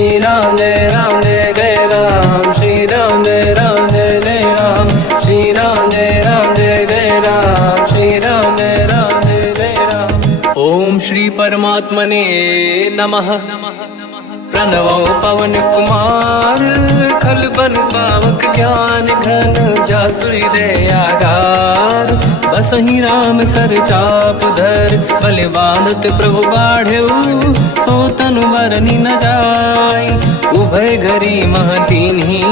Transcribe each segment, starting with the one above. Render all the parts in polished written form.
श्री राम जय जय राम, श्री राम जय जय राम, श्री राम जय जय राम, श्री राम जय जय राम। ओम श्री परमात्मने नमः। प्रणवो पवन कुमार, खल बन पावक ज्ञान घन, जासुरी दयागार। बसहि राम सर चाप धर, बल बांधत प्रभु बाढ़ऊ, सो तनु बरनि न जाय। उभय घरी महतीन्ही,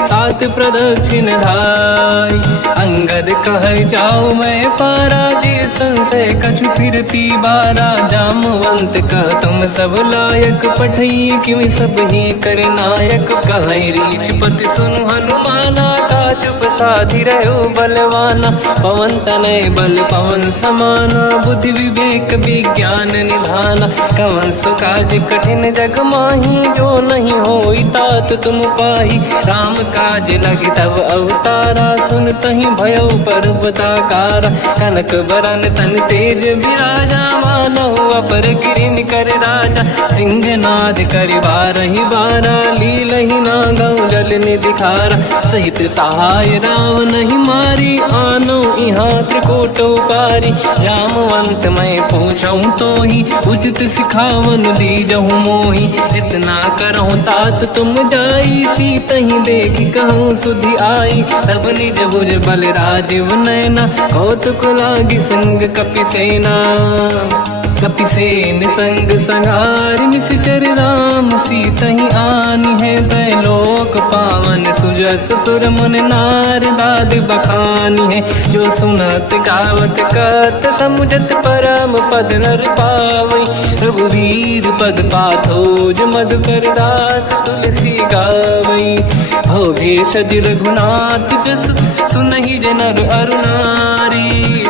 सात प्रदक्षिण धाय। अंगद कह जाओ मैं पारा, जी संशय कछु फिरती बारा। जामवंत कह तुम सब लायक, पठई किमि सब ही कर नायक। कहै रीछ पति सुनु हनुमाना, काचुप साधि रहो बलवाना। पवन तनय बल पवन समाना, बुद्धि विवेक विज्ञान निधाना। कवन सो काज कठिन जग माही, जो नहीं होई तात तुम पाही। राम काज लगे तब अवतारा, सुन तहि भयो पर्वताकारा। कनक बरन तन तेज विराजा, मानहु अपर किरिन कर राजा। सिंहनाद करि बारहि बारा, लीलहि नागौ जल निधि खारा। सहित सहाय राम नहीं मारी, आनो इहाँ त्रिकोटौ पारी। जामवंत मैं पूछऊँ तोहि, उचित सिखावन दीजहु मोहि। इतना करहु तात तुम जाई, सीतहि देखि कहूँ सुधि आई। तब निज भुज बल राजीव नयना, कौतुक लागी संग कपिसेना। कपिसेन संग संहार, निशिचर राम सीतहि आनी है। दैलोक पावन सुजस सुर मुन नार, दाद बखानी है। जो सुनत गावत कहत, समुझत परम पद नर पावै। रघुवीर पद पाथोज, मधुकर दास तुलसी गावै। भोगेशज रघुनाथ जस, सुनहि जनर अरु नारी।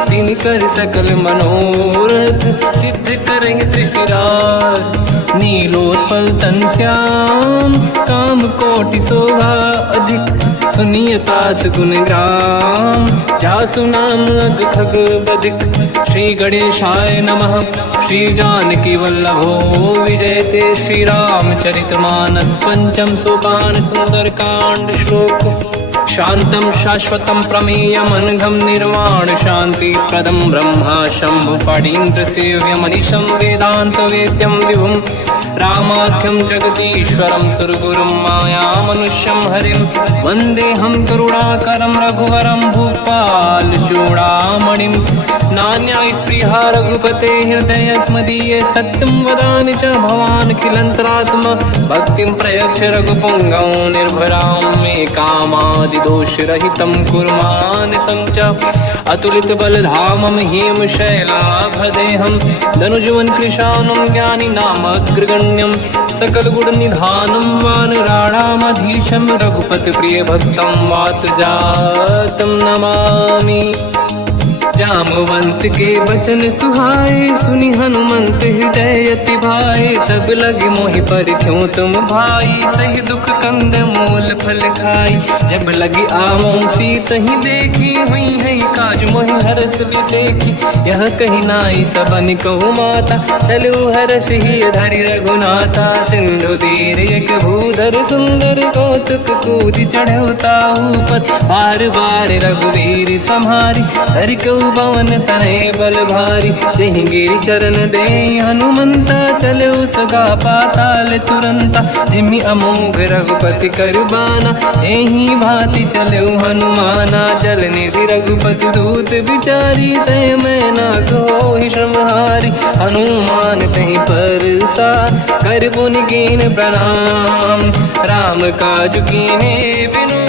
तिन कर सकल मनोरथ, सिद्ध करहि त्रिशिरार। नीलोत्पल तन श्याम, काम कोटि शोभा अधिक। सुनिय तास गुण ग्राम, जासु नाम अग खग बदिक। श्री गणेशाय नमः। श्री जानकी वल्लभो विजयते, श्री रामचरित मानस। पंचम सोपान सुंदर कांड श्लोक। शांतं शाश्वतं प्रमेयमनघं, निर्वाण शांति प्रदं ब्रह्मा शंभु फणीन्द्र सेव्यमनिशं। वेदांत वेद्यं विभुं रामाख्यं जगदीश्वरं, सुरगुरुं मायामनुष्यं हरिं। वन्देऽहं करुणाकरं रघुवरं, भूपाल चूडामणिं। नान्यास्पृहा रघुपते हृदयस्मदीये, सत्यं वदामि च भवान् खिलन्तरात्मा। भक्तिं प्रयच्छ रघुपुङ्गं, निर्भरां मे कामादिदोषरहितं कुर्मानसं च। अतुलित बलधामं हेम शैलाभदेहं, धनुजवन कृशानं ज्ञानी नामग्रगण्यं। सकल गुण निधानं वानराणामधीशं, रघुपति प्रिय भक्तं वातजातं नमामि। जामवंत के बचन सुहाए, सुनि हनुमंत हृदय अति भाए। तब लगे मोहि पर क्यों तुम भाई, सही दुख कंद मूल फल खाई। जब लगी आवों सीतहि देखी, हुई है काज मोहि हरस बिसेखी। यह कही नाई सबन कहु माता, चलु हरष ही धरि रघुनाथा। सिंधु तीर एक भूधर सुंदर, कौतुक कूदि चढ़ऊ ताऊ पर। बार बार रघुवीर सम्हारी, धरि कहु पवन तनय बल भारी। जहि गिरि चरण दे हनुमंता, चलो सगा पाताल तुरंता। जिमि अमोघ रघुपति कर बाना, एहि भांति चलो हनुमाना। जल निधि रघुपति दूत बिचारी, तय मैं ना कोहि श्रमहारी। हनुमान तहि परसा, कर पुनि कीन प्रणाम। राम काज कीने बिनु,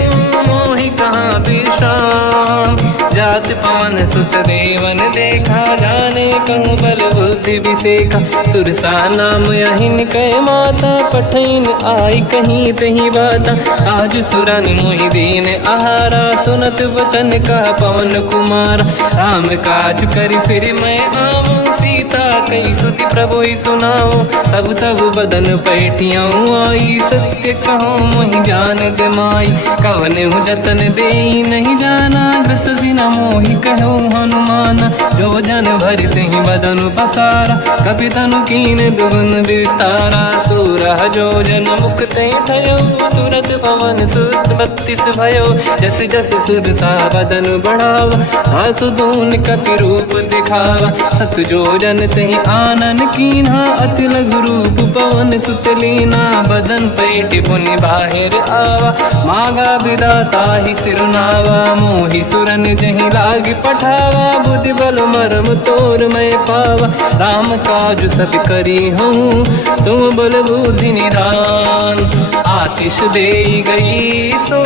मोहि कहाँ विश्राम। जात पवन सुत देवन देखा, जाने कहूँ बल बुद्धि विसेखा। सुरसा नाम यहिन कै माता, पठैन आई कहीं तही बाता। आज सुरन मोहि दीन आहारा, सुनत वचन कह पवन कुमार। राम काज करि फिर मैं आवूं, सीता कई सुति प्रभु ही सुनाओ। तब तब बदन पैठियाऊँ आई, सत्य कहो मोहि जान दे माई। कवन हूँ जतन दे नहीं जाना, बिससी न मोहि कहो हनुमान। जो जन भरित ही बदन पसारा, कपि तनु कीन दुगुन विस्तारा। सूरह जो जन मुक्त भयो, तुरत पवन सुत 32 भयो। जस जस सुर सा बदन बढ़ावा, आसुदून कपि रूप दिखावा। सत जो जन तहि आनन कीन्हा, अति लघु रूप पवन सुत लीना। बदन पैठ पुनि बाहिर आवा, मागा विदाता ही सिरुनावा। मोहि सुरन जहि लाग पठावा, बुद्धि बल मरम तोर मैं पावा। राम काज सब करी हूँ, तुम बल बुद्धि निधान। आशीष दे गई सो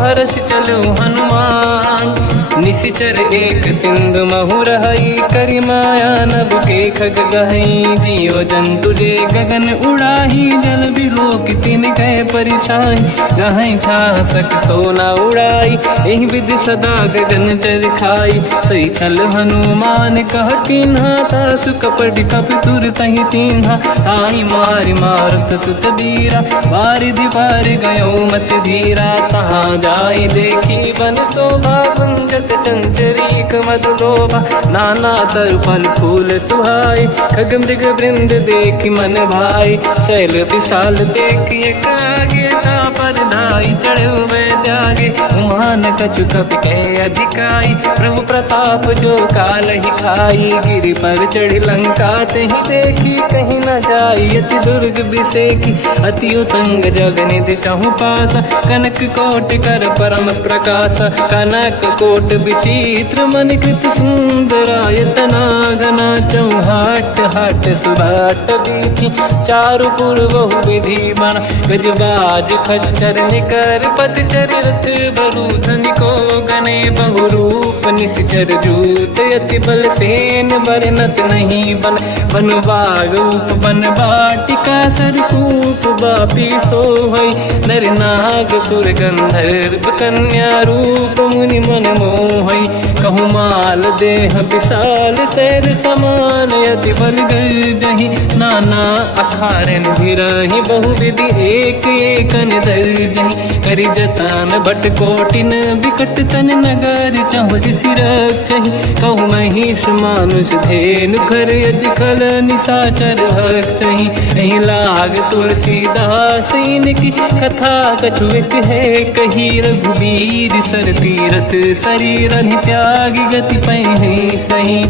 हर्ष चलो हनुमान। निशिचर एक सिंधु महु रहई, करि माया नभ के खग गहई। जीव जंतु जे गगन उड़ाही, जल बिलोक तिन कह परिछाई। गहई छासक सोना उड़ाई, एहि विधि सदा गगन चर खाई। सही छल हनुमान कह किन्हा, तासु कपट कप तुर तहि चिन्हा। आई मारि मारत सुत बीरा, बारिधि पार गयो मत धीरा। तहाँ जाई देखी बन शोभा, गुंजत चंचरीक मधुलोभा। नाना तरु फल फूल सुहाई, खग मृग वृंद देखि मन भाई। शैल विशाल देखि एक आगे, तापर धाई चढ़ु मैं त्यागे। उमान कछु कपि कह अधिकाई, प्रभु प्रताप जो काल ही खाई। गिरि पर चढ़ी लंका तहि देखी, कहीं न जाई अति दुर्ग बिसेकी। अति उतंग जग निधि चहु पासा, कनक कोट कर परम प्रकाश। कनक कोट विचित्र मन कृत सुंदरायतना। घना चौहाट हाट सुभाट बीथी, चारु पुर बहु विधि बना। गजबाज खच्चर निकर पतचर, रथ बरु धनिको गने बहु रूप। निशिचर जूत अति बल सेन, बरनत नहीं बन। बन बाग उप बन बाटिका, सरकूप बापी सोहई। नर नाग सुर गंधर्व कन्या, रूप मुनि मन मोहई। कहु माल देह विशाल, शैल समान अति बल गर्जहि। नाना अखारन भिरहि, बहु विधि एक एकन दर्जहि। करि जतन भट कोटिन, बिकट तन नगर चहु जिसि रक्षहि। कहु महिष मानुष धेनु, खर यज खल निशाचर भक्षहि। एहि लाग तुलसीदास इनकी, कथा कछु एक है कही। रघुबीर सर तीरथ शरीर, त्यागी गति पहि सही।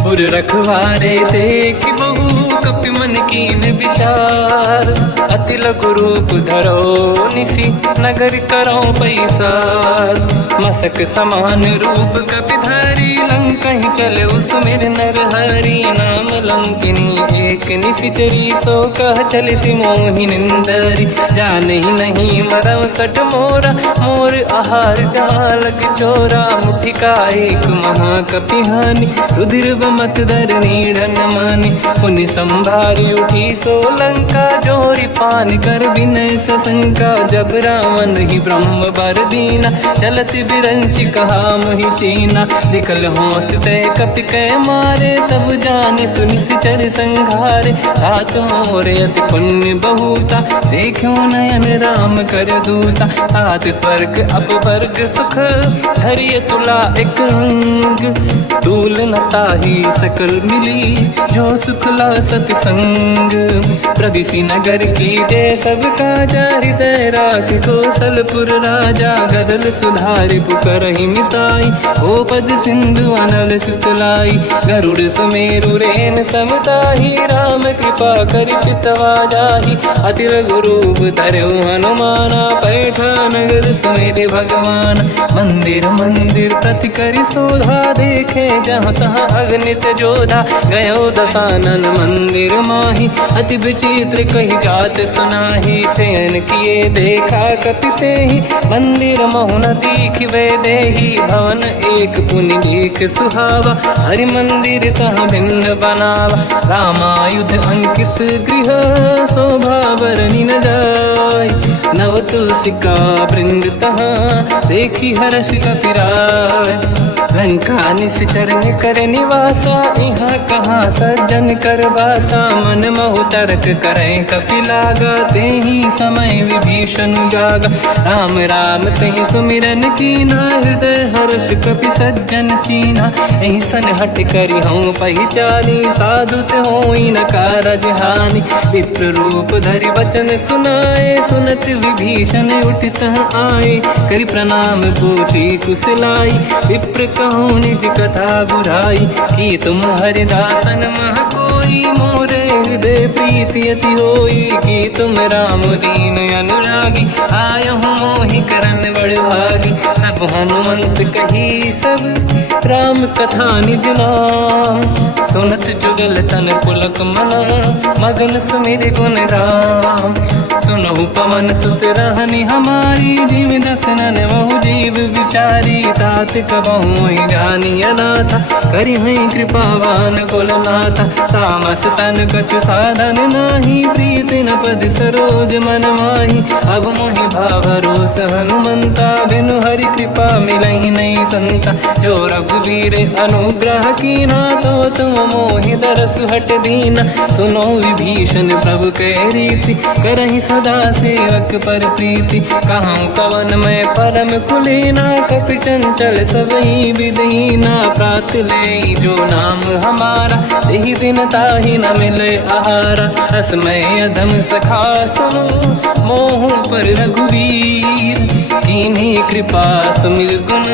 पुर रखवारे देख बहु, कपि मन कीन विचार। अति लघु रूप धरो निसी, नगर करो पैसार। मसक समान रूप कपि धारी, लंका ही चले उसमें नर हरि। नाम लंकिनी एक निशिचरी, सो कह चले सि मोहि निंदरी। जान ही नहीं मरव सठ मोरा, मोर आहार जालक चोरा। मुठिका एक महाकपि हानि, रुधिर बमत धर नीढ़न मानि। पुनि संभारी उठी सो लंका, जोरी पान कर विनय सशंका। जब रावण ही ब्रह्म बर दीना, चलत बिरंचि कहा मोहि चीना। निकल होश तय कपि कै मारे, तब जानि सुनि सिचर संघारे। हाथ मोरे अति पुण्य बहुता, देखो नयन राम कर दूता। हाथ स्वर्ग अपवर्ग सुख, धरिय तुला एक अंग। तूल न ताहि सकल मिली, जो सुख ला सत संग। प्रदिशि नगर की जय सब काजा, हृदय राख कौशलपुर राजा। गदल सुधारि पुकरहि मिताई, ओ पद सिंधु अनल सुतलाई। गरुड़ सुमेरु रेन समताहि, राम कृपा करि चितवा जाहि। अति लघु रूप धरौ हनुमाना, पैठा नगर सुमेरे भगवान। मंदिर मंदिर प्रति करि शोधा, देखे जहाँ तहाँ अगणित जोधा। गयो दशानन मंदिर माहि, अति विचित्र कही जात सुनाहि। शयन किए देखा कपि तेहि, मंदिर महु न दीखिबे देहि। भवन एक पुनि दीख सुहावा, हरि मंदिर तहाँ भिन्न बनावा। रामायुध अंकित गृह, शोभा बरनि न जाय। नव तुलसिका वृंद तहाँ, देखी हर्ष कपि राय। लंका निश्चर कर निवासा, यहाँ कहाँ सज्जन कर बासा। मन महु तर्क करें कपिलागा, तेहि समय विभीषण जागा। राम राम तेहि सुमिरन कीना, हृदय हर्ष कपि सज्जन चीना। एहि सन हट करि हूँ पहिचानी, साधु होई न कारज हानि। विप्र रूप धरि वचन सुनाए, सुनत विभीषण उठित आए। करि प्रणाम पूछी कुशलाई, विप्र कहूँ निज कथा बुराई। कि तुम हरिदासन मह कोई, मोरे हृदय प्रीति अति होई। कि तुम राम दीन अनुरागी, आयहु मोहि करन बड़ भागी। तब हनुमंत कही सब राम कथा निज नाम, सुनत जुगल तन पुलक मना, मगन सुमिर गुण राम। सुनहु पवन सुत रहनि हमारी, जीव दसनन महु जीव विचारी। तात कबहु जानी अनाथा, करि हैं कृपावान कुलनाथा। तामस तन कछु साधन नाही, प्रीति न पद सरोज मन माही। अब मोहि भावरोस हनुमंता, बिनु हरि कृपा मिलहि नहीं संता। जो रघुवीर अनुग्रह कीना, तो तुम मोहि दरस हट दीना। सुनो विभीषण प्रभु के रीति, करहि सदा सेवक पर प्रीति। कहूँ कवन मैं परम कुलीना, कपि चंचल सबहि विदहीना। प्रात ले जो नाम हमारा, तेहि दिन ताहि न मिले आहारा। रसमय अधम सखा सुनो, मोह पर रघुवीर। कीन्ही कृपा सुमिर गुण,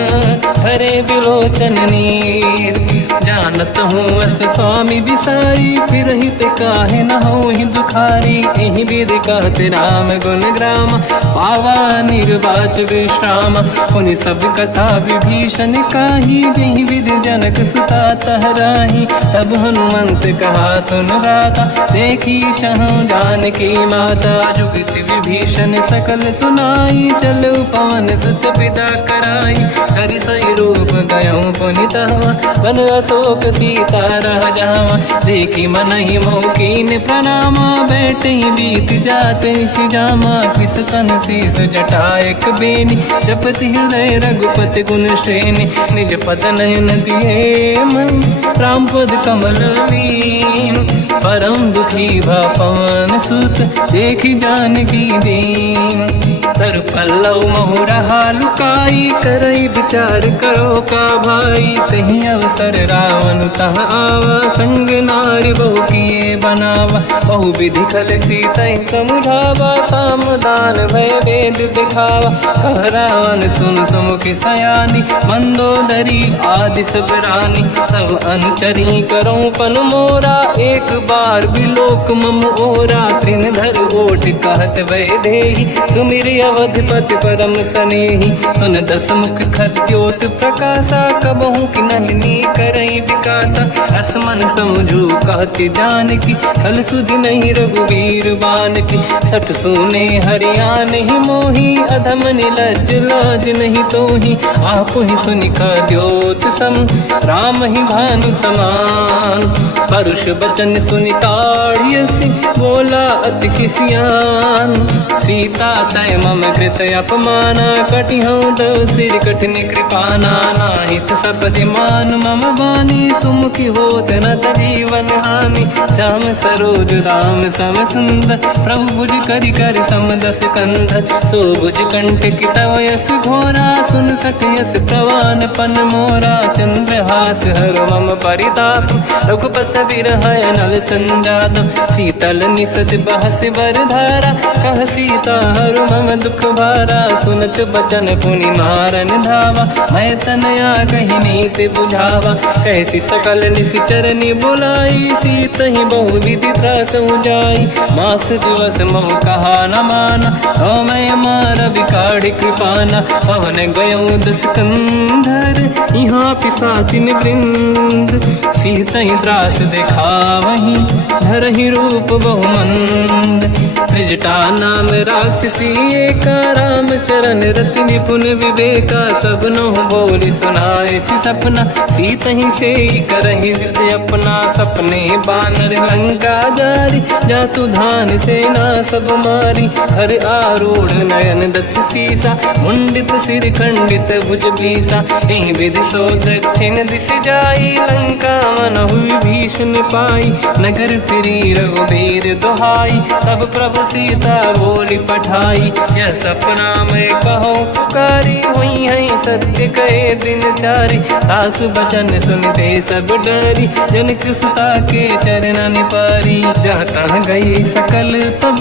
हरे बिलोचन नीर। जानत हूँ अस स्वामी बिसाई, फिर हित काहे न हो ही दुखारी। एहि विधि कहते राम गुण ग्राम, पावा निर्वाच विश्राम। पुनि सब कथा विभीषण काही, जेहि विधि जनक सुता तहराही। तब हनुमंत कहा सुन राता, देखी चहु जानकी माता। जुगति विभीषण सकल सुनाई, चलो पवन सुत पिता कराई। हरि सही रूप गयो पुनि तहवा, बन अशोक सीता रह जावा। देखी मनहि मोह कीन प्रणामा, बैठे बीत जाते सिजामा। किस तन शीस जटा एक बेनी, जपति हृदय रघुपति गुण श्रेणी। निज पद नयन दिए मन, राम पद कमल लीन। परम दुखी भा पवन सुत, देखी जानकी दीन। तर पल्लव महु रहा लुकाई, करई विचार करो का भाई। तहि अवसर रावण तह आवा, संग नारी बहु किए बनावा। बहु विधि खल सीतहि समुझावा, सामदान भय वेद दिखावा। कह रावण सुन सुमुख सयानी, मंदोदरी आदि सब रानी। सब अनुचरी करो पन मोरा, एक बार बिलोक मम ओरा। तृण धर ओठ कहत भय देहि, सुमिर अवधपति परम सनेहि। सुन दस मुख खद्योत प्रकाशा, कबहु कि नलिनी करई विकासा। असमन समझू कहति जानकी, खल सुधि नहीं रघुवीर बानकी। सठ सुने हरियाण ही मोही, अधम निलज्ज लाज नहीं तोही। आप ही सुनि खद्योत सम, राम ही भानु समान। परुष बचन सुनि ताड़ियसि, बोला अति किसियान। सीता तय मम कृत अपमाना, कटिहउँ दो सिर कठिन कृपाना। नाहित सपदि मान मम बानी, सुमुखी होत न जीवन हानि। श्याम सरोज राम सम सुंदर, प्रभु भुज करि कर समदस कंधर। सो भुज कंठ की तव यस घोरा, सुन सठ यस प्रवान पन मोरा। चंद्रहास हर मम परिताप, रघुपत बिरहय नल संजात। शीतल निसत बहस बर धारा, कह सीता हर मम दुख भारा। सुनत बचन पुनि मारन धावा, मैं तनया कही नीति बुझावा। कैसी सकल निश्चरनि बुलाई, सीतहि बहु विधि त्रासहु जाई। मास दिवस मोह कहा न माना, तो मैं मार बिकाढ़ी कृपाना। पवन गयो दस कंधर, यहाँ पिशाचिन वृंद। सीतहि त्रास दिखावहीं, धरहि रूप बहुमंद। निजटा नाम राक्षसी एका, राम चरण रति निपुण विवेका, सबनो बोली सुनाए सी सपना, सीत ही से करहि हृदय अपना, सपने बानर लंका जारी, जातु धान सेना सब मारी, हर आरूढ़ नयन दस सीसा, मुंडित सिर खंडित भुज बीसा, एहि विधि सो दक्षिण दिश जाई, लंका मनहु विभीषण पाई, नगर फिरी रघुबीर दुहाई, तब प्रभु सीता बोली पठाई, यह सपना मैं कहो पुकारी, हुई है सत्य कहे दिन चारी, सास बचन सुनते सब डरी, जनक सुता के चरण निपारी, जहाँ तहाँ गई सकल तब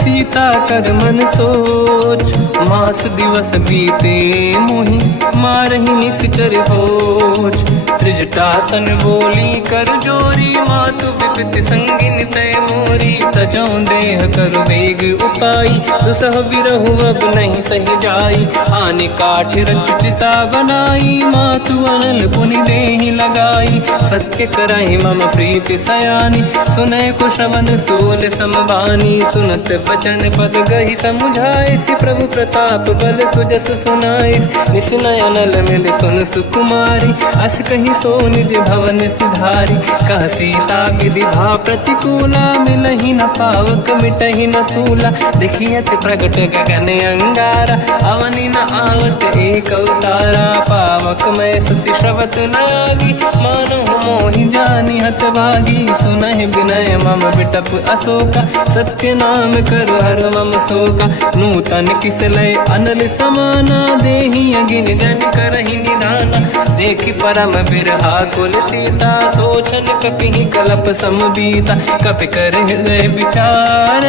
सीता कर मन सोच, मास दिवस बीते मोहि मारहि निश्चर होच, त्रिजटासन बोली कर जोरी, मातु विपति संगिन तय मोरी, तजौ देह कर वेग उपाई, दुसह बिरहु अब नहीं सही जाई, आने काठ रचिता बनाई, मातु अनल पुनि देहि लगाई, सत्य करहि मम प्रीति सयानी, सुनय को श्रवण सोल समबानी, सुनत बचन पद गहि समुझाए, सि प्रभु प्रताप बल सुजस सुनाई, निसनय अनल मिल सुन सुकुमारी, अस कहि सो निज भवन सिधारी, कह सीता विधि भा प्रतिकूला, मिलहि न पावक मिटहि न सूला, देखियत प्रगट गगन अंगारा, अवनि न आवत एक अवतारा, पावक मैं ससि श्रवत न आगी, मानो मोहि जानि हतभागी, सुनहि विनय मम विटप अशोका, सत्य नाम कर हर मम शोका, नूतन किसलय अनल समाना, देहि अगिन जन करहि निधाना, देखि परम बिरहा कुल सीता, सोचन कपिहि कलप समबीता, कपि कर हृदय विचार,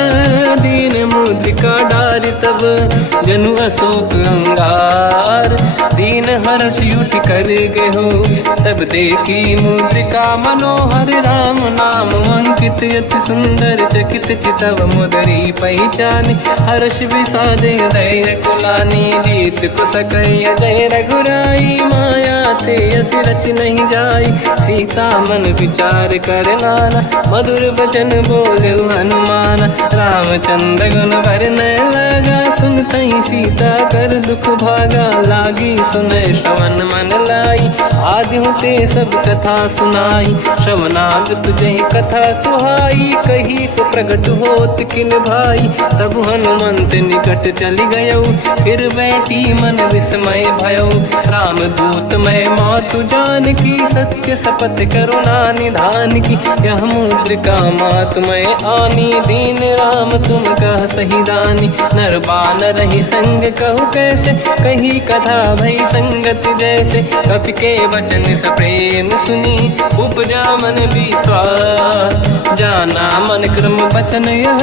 दीन मुद्रिका डारि तब जनु अशोक अंगार, दीन हर्ष युति कर गयो, तब देखी मुद्रिका मनोहर, राम नाम अंकित अति सुंदर, चकित चितव मुदरी पहचान, हर्ष विषाद हृदय कुलानी, जीत को सकय जय रघुराई, माया ते असि रच नहीं जाई, सीता मन विचार कर नाना, मधुर बचन बोले हनुमान, रामचंद्र गुण वर्णय लगा, सुनतहि सीता कर दुख भागा, लागी सुनय श्रवण मन लाई, आदि होते सब कथा सुनाई, श्रवणागत तुझे कथा सुहाई, कही सो प्रगट होत किन भाई, तब हनुमंत निकट चली गयो, फिर बैठी मन विस्मय भयो, राम दूत मैं मातु जान की, सत्य शपथ करुणा निधान की, यह मुद्रिका मातु मैं आनी, दीन राम तुम कह सही दानी, नर बानर ही संग कहु कैसे, कही कथा भई संगति जैसे, कपि के वचन सप्रेम सुनी, उपजा मन विश्वास, जाना मन क्रम बचन यह,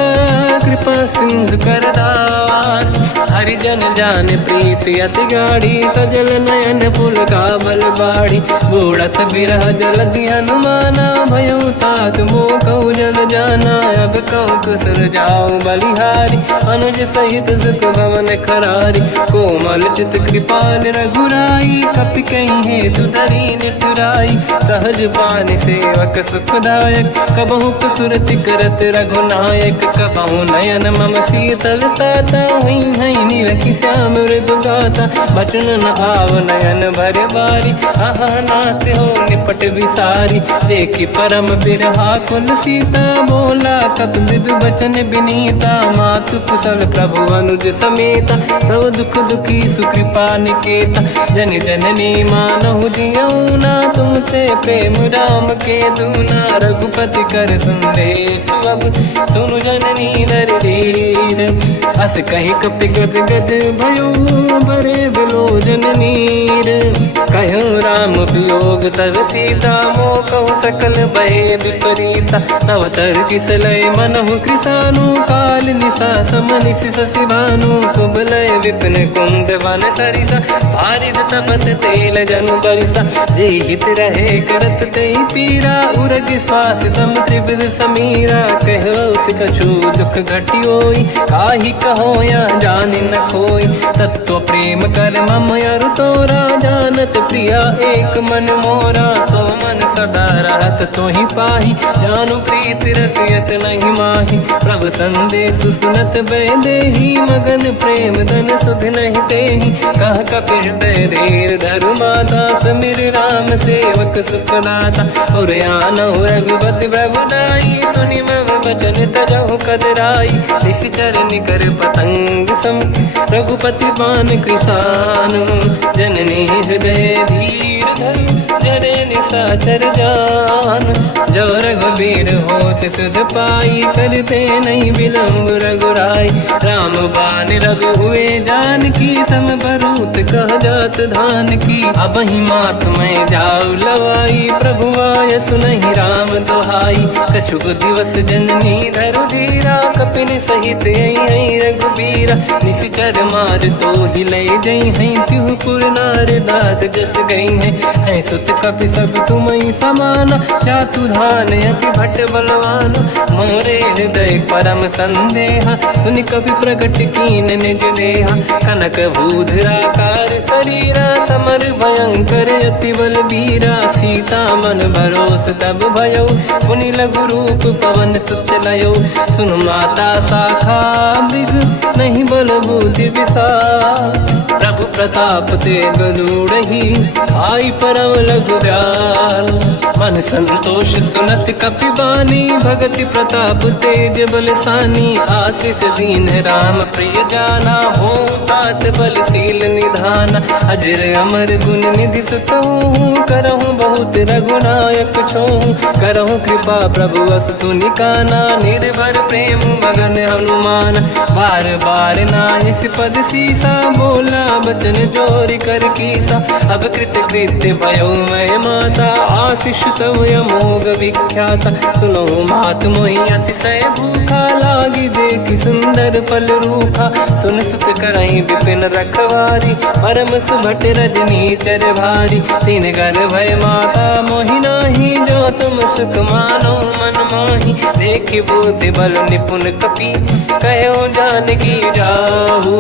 कृपा सिंधु कर दास, हरिजन जान प्रीति अति गाढ़ी, सजल नयन पुल का बल बाढ़ी, बूढ़त बिरह जलधि हनुमाना, भयो तात मोह कहु जन जाना, अब कहु कुसुर जाओ बलिहारी, अनुज सहित सुख भवन खरारी, कोमल चित कृपाल रघुराई, कपि कहीं हेतु धरी निठुराई, सहज पानि सेवक सुखदायक, कबहु कुसुरति करत रघुनायक, कबहु नयन मम शीतल ताता, हुई है निरखि श्याम मृदु गाता, बचन न आव नयन भर बारी, आहा नाथ हो निपट विसारी, देखी परम बिरहा कुल सीता, बोला कप विदु बचन बिनीता, मातु कुशल प्रभु अनुज समेता, सब दुख दुखी सुकृपा निकेता, जन जननी मानहु जियौना, तुम ते प्रेम राम के दूना, रघुपति कर संदेश अब सुनु जननी दर धीर, अस कहि कपि गद गद भयो, बरे बिलोचन नीर, कहो राम वियोग तब सीता, मोह कहु सकल भय विपरीता, तव तर किसलय मनहु कृसानु, काल निशा समनिशि शशि भानु, कुबलय विपिन कुंद वन सरिसा, बारिद तपत तेल जनु बरिसा, जे हित रहे करत ते पीरा, उरग श्वास सम त्रिविध समीरा, कहत कछु दुख घटियोई, काहि कहो या जानि न खोई, तत्व प्रेम कर मम अरु तोरा, जानत प्रिया एक मन मोरा, सो मन सदा रहत तोहि पाहि, जानु प्रीति रसियत नहीं माहि, प्रभु सब संदेश सुनत बैदेही मगन प्रेम धन सुध नहीं तेहि कह कपि हृदय धीर धरु माता समिर राम सेवक सुखदाता और आनौ रघुपति प्रभुदाई सुनि मम वचन तजहु कदराई निश्चर निकर पतंग सम रघुपति पान कृसानु जननी हृदय धीर धरु जरे निशाचर जान जो रघुबीर होत सुध पाई करते नहीं विलम्ब रघुराई राम बान रघु हुए जान की तम बरूत कह जात धान की अब ही मात में जाऊ लवाई प्रभु आय सुनहि राम दोहाई कछुक दिवस जननी धरु धीरा कपिन सहित आई रघुबीरा निश्चर मार तो ही ले जई हैं तिहुपुर नार दाद जस गई है सुत कपि सब तुम समाना चातुधान अति भट बलवान मोरे हृदय परम संदेहा सुनि कपि प्रकट कीन निज देहा कनक भूधराकार शरीरा समर भयंकर अति बलबीरा सीता मन भरोस तब भयो पुनि लघु रूप पवन सुत लयो सुन माता शाखा मृग नहीं बल बुद्धि विशाल प्रभु प्रताप ते गरुड़हि आई परम लघु दयाल मन संतोष सुनत कपि बानी भगति प्रताप तेज बलसानी आशीष दीन राम प्रिय जाना हो तात बलशील निधान अजर अमर गुण निधि सुतहु करहु बहुत रघुनायक छोहु करहु कृपा प्रभु अस सुनि काना निर्भर प्रेम मगन हनुमान बार बार नाहिस पद सीसा बोला बचन जोरि कर कीसा अब कृत कृत्य भयो मैं माता आशीष तव अमोघ विख्याता सुनो मात मोहि अतिशय भूखा लागी देखि सुंदर फल रूखा सुन सुत करहि विपिन रखवारी परम सुभट रजनी चर भारी तीन घर भय माता मोहि नाही जो तुम सुख मानो मन माही देखि बुद्धि बल निपुण कपि कहो जानकी जाहू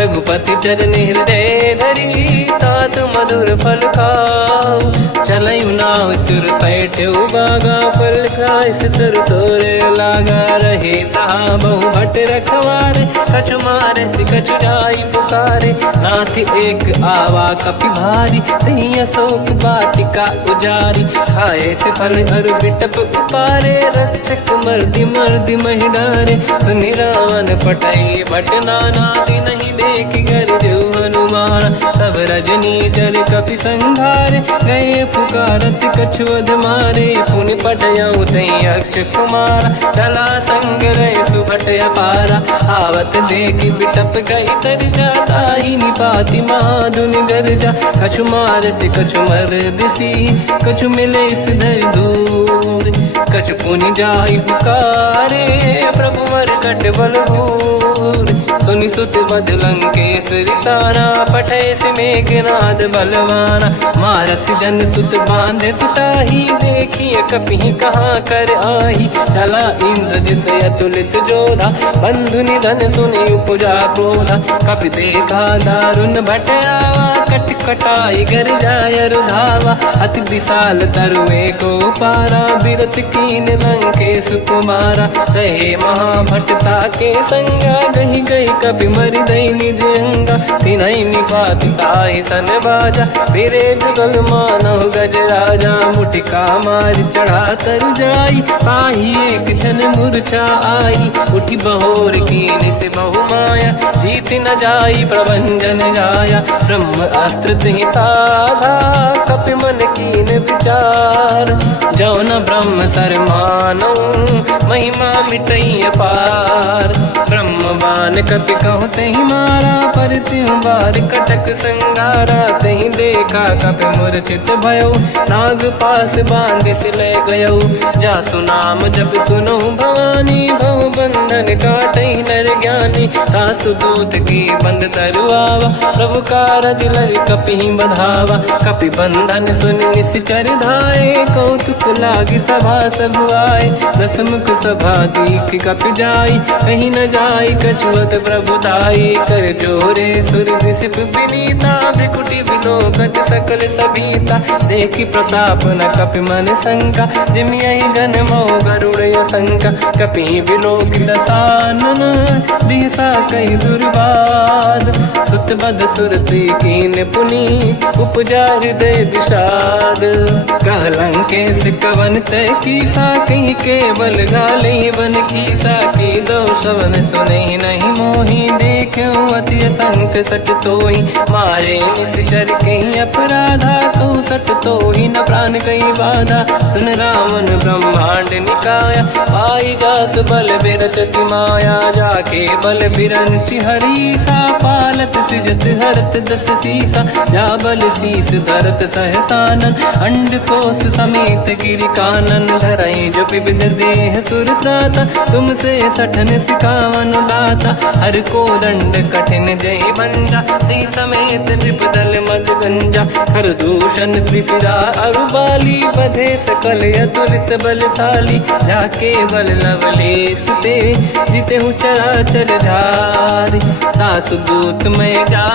रघुपति चरण हृदय धरी तात मधुर फल खाऊ चलयु नाव सुर पैठ्यु बागा फल खाय सितर तोरे लागा रहे तहा बहु भट रखवारे कछु मारे सि कछु जाई पुकारे नाथ एक आवा कपि भारी तही अशोक वाटिका उजारी खाए से फल अरु बिटप उपारे रक्षक मर्दि मर्दि महि डारे सुनि रावण पटई भट नाना दिन नहीं देख कर जो हनुमान तब रजनी चर कपि संघारे गए पुकारत कछुअध मारे पुनि पटयऊ तई अक्ष कुमार चला संग रहे सुभट अपारा आवत देखि बिटप गई तर जाता ही निपाति माधुनि गर्जा कछु मार से कछु मर दिसी कछु मिले इस धर दूर कछु पुनि जाई पुकारे प्रभु वर कट बलभूर सुनि सुत बद लंकेश्वरी सारा पठे से मेघनाद बलवाना मारस जन सुत बांधे सुताही देखिए कपि कहाँ कर आही चला इंद्रजित अतुलित जोधा बंधु निधन सुनि उपजा क्रोधा कपि देखा दारुण भट आवा कट कटाई गर जाय रुधावा अति विशाल तरुए को पारा बिरत कीन लंकेश कुमारा रहे महाभटता के संगा गही गई कपि मरि दई निज अंगा तिनहि निपात ताहि सन बाजा फिरे जुगल मानव गज राजा मुटिका मार चढ़ा तर जाई पाही एक क्षण मूर्छा आई उठी बहोर कीन से बहु माया जीत न जाई प्रभंजन जाया ब्रह्म अस्त्र तिहि साधा कपि मन कीन विचार जो न ब्रह्म सर मानो महिमा मिटई अपार ब्रह्म बान कपि कहु तहि मारा पर त्यों बार कटक संगारा तहि देखा कपि मूर्छित भयो नाग पास बांध से ले गयो जासु नाम जप सुनो भवानी भव बंधन काटहि नर ज्ञानी तासु दूत की बंद तरुआवा प्रभु कारज लग कपि बधावा कपि बंधन सुन निश्चर धाये कौतुक लागी सभा सब आए दसमुख सभा दीख कपि जाई कहीं न जाई कछुअ सुत प्रभुताई कर जोरे सुर विसिप विनीता भ्रिकुटी विलोकत सकल सबीता देखी प्रताप न कपि मन शंका जिमियहि गण मो गरुड़ शंका कपि विलोकित दसानन दिशा कई दुर्वाद सुत बद सुरति कीन पुनी उपजा हृदय विषाद कहलंके सिकवन तय कीसा कहीं केवल गाले बन कीसा की दो शवन सुने नहीं मोही देखो अति संत सट तोही मारे निश्चर कहीं अपराधा तो सट तोही न प्राण कहीं बाधा सुन रावण ब्रह्मांड निकाया पाई जास बल बिरचति माया जाके बल बिरंचि हरीसा पालत सृजत हरत दस सीसा जा बल शीस धरत सहसानन अंड कोश समेत गिरि कानन धरई जो विविध देह सुर त्राता तुमसे सठन सिखावन लाता हर को दंड कठिन जय बंजा सी समेत नृपदल मद गंजा हर दूषण त्रिशिरा अरुबाली बधे सकल अतुलित बलशाली जाके बल लवलेस ते जिते हूँ चराचर धारी दास दूत में जा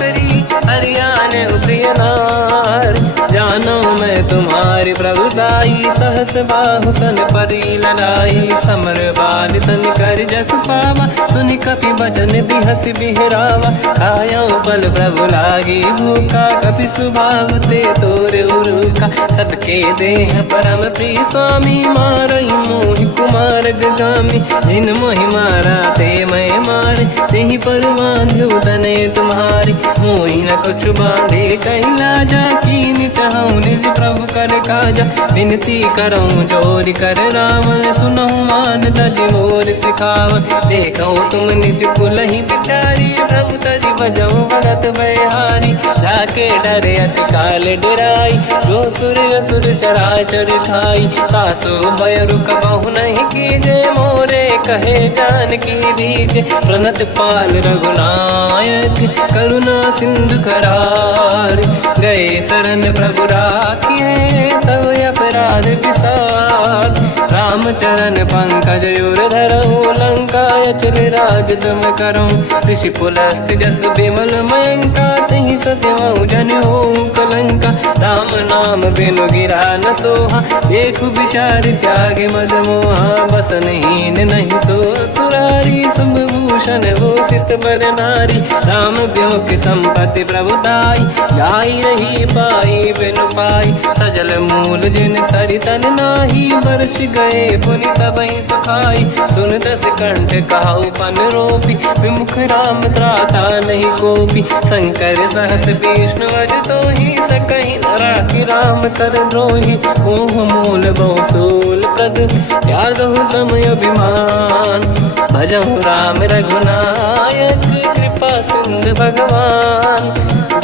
करी हरियाण प्रिय नार जानो मैं तुम्हारी प्रभुताई सहस बाहु सन परी लड़ाई समर बाल सन कर जस पावा सुनि कपि बचन बिहस बिहरावा खायो बल प्रभु लागी भूखा कपि सुभाव ते तोरे उरुका सबके देह परम प्रिय स्वामी मारई मोहि कुमार गगामी जिन मोहि मारा ते मैं मारे तेहि पर बांधो तने तुम्हारी मोहि न कुछ बांधे कहीं लाजा कीन चाहूं निज प्रभु कर काजा विनती करूं जोरी कर रावण सुनो मान तज मोर सिखाव देखो तुम निज कुल ही बिचारी प्रभु तज बजो भगत बहारी जाके डरे अति काल डराई जो सुर असुर चराचर खाई तासो भय रुक बहु नहीं कीजे मोरे कहे जान की दीजे प्रणत पाल रघुनायक करुणा सिंधु करार गए शरण प्रभु राखिए तब अपराध विसार रामचरण पंकज युर धरऊ लंका अचल राज तुम करो ऋषि पुलस्त जस विमल मयंका तहि सत्यमऊ जन हो कलंका राम नाम बिनु गिरा न सोहा देखु विचार त्याग मद मोहा बसनहीन नहीं सो सुरारी सुभूषण भूषित बर नारी राम ब्यों की संपत्ति प्रभुताई जाई रही पाई बिनु पाई सजल मूल जिन सरितन नाही वर्ष गए पुनि तबहि सुखाई सुन दस कंठ कहाऊ पन रोपी विमुख राम त्राता नहीं कोपी शंकर सहस विष्णु अज तो ही सकहि न राखि राम कर द्रोही मोह मूल बहु सूल प्रद त्यागहु तम अभिमान भजहु राम रघुनायक कृपा सिंधु भगवान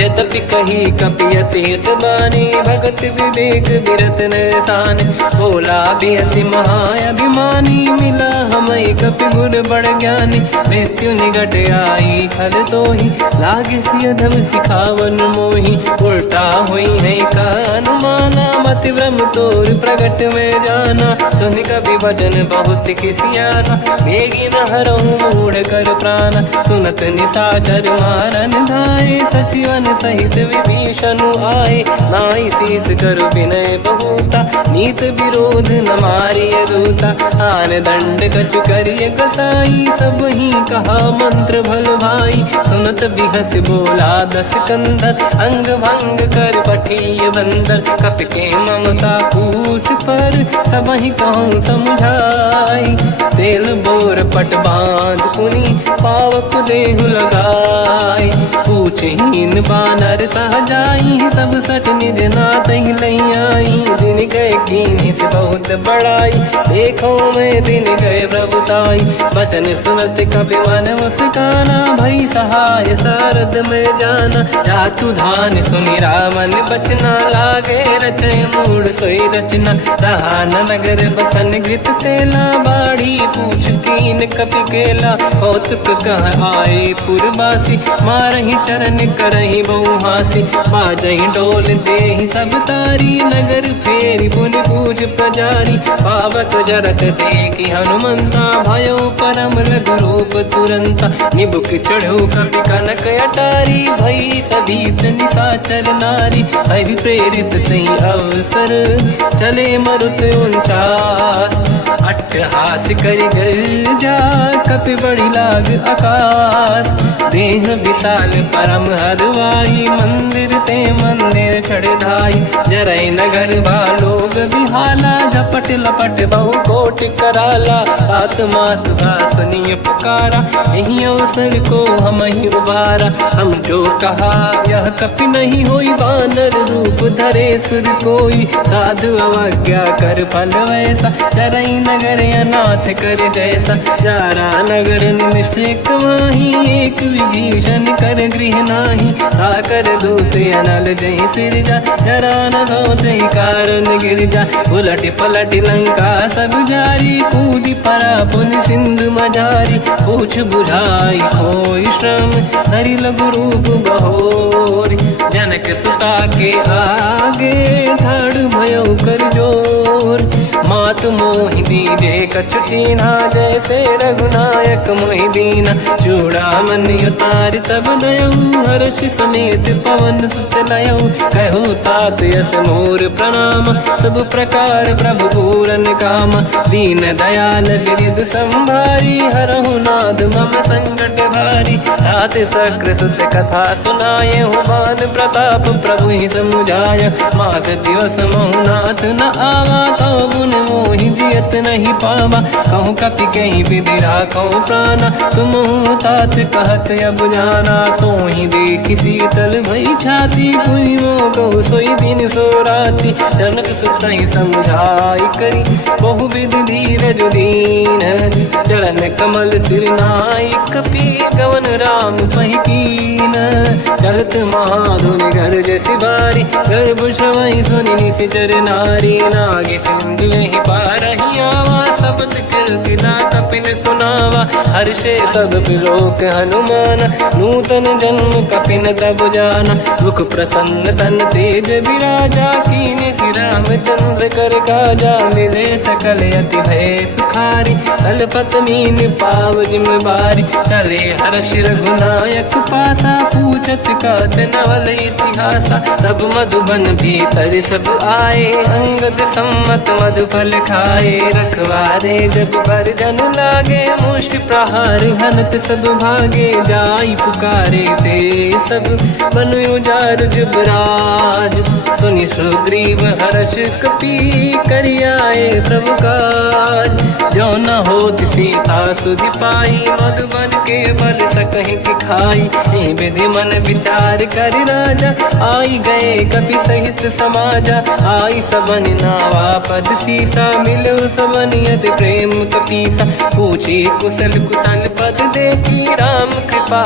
यद्यपि कही कपियति हित बानी भगत विवेक बिरत निशान बोला बिहसी महाअभिमानी मिला हमें कपि गुर बड़ ज्ञानी मृत्यु निकट आई खल तो ही लागे सियधम सिखावन मोही उल्टा हुई है का अनुमाना मति ब्रह्म तोर प्रगट में जाना सुन कभी भजन बहुत खिसियाना बेगी न हरहु मूढ़ कर प्राण सुनत निशाचर मारन धाये सचिवन सहित विभीषण आए नाई शीस कर विनय बहुता नीत विरोध न मारिय दूता आन दंड कछु करिय कसाई सब ही कहा मंत्र भल भाई सुनत बिहस बोला दस कंदर अंग भंग कर पठिय बंदर कपि के ममता पूछ पर सब ही कहूँ समझाई तेल बोर पट बांध पुनि पावक देहु लगाई पूछहीन बानर तह जाई सब सट निज नाथ ही लई आई दिन गए कीनी से बहुत बड़ाई देखो मैं दिन गए प्रभुताई बचन सुनत कपि मन मुस्काना भई सहाय सारद में जाना जातु धान सुनि रामन बचना लागे रचय मूड सोई रचना रहा नगर बसन घृत तेला बाढ़ी पूछ कीन कपि केला कौतुक कह आए पुरबासी मारहि चरण करहि कहीं बहु हासी बाजही डोल देहि सब तारी नगर फेरी पुनि पूज प्रजारी पावत जरत देखी हनुमंता भयो परम लघु रूप तुरंता निबुक चढ़ो कपि कनक अटारी भई सभीत निशाचर नारी हरि प्रेरित तई अवसर चले मरुत 49 अट्टहास करि गर्जा कपि बड़ी लाग आकाश देह विशाल परम हरवाई मंदिर ते मंदिर चढ़ धाई जरई नगर बालोग बिहाला झपट लपट बहु कोट कराला आत्मात सुनिय पुकारा यही अवसर को हम ही उबारा हम जो कहा यह कपि नहीं होई वानर रूप धरे सुर कोई साधु अवज्ञा कर फल वैसा जरई नगर अनाथ कर जैसा जारा नगर निमिषक माही एक विभीषण कर गृह नाही आकर दूत अनल जय सिरजा जरा न सोते कारण गिरजा उलट पलट लंका सब जारी कूदी परा पुन सिंधु मजारी पूछ बुझाई कोई श्रम धरि लघु रूप बहोरी जनक सुता के आगे ठाड़ भयो कर जोर मात मोहि दीजे कछु कीन्हा जैसे रघुनायक मोहि दीना चूड़ामणि उतारि तब दयऊ हर्ष समेत पवन सुत लयऊ कहु तात यस मोर प्रणाम सब प्रकार प्रभु पूरन काम दीन दयाल गिरिध संभारी हरहु नाद मम संकट भारी तात सक्र सुत कथा सुनाये हुमान प्रताप प्रभु ही समुझाय मास दिवस महुनाथ न आवा तो गुण मोहि जियत नहीं पावा कहूँ कपि कहीं विधि राखो प्राणा तुम तात कहत अब जाना तो ही देखी शीतल भई छाती कोई वो कहु सोई दिन सो राती जनक सुत ही समझाई करी बहु विधि धीरज दीन चरण कमल सिर नाई कपि गवन राम पहिकीन चलत महाधुनि गर्ज सिबारी गर्भ श्रवई सुनि निशिचर नारी नागे सिंधु ही पारही आवा शब्द कीर्तिना कपिन सुनावा हर्षे सब बिलोक हनुमान नूतन जन्म कपिन तब जाना मुख प्रसन्न तन तेज विराजा कीने श्री रामचंद्र कर काजा मिले सकल अति भय सुखारी कलपत मीन पाव जिम्मेवारी चले हर्ष रघुनायक पासा पूछत कात नवल इतिहासा तब मधुबन भीतर सब आए अंगद सम्मत मधुफल खाए रखवारे जब बरजन लागे मुष्टि प्रहार हनत सब भागे जाई पुकारे ते सब बनु उजार जुबराज सुनि सुग्रीव हर्ष कपि करियाए प्रभु काज जो न होत सीता सुधि पाई मधुबन के बल सकहि खाई हे विधि मन विचार कर राजा आई गए कपि सहित समाजा आई सबन नावा पद सीसा मिलो सबनियत प्रेम कपीसा पूछी कुशल कुशल पद देखी राम कृपा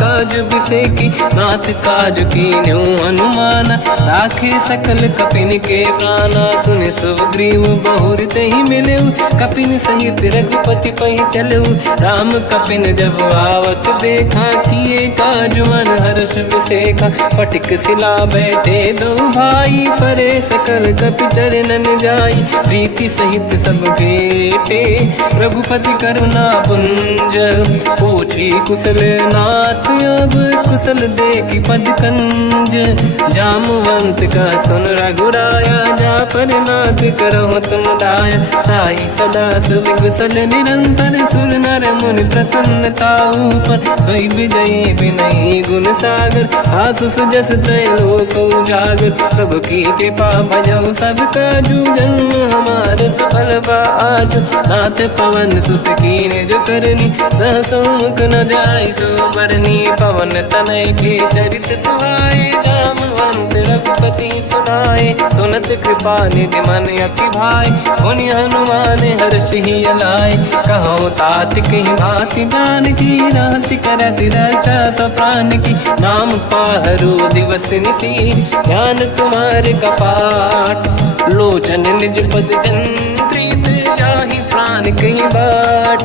काज बिसेकी नाथ काज की न्यू हनुमान राखे सकल कपिन के प्राणा सुन सुग्रीव बहुर ही मिले कपिन सहित रघुपति पहि चलऊ राम कपिन जब आवत देखा किए काज मन हर्ष बिसेखा पटिक सिला बैठे दो भाई परे सकल कपि चरणन जाई प्रीति सहित सब बेटे रघुपति करुणा पुंज पूछी कुशल नाथ अब कुशल देखी पद कंज जामवंत का सुन रघुराया जा पर नाथ करो तुम दाया ताई सदा सुख कुशल निरंतर सुर नर मुनि प्रसन्नता ऊपर सोई विजयी विनयी गुण सागर आसु सुजस तय लोक उजागर प्रभु की कृपा भजऊ सब काजू जन्म हमार सफल आज नाथ पवन सुत कीने जो करनी सहसमुख न जाय सो मरनी पवन तनय के चरित सुहाए जामवंत रघुपति सुनाए सुनत कृपा निधि मन अति भाई मुनि हनुमान हर्ष ही अलाय कहो तात कहीं भांति जान की राति करत रक्षा सप्रान की नाम पाहरो दिवस निसी ध्यान तुम्हारे कपाट लोचन निज पद जंत्रित जाहि प्राण कहीं बाट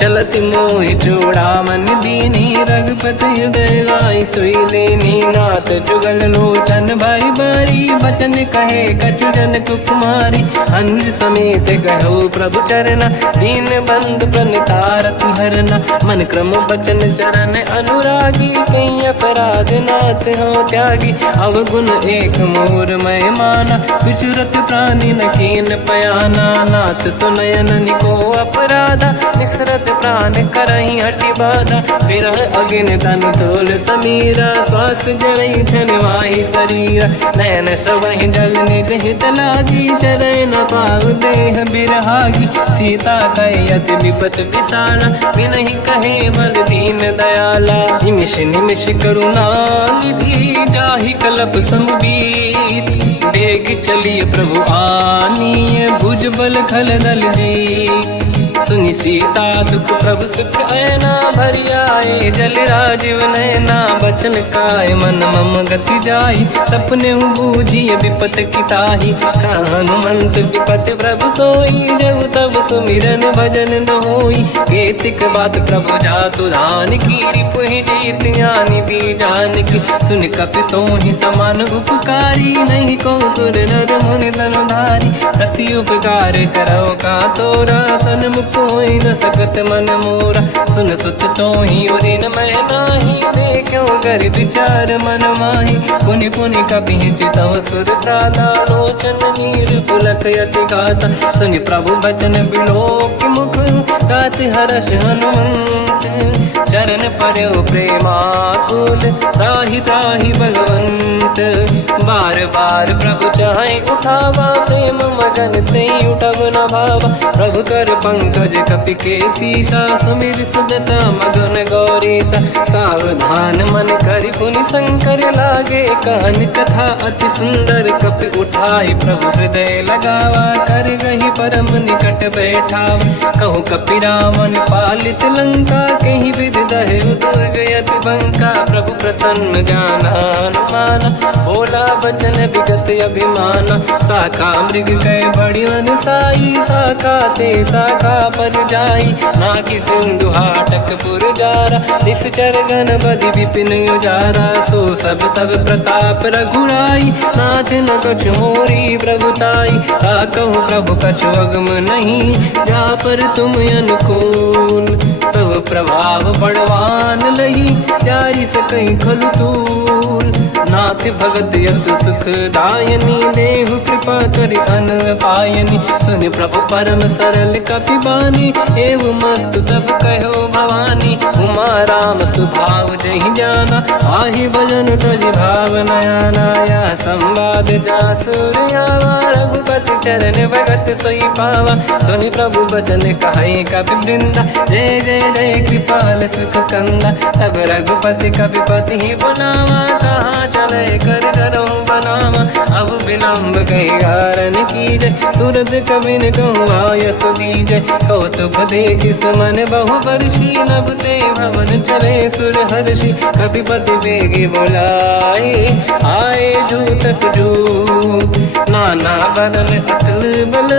चलत मोहि चूड़ामन दीनी रघुपति हृदय लाई सोई लेनी नाथ जुगल लोचन बारी बारी बचन कहे कछु जन कुमारी हंस समेत कहो प्रभु चरना दीन बंद प्रणितारत हरना मन क्रम बचन चरण अनुरागी कई अपराध नाथ हो त्यागी अवगुण एक मोर मैं माना विचुरत प्राणी न कीन पयाना नाथ सुनयन निको अपराधा निसरत प्राण करही हटि बाधा विरह अगिन तन तोल समीरा श्वास जरई छन वाही शरीरा नयन सबहि जल निगहित लागी चरय न पाव देह बिरहागी सीता कहे अति विपत विसाला बिनहि कहे बल दीन दयाला निमिष निमिष करुणा निधि जाहि कलप समबीत बेग चलिए प्रभु आनीय भुज बल खल दल जी सुनि सीता दुख प्रभु सुख ऐना भरि आए जल राजीव नैना बचन काय मन मम गति जाई सपने बूझिए विपत किताही हनुमंत विपत प्रभु सोई जब तब सुमिरन भजन न होई केतिक बात प्रभु जातु धान की रिपुहि जीत ज्ञानी भी जान की सुन कपितों ही समान उपकारी नहीं को सुर नर मुनि धनुधारी प्रति उपकार करो का तोरा सन्मुख कोई न सकत मन मोरा सुन सुत चोही उरी न मैं नाही देखो कर विचार मन माही पुनि पुनि कपि चितव सुर त्राता लोचन नीर पुलक यति गाता सुनि प्रभु बचन बिलोक मुख गात हर्ष हनुमंत चरण पर्यो प्रेमाकुल त्राहि त्राहि भगवंत बार बार प्रभु चाहे उठावा प्रेम मगन ते उठब न भावा प्रभु कर पंकज कपि के सीसा सुमिर सुदशा मगन गौरीसा सावधान मन करि पुनि शंकर लागे कान कथा अति सुंदर कपि उठाई प्रभु हृदय लगावा कर गही परम निकट बैठाव कहु कपि रावण पालित लंका कहीं विद दहे दुर्ग यति बंका प्रभु प्रसन्न जाना हनुमाना बोला बचन विगत अभिमाना शाखा मृग कह बड़ी साई शाखा ते शाखा पर जाई नाकि सिंधु हाटक पुर जारा निश्चर गण बधि विपिन उजारा सो सब तब प्रताप रघुराई नाथ न कछु मोरी प्रभुताई कहूँ प्रभु कछु अगम नहीं जा पर तुम अनुकूल तब प्रभाव बड़वान लही जारी सकई खलु तूल नाथ भगत यत सुख दायनी देहु कृपा करि अन पायनी सुन प्रभु परम सरल कपि बानी एव मस्तु तब कहो भवानी उमा राम सुभाव जहि जाना आहि भजन तजि भाव नयाना या संवाद जासुर आवा रघुपति चरण भगत सोई पावा सुनि प्रभु बचन कहे कपि वृंदा जय जय जय कृपाल सुख कंदा तब रघुपति कपिपति ही बनावा कहाँ चले कर करो बनावा अब विलम्ब कही कारण कीजय तुरंत कबिन कहूँ आयस दीजय कौतुक देख सुमन बहु वर्षी नभ ते भवन चले सुर हर्षि कपिपति बेगी बोलाए आए जूतक जूत नाना बदल अतल बल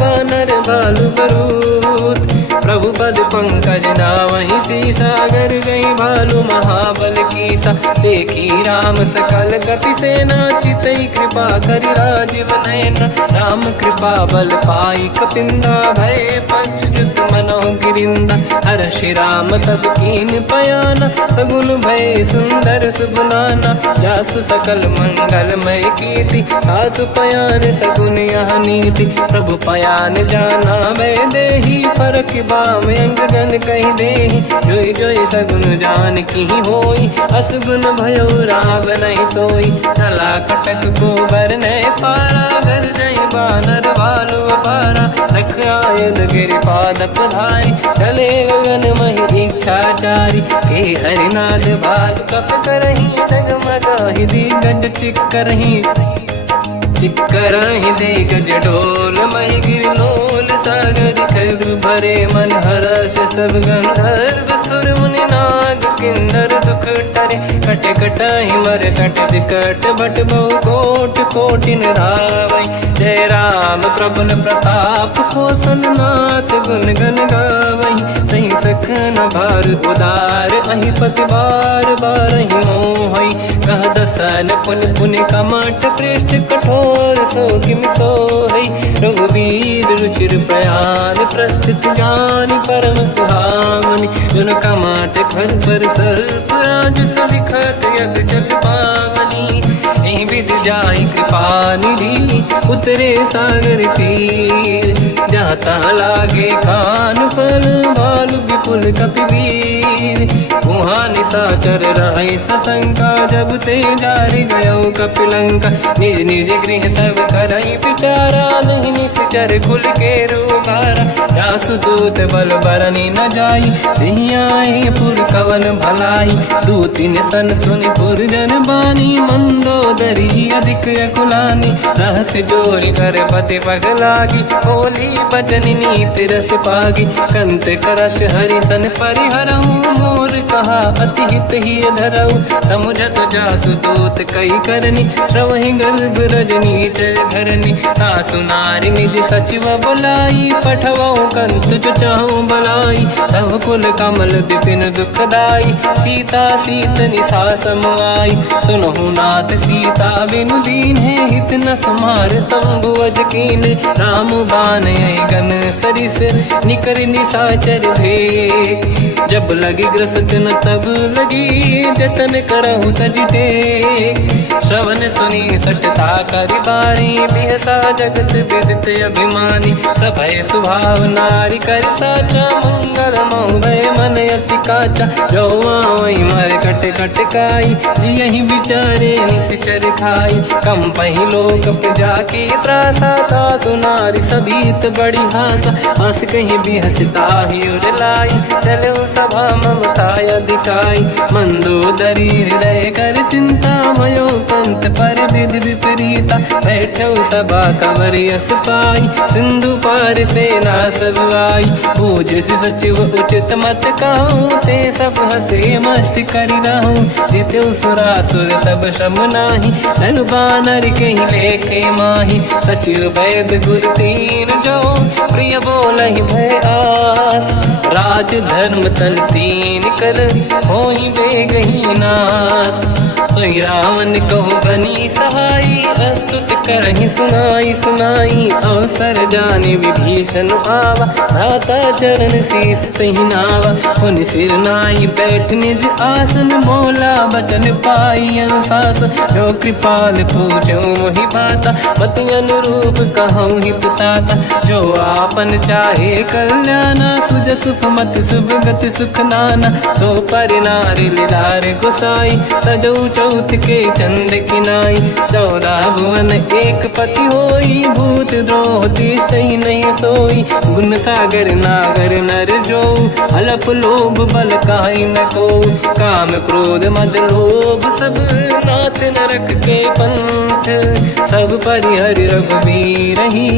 बानर बालु बरूत प्रभु पद पंकज नावहि सी सागर गई भालू महाबल कीसा देखी राम सकल कपि सेना चितई कृपा करि राजीव नयन राम कृपा बल पाई कपिंदा भय पक्षुत मनो गिरिंदा हर्षि राम तब कीन पयाना सगुन भय सुंदर सुबनाना जासु सकल मंगलमय कीर्ति आसु पयान सगुन यह नीति प्रभु पयान जाना मैं देही फरक बाम अंगगन कही देही जोई जोई सगुन जान की होई असगुन भयो राव नहीं सोई चला कटक को बर नहीं पारा घर नहीं बानर बालू पारा रख आयुध गिरि पाद पधारी चले गगन मही इच्छाचारी हे हरिनाथ भाल कप करही जगमगा ही दिग्गज चिक करही चिक्कराही दे गज ढोल मही गिर लोल सागर खर भरे मन हर्ष सब गंधर्व सुर मुनि नाग किन्नर दुख टरे कट कटाही मर कट विकट भट बहु कोट कोटिन रावै जय राम प्रबल प्रताप कोसन नाथ गुण गन गावै सही सकन भार उदार अहि पति बार बार ही मोहई कह दसन पुन पुन कमठ पृष्ठ कठोर सो किम सोहई रघुवीर रुचिर प्रयाण प्रस्थित ज्ञान परम सुहामनि जुन कमठ खर पर सर्प राज सलिखत यग जल पावनी एहि विधि जाहि कृपा निधि उतरे सागर तीर जाता लागे कान पर भालु विपुल कपिवीर वहाँ निशाचर रहे सशंका जब ते जारि गयो कपिलंका निज निज गृह सब करई विचारा नहीं निश्चर कुल के रूबारा जासु दूत बल बरनी न जाई दिहियाए पुर कवन भलाई दूतिन सन सुनि पुर जन बानी मंदोदरी अधिक अकुलानी रहस्य जोरी कर पति पगलागी बोली बचन नीति रस पागी कंत करश हरि सन परिहरहु मोर कहा अति हित ही धरऊ समुझत जासु दूत कई करनी श्रवहि गर्भ रजनी धरनी सासु नारी निज सचिव बुलाई पठवऊ कंत जो चाहूं बलाई तब कुल कमल विपिन दुखदाई सीता सीत निशा समाई सुनहु नाथ सीता बिनु दीन है हित न समार शंभु अज कीन राम बान गन सरिस निकर निशाचर भेक जब लगी ग्रसत न तब लगी जतन करहु तज टेक श्रवण सुनी सटता करि बाणी बिहसा जगत विदित अभिमानी सभय सुभाव नारी कर साचा मंगल भय मन अति काचा जो आवई मर कट कट काई जियहि बिचारे निश्चर खाई कम पही लोक जाके त्रासा था सुनारी सभीत बड़ी हासा हंस कहीं भी हंसता ही उर लाई चलो सभा ममता अधिकाई मंदोदरी हृदय कर चिंता मयो पंत पर विधि विपरीता बैठो सभा कंवर यस पाई सिंधु पार सेना सब आई पूज सचिव उचित मत कहूँ ते सब हसे मस्त करि रहूं जितु सुरासुर तब शम नाही धनु बानर कहीं लेखे माही सचिव वैद गुरु तीन जो प्रिय बोलहि भय आस राज धर्म तन तीन कर होई बेगही नास सोई रावण कहु बनी सहाई अस्तुत करहि सुनाई सुनाई अवसर जाने विभीषण आवा धाता चरण शीस तहि नावा पुनि सिर नाई बैठ निज आसन मोला बचन पाई अनुशास जो कृपाल पूजो मोहि बाता मति अनुरूप कहूँ हित ताता जो आपन चाहे कल्याणा सुजस सुमति शुभ गति सुख नाना सो पर नारी लीलार गोसाई तजौ चौथ के चंद किनाई 14 भुवन एक पति होई भूत द्रोह तिष्ठहि नहीं सोई गुण सागर नागर नर जो अलप लोभ बल काहि न को काम क्रोध मद लोभ सब नाथ नरक के पंथ सब परिहरि रघुबीर ही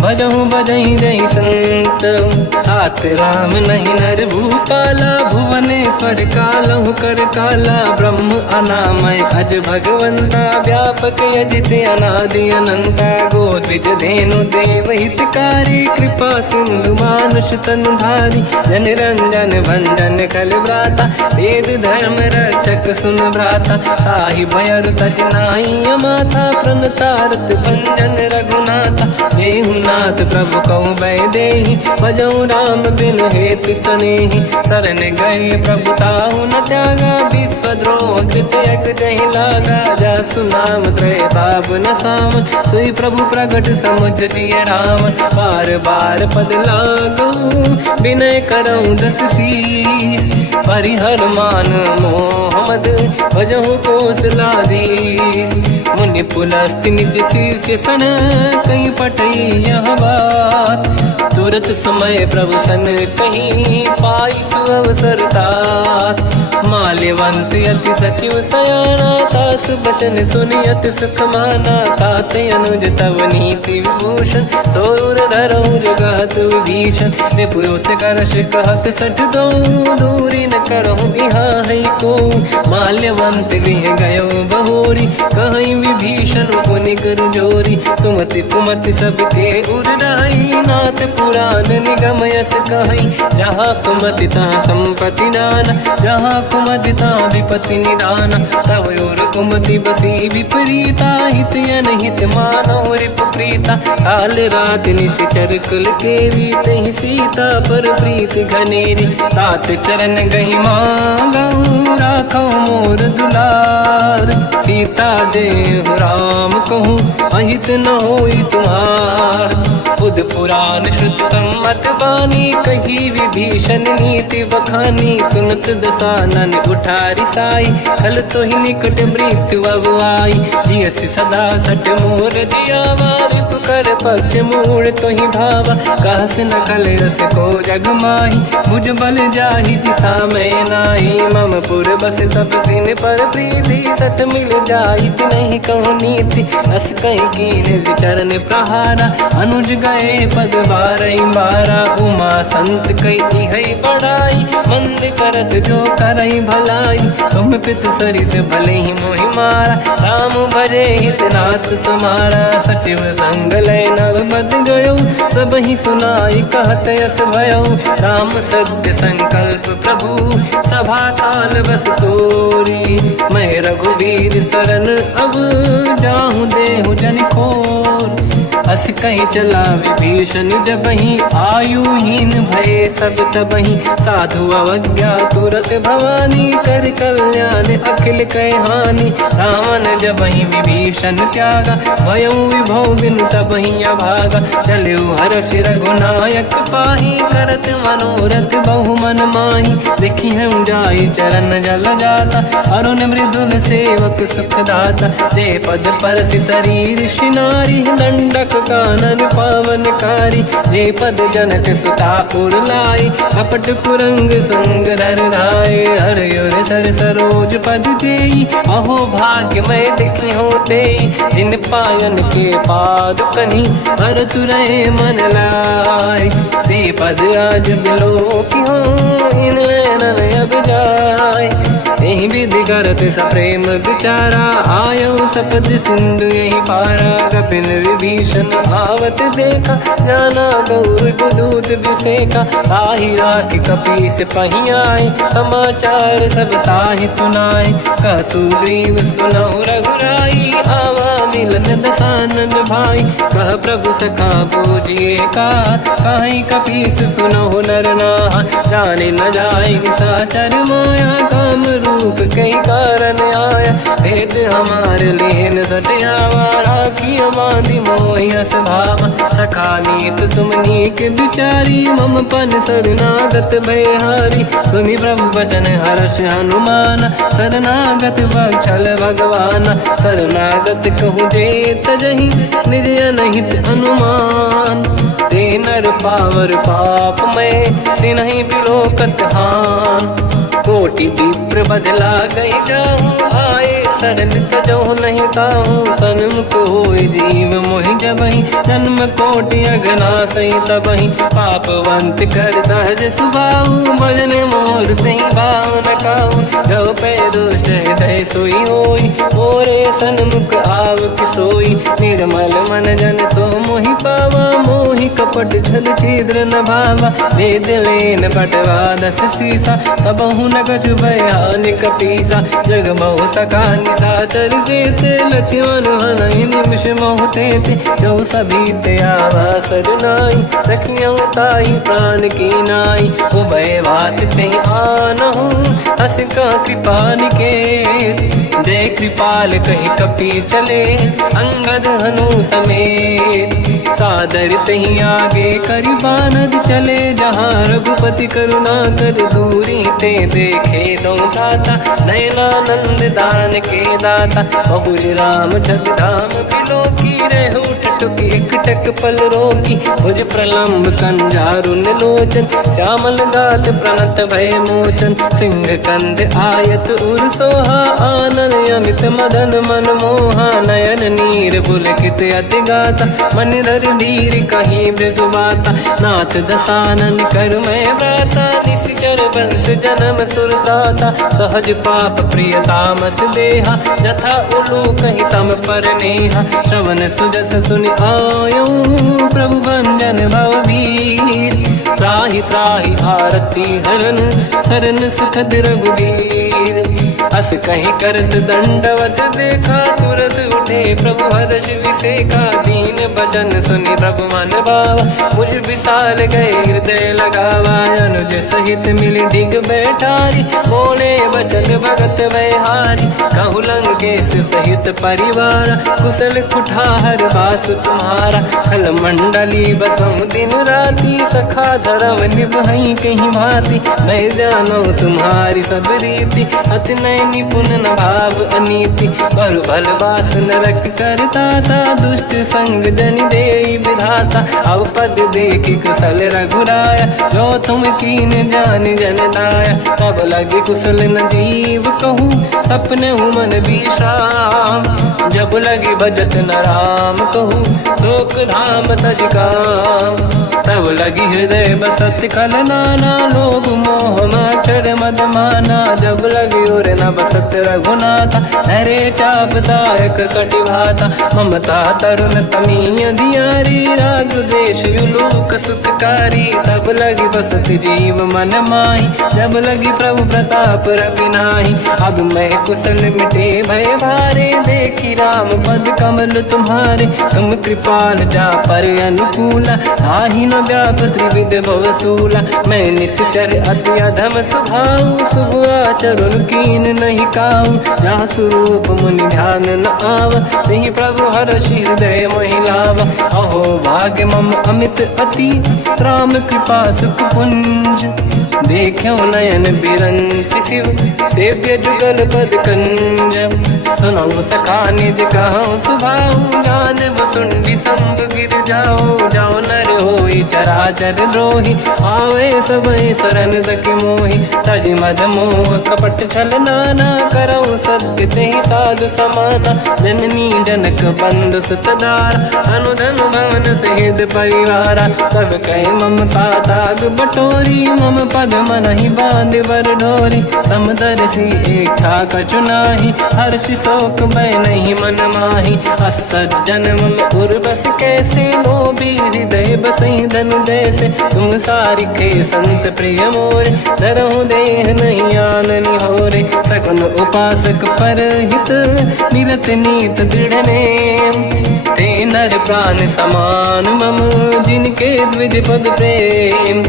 भजहु बजहि रहि संत हाथ राम नहीं नर भूपाला भुवनेश्वर कालहु कर काला ब्रह्म अनामय अज भगवंता व्यापक अजित अनादि अनंता गोद्विज धेनु देव हितकारी कृपा सिंधु मानुष तनु धारी जन रंजन भंजन कल व्राता वेद धर्म रक्षक सुन भ्राता ताहि भयर तज नाहि माथा प्रणतारत भंजन रघुनाथा जेहु नाथ प्रभु कहु भय देहि भजहु राम बिनु हेतु सनेहि शरण गए प्रभु ताहु न त्यागा विश्वद्रोह कृत यज्ञ जहि लागा जासु नाम त्रयताप न साम सोई प्रभु प्रगट समुझ जिय राम बार बार पद लागू विनय करऊँ 10 शीस परिहर मान मोहम्मद भजहु कौशलाधीश मुनि पुलस्त्य निज शीर्ष सन कहीं पटई यह बात तुरत समय प्रभु सन कहीं पाई सुअवसर तात माल्यवंत अति सचिव सयाना, तास बचन सुनि अति सुख माना। ताते अनुज तव नीति विभूषण, सोर धरऊ जगत विभीषण। विपुत करश कहत सठ दो, दूरी न करहु यहाँ है को। माल्यवंत गृह गयो बहोरी, कहीं विभीषण पुनि कर जोरी। सुमति कुमति सबके उरनाई, नाथ पुराण निगम यस कहीं। जहाँ सुमति तहाँ संपत्ति नाना, जहाँ कुमति तहाँ विपत्ति निदाना। तव और कुमति बसी विपरीता, हित अनहित मानव रिप प्रीता। काल रात निश्चर कुल केरी, तहि सीता पर प्रीत घनेरी। तात चरण गही मांगऊ, राखो मोर दुलार। सीता देहु राम कहूँ, अहित न होई तुम्हार। बुध पुराण श्रुत सम्मत बानी, कही विभीषण नीति बखानी। सुनत दसानन उठारी साई, खल तो ही निकट मृत्यु अब आई। जियसि सदा सट मोर जियावा, रिपु कर पक्ष मूड़ तो ही भावा। कहस न कल रस को जग माही, भुज बल जाहि जिता मैं नाही। मम पुर बस तप सिन पर प्रीति, सत मिल जाई नहीं कहूँ नीति। अस कहीं कीन विचरण प्रहारा, अनुज गए पद बारई बारा। उमा संत कई है बड़ाई, मंद करत जो करई भलाई। तुम पित सरिस भले ही मोहि मारा, राम भजे हितनाथ तुम्हारा। सचिव संग लय नव बद गयो, सब ही सुनाई कहत यस भयो। राम सत्य संकल्प प्रभु, सभा काल बस तोरी। मैं रघुवीर शरण अब, जाहूँ देहु जन खोर। अस कहीं चला विभीषण जबहि, आयुहीन भये सब तबहि। साधु अवज्ञा तुरत भवानी, कर कल्याण अखिल कह हानि। रावण जबहि विभीषण त्यागा, भयउ विभव बिनु तबहि अभागा। चलऊ हर्ष रघुनायक पाहि, करत मनोरथ बहु मन माहि। देखी हूँ जाई चरण जल जाता, अरुण मृदुल सेवक सुख दाता। दे पद पर सितरी ऋषि नारी, दंडक कानन पावनकारी। जे पद जनक सुता उर लाई, कपट कुरंग संग धर धाय। हर सर सरोज पद जेई, अहो भाग्य मैं देखी होते। जिन पायन के पाद कहीं, हर तुरय मन लाय। दे पद आज बिलो की हो, इन नैनन अब जाय। यही विधि करत सप्रेम विचारा, आयो सपद सिंधु यही पारा। कपिन विभीषण आवत देखा, जाना गौर दूत विसेका। ताहि राखि कपीस पही आए, समाचार सब ताहि सुनाए। कह सुग्रीव सुनहु रघुराई, आवा मिलन दसानन भाई। कह प्रभु सखा पूजिए का, कहीं कपीस सुनहु नर नाहा। जाने न जाएगी साचर माया, काम रूप कई कारण आया। भेद हमार लेन सटियावा, राखी बांधि मोहियस भावा। सखा नीत तुम नीक विचारी, मम पन शरणागत भयहारी। सुनि प्रभु वचन हर्ष हनुमान, शरणागत बक्षल भगवान। शरणागत कहूँ जे तजहि, निज अनहित हनुमान। ते नर पावर पाप में, तिन्हि बिलोकत हान। कोटि विप्र बदला गई जाऊँ, आए शरण तजो नहीं ताहूँ। सन्मुख होय जीव मोहि जबहि, जन्म कोटि अघनासहि तबहि। पापवंत कर सहज सुभाऊ, भजन मोर तहि भाव न काहू। जो पै दुष्ट हृदय सोई होई, मोरे सन्मुख आव कि सोई। निर्मल मन जन सो मोहि पावा, मोहि कपट छल छिद्र न भावा। भेद लेन बटवा दस सीसा, तबहु न कछु भयानि कपीसा। जग महु सका निशाचर जेते, लक्ष्मण हनहि निमिष महु तेते। जो सभी ते आवा सरनाई, रखियौ ताहि प्राण की नाई। उभय बात ते आनहु, हस का कृपा निकेत। जय कृपाल कहि कपि चले, अंगद हनु समेत। सादर तही आगे करी बानर चले जहाँ रघुपति करुणा कर दूरी ते देखे दो भ्राता नयनानंद दान के दाता बहुरी राम छवि धाम बिलो की रह उठ टुकी एक टक पल रोकी भुज प्रलंब कंजारुन लोचन श्यामल गात प्रणत भय मोचन सिंह कंद आयत उर सोहा आनन अमित मदन मन मोहा नयन नीर पुलकित अति गाता मन धर धीर कहीं मृदु माता नाथ दसानन कर मैं व्राता निश्चर वंश जन्म सुरदाता सहज पाप प्रिय तामस देहा जथा उलू कहीं तम पर नेहा श्रवण सुजस सुनि आयो प्रभु भंजन भववीर त्राहि त्राहि आरती हरन सरन सुखद रघुवीर अस कहीं करत दंडवत देखा तुरत उठे प्रभु हर्ष विसेखा दीन भजन सुनि प्रभु मन भावा मुझ विशाल गए हृदय लगावा अनुज सहित मिल डिग बैठारी बोले बचन भगत वैहारी कहु लंकेश सहित परिवार कुशल कुठार बास तुम्हारा खल मंडली बसहु दिन राती सखा धर्म निभई कहीं भांति मैं जानो तुम्हारी सब रीति अति नय निपुण न भाव अनीति पर भल बास नरक करता था दुष्ट संग जन दे विधाता अब पद देखी कुशल रघुराया जो तुम कीन जान जन दाया तब लगे कुशल न जीव कहूँ सपने मन विश्राम जब लगे भजत न राम कहूँ शोक धाम तज काम तब लगी हृदय बसत कल नाना लोभ मोह मच्छर मद माना जब लगी और न बसत रघुनाथा हरे चाप सायक कटिभाता ममता तरुण तमीय धियारी राग देश युलोक सुखकारी तब लगी बसत जीव मन माही जब लगी प्रभु प्रताप रवि नाही अब मैं कुशल मिटे भय भारे देखी राम पद कमल तुम्हारे तुम कृपाल जा पर अनुकूला आही न व्याप त्रिविध भवसूला मैं निश्चर अति अधम स्वभाव शुभ आचरण कीन नहीं काऊ जहाँ स्वरूप मुनि ध्यान न आव नहीं प्रभु हर्ष हृदय महिलावा अहो भाग्य मम अमित अति राम कृपा सुख पुंज देखो नयन बिरंच शिव सेव्य जुगल पद कंज सुनो सखा निज कहूँ सुभाऊ जान वसुंडी संग गिर जाओ जाओ नर होई चराचर द्रोही आवे सबई शरण दक मोहि तज मद मोह कपट छल नाना करऊँ सत्य तेहि साधु समाना जननी जनक बंधु सुतदार अनुधन भवन सहित परिवारा सब कहे ममता ताग बटोरी मम पद मन ही बांध बर डोरी समदर्शी इच्छा कछु नाही हर्ष शोक मैं नहीं मन माही असज्जन मम उर्वश कैसे लोभी हृदय बसई धनु जैसे तुम सारिखे संत प्रिय मोरे धरहु देह नहीं आननि होरे सगुन उपासक पर हित निरत नीत दृढ़ नेम ते नर प्राण समान मम जिनके द्विज पद प्रेम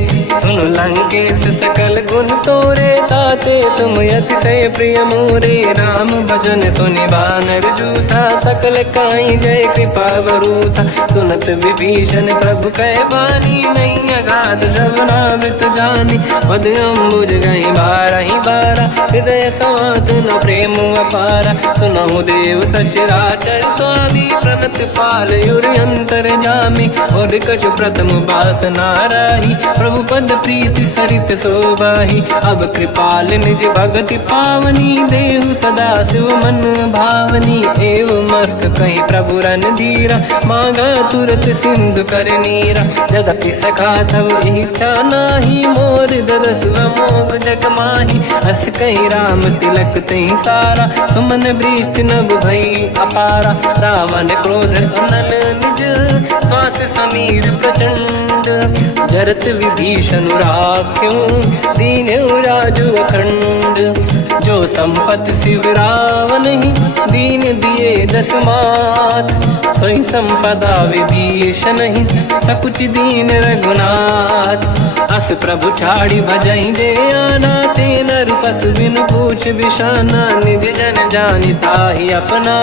सुन लंकेश सकल गुण तोरे ताते तुम अतिशय प्रिय मोरे राम भजन सुनि बानर जूथा सकल काई जय कृपा वरूथा सुनत विभीषण प्रभु कह बानी नहीं अगाध श्रवणामृत जानी पद अम्बुज गई बारहि बारा हृदय समात न प्रेम अपारा सुनहु देव सचराचर स्वामी प्रणत पाल युर अंतर जामी और कछु प्रथम बास नाराही प्रभु पद प्रीति सरित शोभाही अब कृपाल निज भगति पावनी देहु सदा शिव मन भावनी एव मस्त कहीं प्रभु रन धीरा मांगा तुरत सिंधु कर नीरा यद्यपि सखा तब इच्छा नाही मोर दरस मोग जग माही अस कहीं राम तिलक तही सारा तुमन वृष्ट नभ भई अपारा रावण क्रोध अनल निज श्वास समीर प्रचंड जरत विभीषण राख्यो दीन राजु अखंड जो जो संपत्ति शिवराव नहीं दीन दिए 10 मात सोई संपदा विभीष नहीं सकुच दीन रघुनाथ अस प्रभु छाड़ी भजई दे आना तेन रूपस बिन पूछ बिशाना निज जन जानिता ही अपना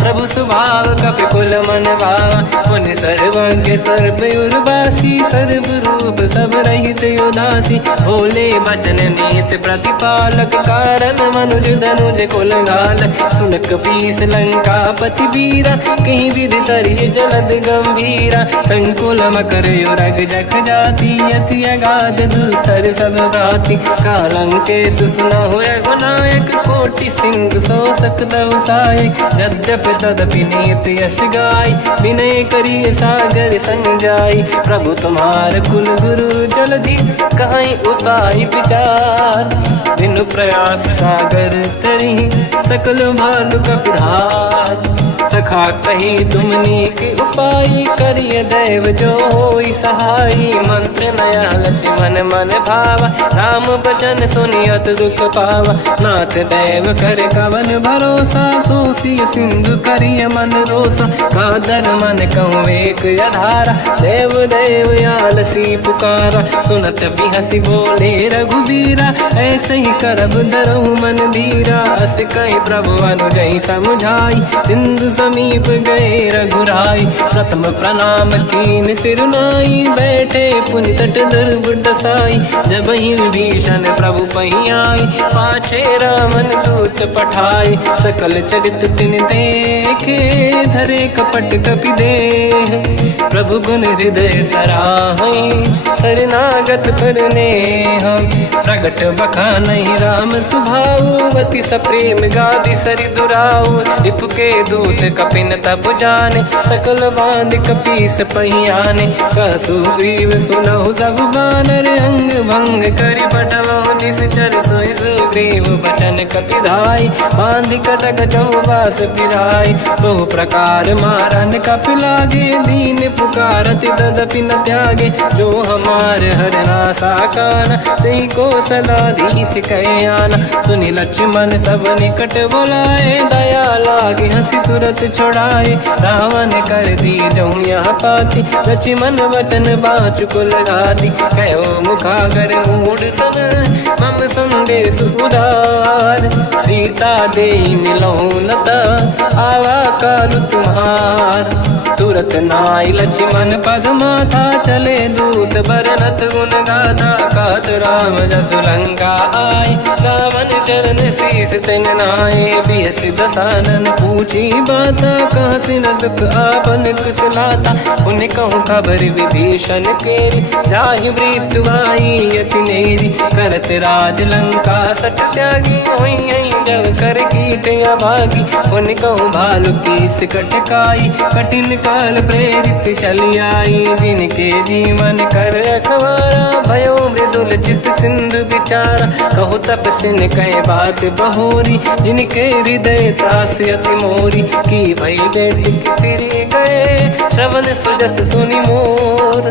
प्रभु स्वभाव कपि कुल मन भावा मुनि सर्वज्ञ सर्व उर्वासी सर्व रूप सब रहित उदासी भोले बचन नीत प्रतिपालक कारण मनुज धनुज कुल घाल सुन कपीस लंका पति वीरा कहीं विधि तरिय जलद गंभीरा संकुल मकर युरग जख जाति अति अगाध दुस्तर सब भाति कालंके सुसना हुए गुनायक कोटि सिंह सो सकदव साय यद्यप तदपि नीत यस गाय विनय करिय सागर सन जाय प्रभु तुम्हार कुल गुरु जलधि कहीं उपाय विचार बिनु प्रयास सागर तरी सकल भालु कपिधार सखा कही तुमनी के उपाय करिय दैव जो होई सहाई मंत्र नया लक्ष्मण मन भावा राम बचन सुनियत दुख पावा नाथ दैव कर कवन भरोसा सोसी सिंधु करिय मन रोसा कादर मन कहूँ एक अधारा देव देव आलसी पुकारा सुनत भी हंसी बोले रघुबीरा ऐसे ही करब धरहु मन धीरा अस कहीं प्रभु अनुजई समझाई सिंधु समीप गए रघुराई प्रथम प्रणाम कीन सिरुनाई बैठे पुनि तट दुर्बुड साई जब ही विभीषण प्रभु पही आई पाछे रामन दूत पठाई सकल चरित तिन देखे धरे कपट कपि देह प्रभु गुण हृदय सराहई शरणागत पर नेह प्रगट बखानहि राम सुभावती सप्रेम गादि सरि दुराऊ रिपु के दूत कपिन तब जाने सकल बांध कपीस पहियाने कहसु ग्रीव सुनहु सब बानर अंग भंग करि बटवहु निश्चर सोई सुग्रीव बचन कपिधाई बांध कटक चौबास फिराई बहु प्रकार मारन कपि लागे दीन पुकारति तदपि न त्यागे जो हमार हरना साकाना तेहि को सलाधीश कहे आना सुनि लक्ष्मण सब निकट बोलाए दया लागे हंसी तुरत छोड़ाए रावण कर दी जो यहाँ पाती लक्ष्मण वचन बाचु कुल घाती कहो मुखागर मूड सन मम संदेश उदार सीता दे मिलौनता आवा कालु तुम्हार तुरत नाई लक्ष्मण पद माथा चले दूत बरनत गुण गाथा कात राम जसु लंका आए रावण चरण शीस तिन नाये बिहसि दसानन पूछी बाता कहाँ से न दुख आपन कुशलाता उन्हें कहूँ खबर विभीषण केरी जाहि मृत्यु आई यति नेरी करत राज लंका सट त्यागी हुई जब कर कीट अभागी उन्हें कहूँ भालू कीस कटकाई कठिन काल प्रेरित चली आई जिनके जीवन कर रखवारा भयो मृदुल चित सिंधु विचारा कहु तपसिन कह बात बहोरी जिनके हृदय त्रास अति मोरी की भई बेट फिरी गए श्रवण सुजस सुनि मोर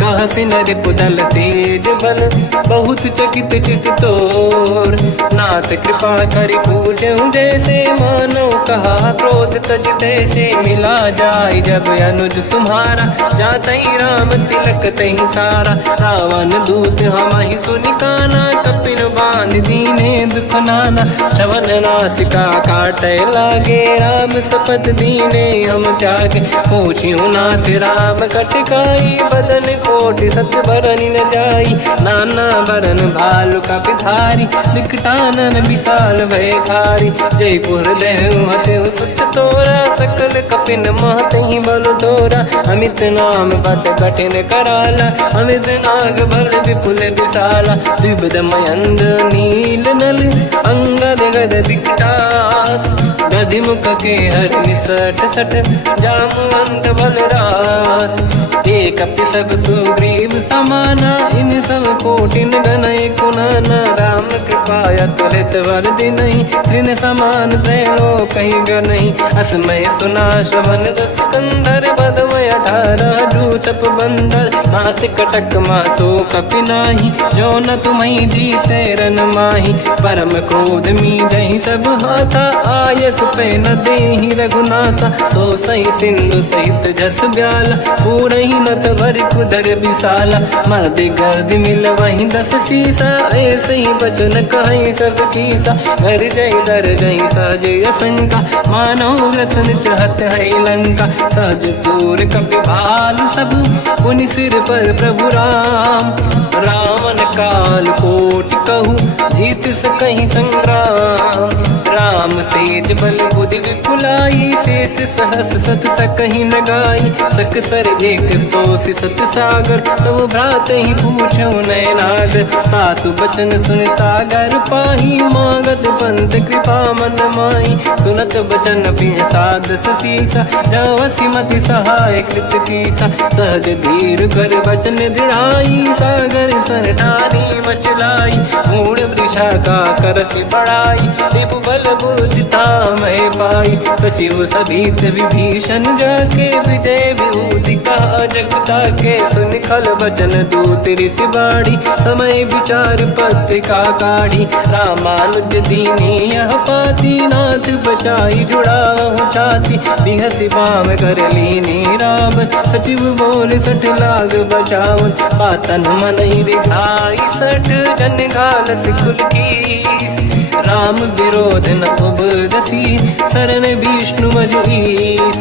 कहा सिन रिपुदल तेज बल बहुत चकित चित तोर नाथ कृपा करि पूजहु जैसे मानो कहा क्रोध तज तैसे मिला जाय जब अनुज तुम्हारा जातहि राम तिलक तहि सारा रावण दूत हमहि सुनि काना कपिन बांध दीने दुख नाना श्रवण नासिका काटे लागे राम सपथ दीने हम त्यागे पूछियो नाथ राम कटकाई बदन कोटि सत बरनि न जाई नाना बरन भालु कपिधारी निकटानन विशाल भय खारी जयपुर देहु हतेउ सुत तोरा सकल कपिन महतहि बल तोरा अमित नाम बट कठिन कराला अमित नाग बल विपुल विशाला द्विविध मयंद नील नल अंगद गद विकटास गधि मुख के हर निसट सट जामवंत बलरास ते कपि सब सुग्रीव समाना, इन सब कोटिन गणय कुनाना। राम कृपाया तुलित वर दिनहि, तृण समान त्रैलोक ही गणहि। असमय सुना श्रवण रस कंधर, बदमय 18 दूतप बंदर। मात कटक मासो कपि नाही, जो न तुम्हि जीते रन माही। परम क्रोध मीजहि सब हाथा, आयस पे न देहि रघुनाथा। तो सही सिंधु सहित जस ब्याला, पूरहि नत भर कुदर विशाला। मर्द गर्द मिल वहीं 10 सीसा, ऐसे ही बचन कहीं सब कीसा। घर जय दर जय सहज असंका, मानव रसन चहत है लंका। सहज सूर कपि भाल सब, पुनि सिर पर प्रभु राम। रावण काल कोटि कहूँ, जीत सकहि संग्राम। राम तेज बल बुद्धि विपुलाई, शेष सहस सत सकहि न गाई। सकसर एक सोसि सत सागर, तब भ्रात ही पूछो नयनागर। सासु बचन सुन सागर पाही, मागत पंथ कृपा मन माही। सुनत बचन पिय साध सीसा, जवसि मति सहाय कृत कीसा। सहज धीर कर बचन दृढ़ाई, सागर सन ठानी मचलाई। मूढ़ वृषा का करसि बढ़ाई, रिपु बल बुद्धि तामहि पाई। सचिव सभीत विभीषण जाके, विजय विभूति कहा जगता के। सुन खल बचन दूत ऋषि बाड़ी, समय विचार पत्रिका काढ़ी। रामानुज दीनी यह पाती, नाथ बचाई जुड़ाहु छाती। बिहसि बाम कर लीनी राम, सचिव बोल 60 लाग बचावन। पातन मन ही रिझाई 60, जन घाल सिकुल कीस। राम विरोध न उबरसी, शरण विष्णु मज ईस।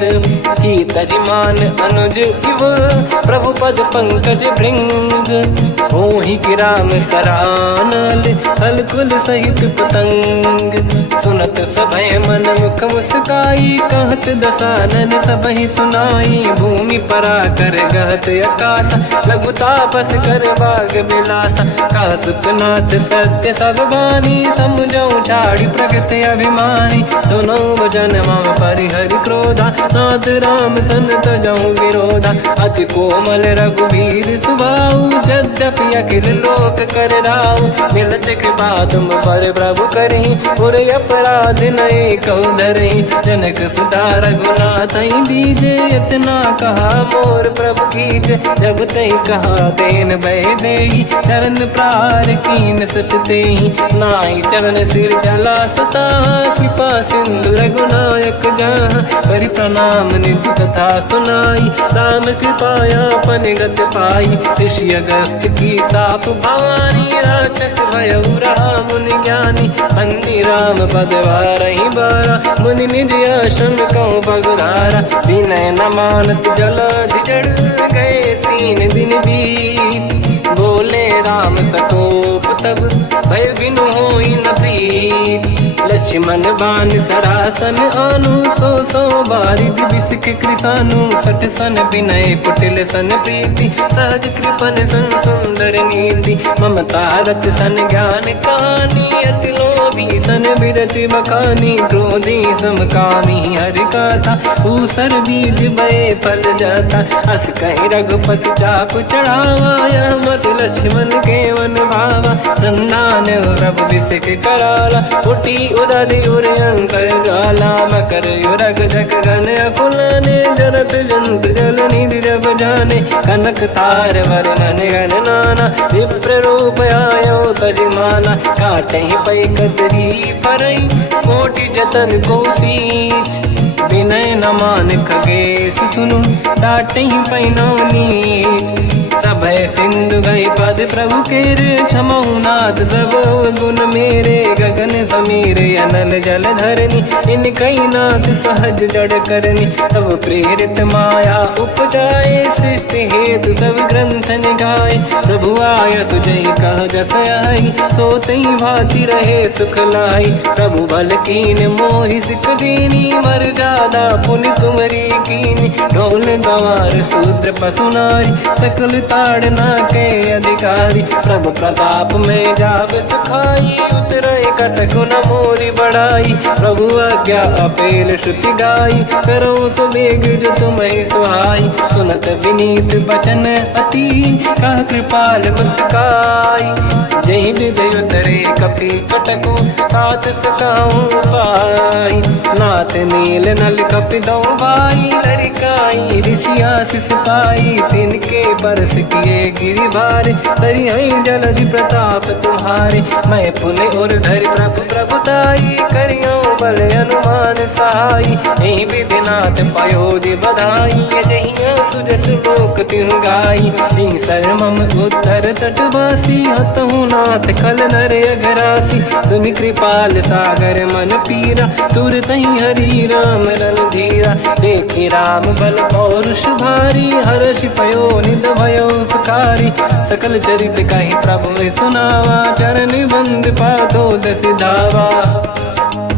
की तजिमान अनुज इव, प्रभु पद पंकज भृंग। होहि कि राम सरानल, हलकुल सहित पतंग। सुनत सभय मन मुख मुस्काई, कहत दसानन सबहि सुनाई। भूमि परा कर गहत आकाश, लघु तापस कर बाग बिलासा। कह सुखनाथ सत्य सब बानी, समझौ छाड़ी प्रगति अभिमानी। सुनो भजन मम परिहरि क्रोधा, नाथ राम सन तजहु विरोधा। अति कोमल रघुवीर सुभाऊ, यद्यपि अखिल लोक कर राऊ। मिलत कृपा तुम पर प्रभु करहि, पुर अपराध नये कहु धरहि। जनक सुता रघुनाथ दीजे, इतना कहा मोर प्रभु कीजे। जब तहि कहा देन भय देहि, चरण प्रार कीन सत तेहि। नाहि चरण सिर चला सता, कृपा सिंधु रघुनायक जहाँ। करि प्रणाम निधि कथा सुनाई, राम कृपाया पन गत पाई। ऋषि अगस्त की साप भवानी, राक्षस भयउ रहा मुनि ज्ञानी। बंदी राम पद वारहि बारा, मुनि निज आश्रम कहु पगुधारा। विनय न मानत जलाधि जड़, गए 3 दिन बीत। बोले राम सकोप तब, भय बिनु होई न प्रीत। लक्ष्मण बान सरासन आनु, 100 बारिद बिसक कृसानु। 60 सन विनय कुटिल सन प्रीति, सहज कृपन सन सुंदर नीति। ममता रत सन ज्ञान कहानी, अति लोभी सन बिरति बखानी। क्रोधी समकामी हरि कथा, ऊसर बीज बये फल जाता। अस कहि रघुपति चाप चढ़ावा, यह मत लक्ष्मण के मन भावा। संधान प्रभु बिसक कराला, उठी उदधि उरयंकर ज्वाला। मकर युरग जग गण अकुलाने, जरत जंत जल निधि जब जाने। कनक तार वर्णन गण नाना, विप्र रूप आयो तजिमाना। काटहि पै कतरी परई, कोटि जतन को सींच। विनय न मान खगेश सुनु, डांटहि पैनौ नीच। सभय सिंधु गई पद प्रभु केरे, क्षमहु नाथ सब गुण मेरे। गगन समीरे अनल जल धरनी, इन कई नाथ सहज जड़ करनी। तब प्रेरित माया उपजाए, सृष्टि हेतु सब ग्रंथ निगाए। प्रभु आय सुजई कह जस आई, सोतई भांति रहे सुख लाई। प्रभु बल कीन मोहि सिख दीनी, मर्यादा पुनि तुमरी कीनी। ढोल गंवार शूद्र पशु नारी, सकल ताड़ना के अधिकारी। प्रभु प्रताप में जाब सुखाई, उतरे कटक गुण मोरी बढ़ाई। प्रभु आज्ञा अपेल श्रुति गाई, करो सो बेग जो तुम्हें सुहाई। सुनत विनीत बचन अति, कह कृपाल मुस्काई। जय विदय उतरे कपि कटकु, तात सकाऊं पाई। नाथ नील नल कपि दो भाई, लरिकाई ऋषि आशीष पाई। तिनके परस किए गिरि भारे, तरिहै जलधि प्रताप तुम्हारे। मैं पुने और धरि प्रभु प्रभुताई, करियो बल अनुमान सहाई। यही विधिनाथ पयोधि बधाई, जहिया सुजस लोक तिहु गाई। सरमम उत्तर तटवासी, हतहु नाथ खल नर अघरासी। तुम कृपाल सागर मन पीरा, तुरत ही हरि राम रन धीरा। देखी राम बल पौरुष भारी, हर्ष पयो निध भयो सुखारी। सकल चरित कहि प्रभु सुनावा, चरण बंद पादो दस धावा।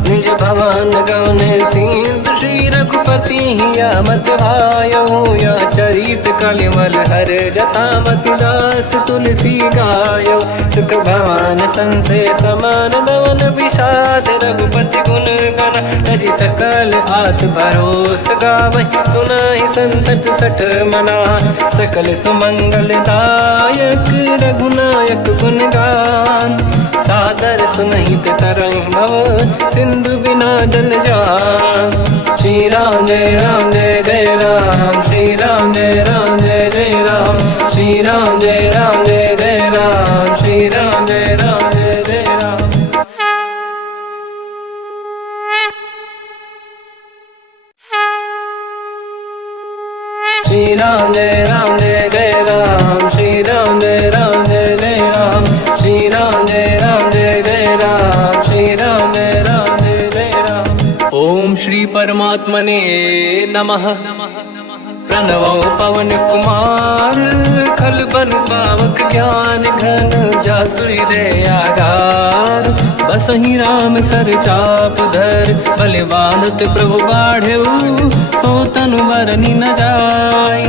निज भवन गवन सिंधु, श्री रघुपति हिया मत भायो। या चरित कलिमल हर जटा, मति दास तुलसी गायो। सुख भवन संशय समान दवन, विषाद रघुपति गुण गण। तजि सकल आस भरोस गावै, सुनाहि संतत सठ मना। सकल सुमंगल दायक, रघुनायक गुण गान। सादर सुनहित तरंग भव, सिंधु बिना जल जान। श्री राम जय राम जय जय राम, श्री राम जय राम जय जय राम। श्री राम जय राम जय जय राम, श्री राम जय राम जय जय राम। श्री राम जय राम जय जय राम, श्री राम जय राम जय जय राम। श्री राम जय राम जय जय राम, श्री राम जय राम जय जय राम। ओम श्री परमात्मने नमः। प्रणवो पवन कुमार, खल बन पावक ज्ञान घन। जासुरी दयागार, बसहि राम सर चाप धर। बल बांधत प्रभु बाढ़ऊ, सो तनु बरनि न जाय।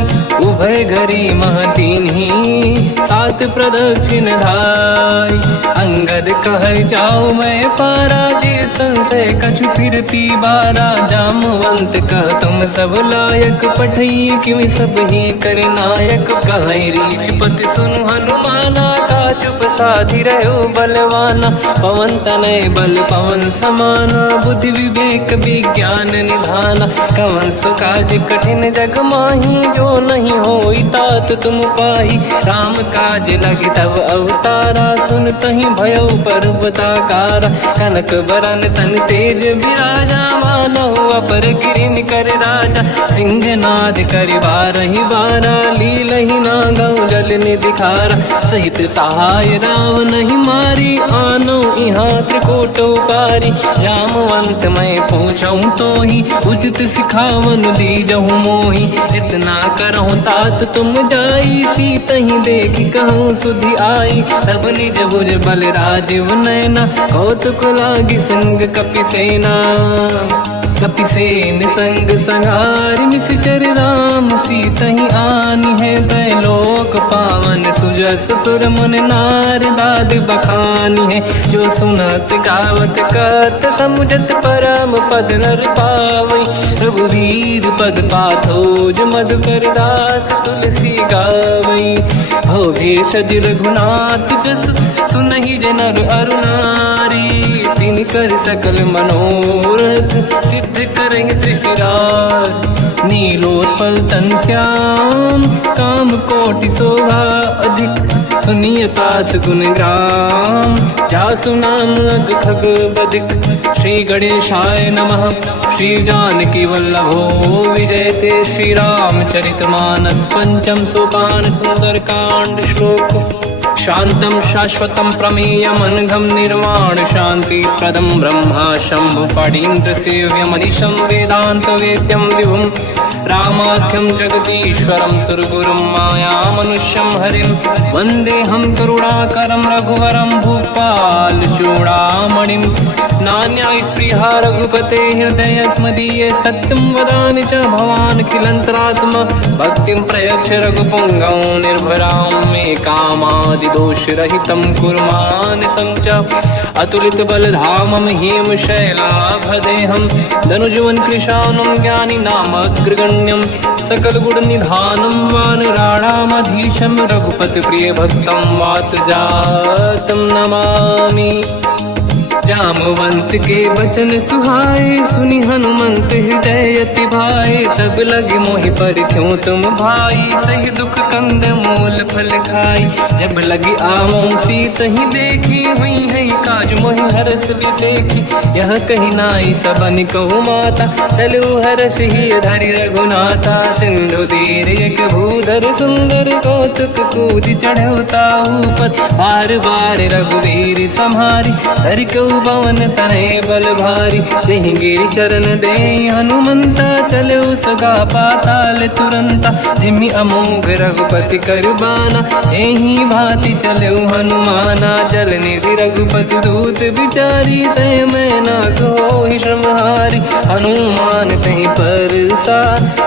उभय घरी मह दीन्ही, सात प्रदक्षिण धाय। अंगद कह जाओ मैं पारा, जे संशय कछु फिरती बारा। जामवंत कह तुम सब लायक, पठई किमि सब ही कर नायक। कहि रीछ पति सुनु हनुमाना, का चुप साधि रहो बलवाना। पवन तनय बल पवन समाना, बुद्धि विवेक विज्ञान निधाना। कवन सो काज कठिन जग माही, जो नहीं होई तात तुम पाही। राम काज लगे तब अवतारा, सुनतहि भयो पर्वताकारा। कनक बरन तन तेज विराजा, मानहु अपर गिरिन कर राजा। सिंहनाद करि बारहि बारा, लीलहि नागौ जल निधिखारा। सहित सहाय राव नहीं मारी, आनो इहाँ त्रिकोट पारी। जामवंत मैं पूछऊँ तोहि, उचित सिखावन दीजहु मोहि। इतना करहु तात तुम जाई, सीतहि देखि कहूँ सुधि आई। तब निज भुज बल राजीव नयना, कौतुक लागी संग कपि सेना। कपिसेन संग संहारि, निश्चर राम सीतहि आनि है। दैलोक पावन सुजस सुर मुनि नार, दाद बखानी है। जो सुनत गावत कहत, समुझत परम पद नर पावै। रघुवीर पद पाथोज, मधुकर दास तुलसी गावै। हो भेषज रघुनाथ जस, सुनहि जे नर अरु नारी। तिन कर सकल मनोरथ, सिद्ध करहि त्रिशिरार। नीलोत्पल तन श्याम, काम कोटि शोभा अधिक। सुनिय तास गुण ग्राम, जासु नाम अग खग बदिक। श्री गणेशाय नमः। श्री जानकी वल्लभो विजयते, श्री रामचरित मानस। पंचम सोपान सुंदर कांड श्लोक। शांतं शाश्वतं प्रमेयमनघं, निर्वाण शांति प्रदं ब्रह्मा शंभु। फणीन्द्र सेव्यमनिशं, वेदांत वेद्यं विभुं। रामाख्यं जगदीश्वरं, सुरगुरुं मायामनुष्यं हरिं। वन्देऽहं करुणाकरं रघुवरं, भूपाल चूडामणिं। नान्यास्पृहा रघुपते हृदयस्मदीये, सत्यं वदामि च भवानखिलन्तरात्मा। भक्तिं प्रयच्छ रघुपुङ्गं, निर्भरां मे कामादि दोष रहितं कुर्मानसं च अतुलित बलधामं हेम शैलाभदेहं धनुजवन कृशानं ज्ञानिनामग्रगण्यं सकल गुण निधानं वानराणामधीशं रघुपति प्रिय भक्तं वात जातं नमामि। जामवंत के वचन सुहाए सुनि हनुमंत हृदय अति भाए तब लगे मोहि पर क्यों तुम भाई सही दुख कंद मूल फल खाई जब लगी आमो सीत ही देखी हुई है काज मोहि हरस बिसेखी यह कही नाई सबन कहु माता चलु हरस ही धरि रघुनाथा सिंधु तीर एक भूधर सुंदर कौतुक कूद चढ़ौता ऊपर बार बार रघुवीर सम्हारी हरि को पवन तनय बल भारी जहि गिरि चरण दे हनुमंता चलो सगा पाताल तुरंता जिमि अमोघ रघुपति कर बाना एहि भांति चलो हनुमाना जल निधि रघुपति दूत बिचारी तय मैं ना कोहि श्रमहारी हनुमान तहि परसा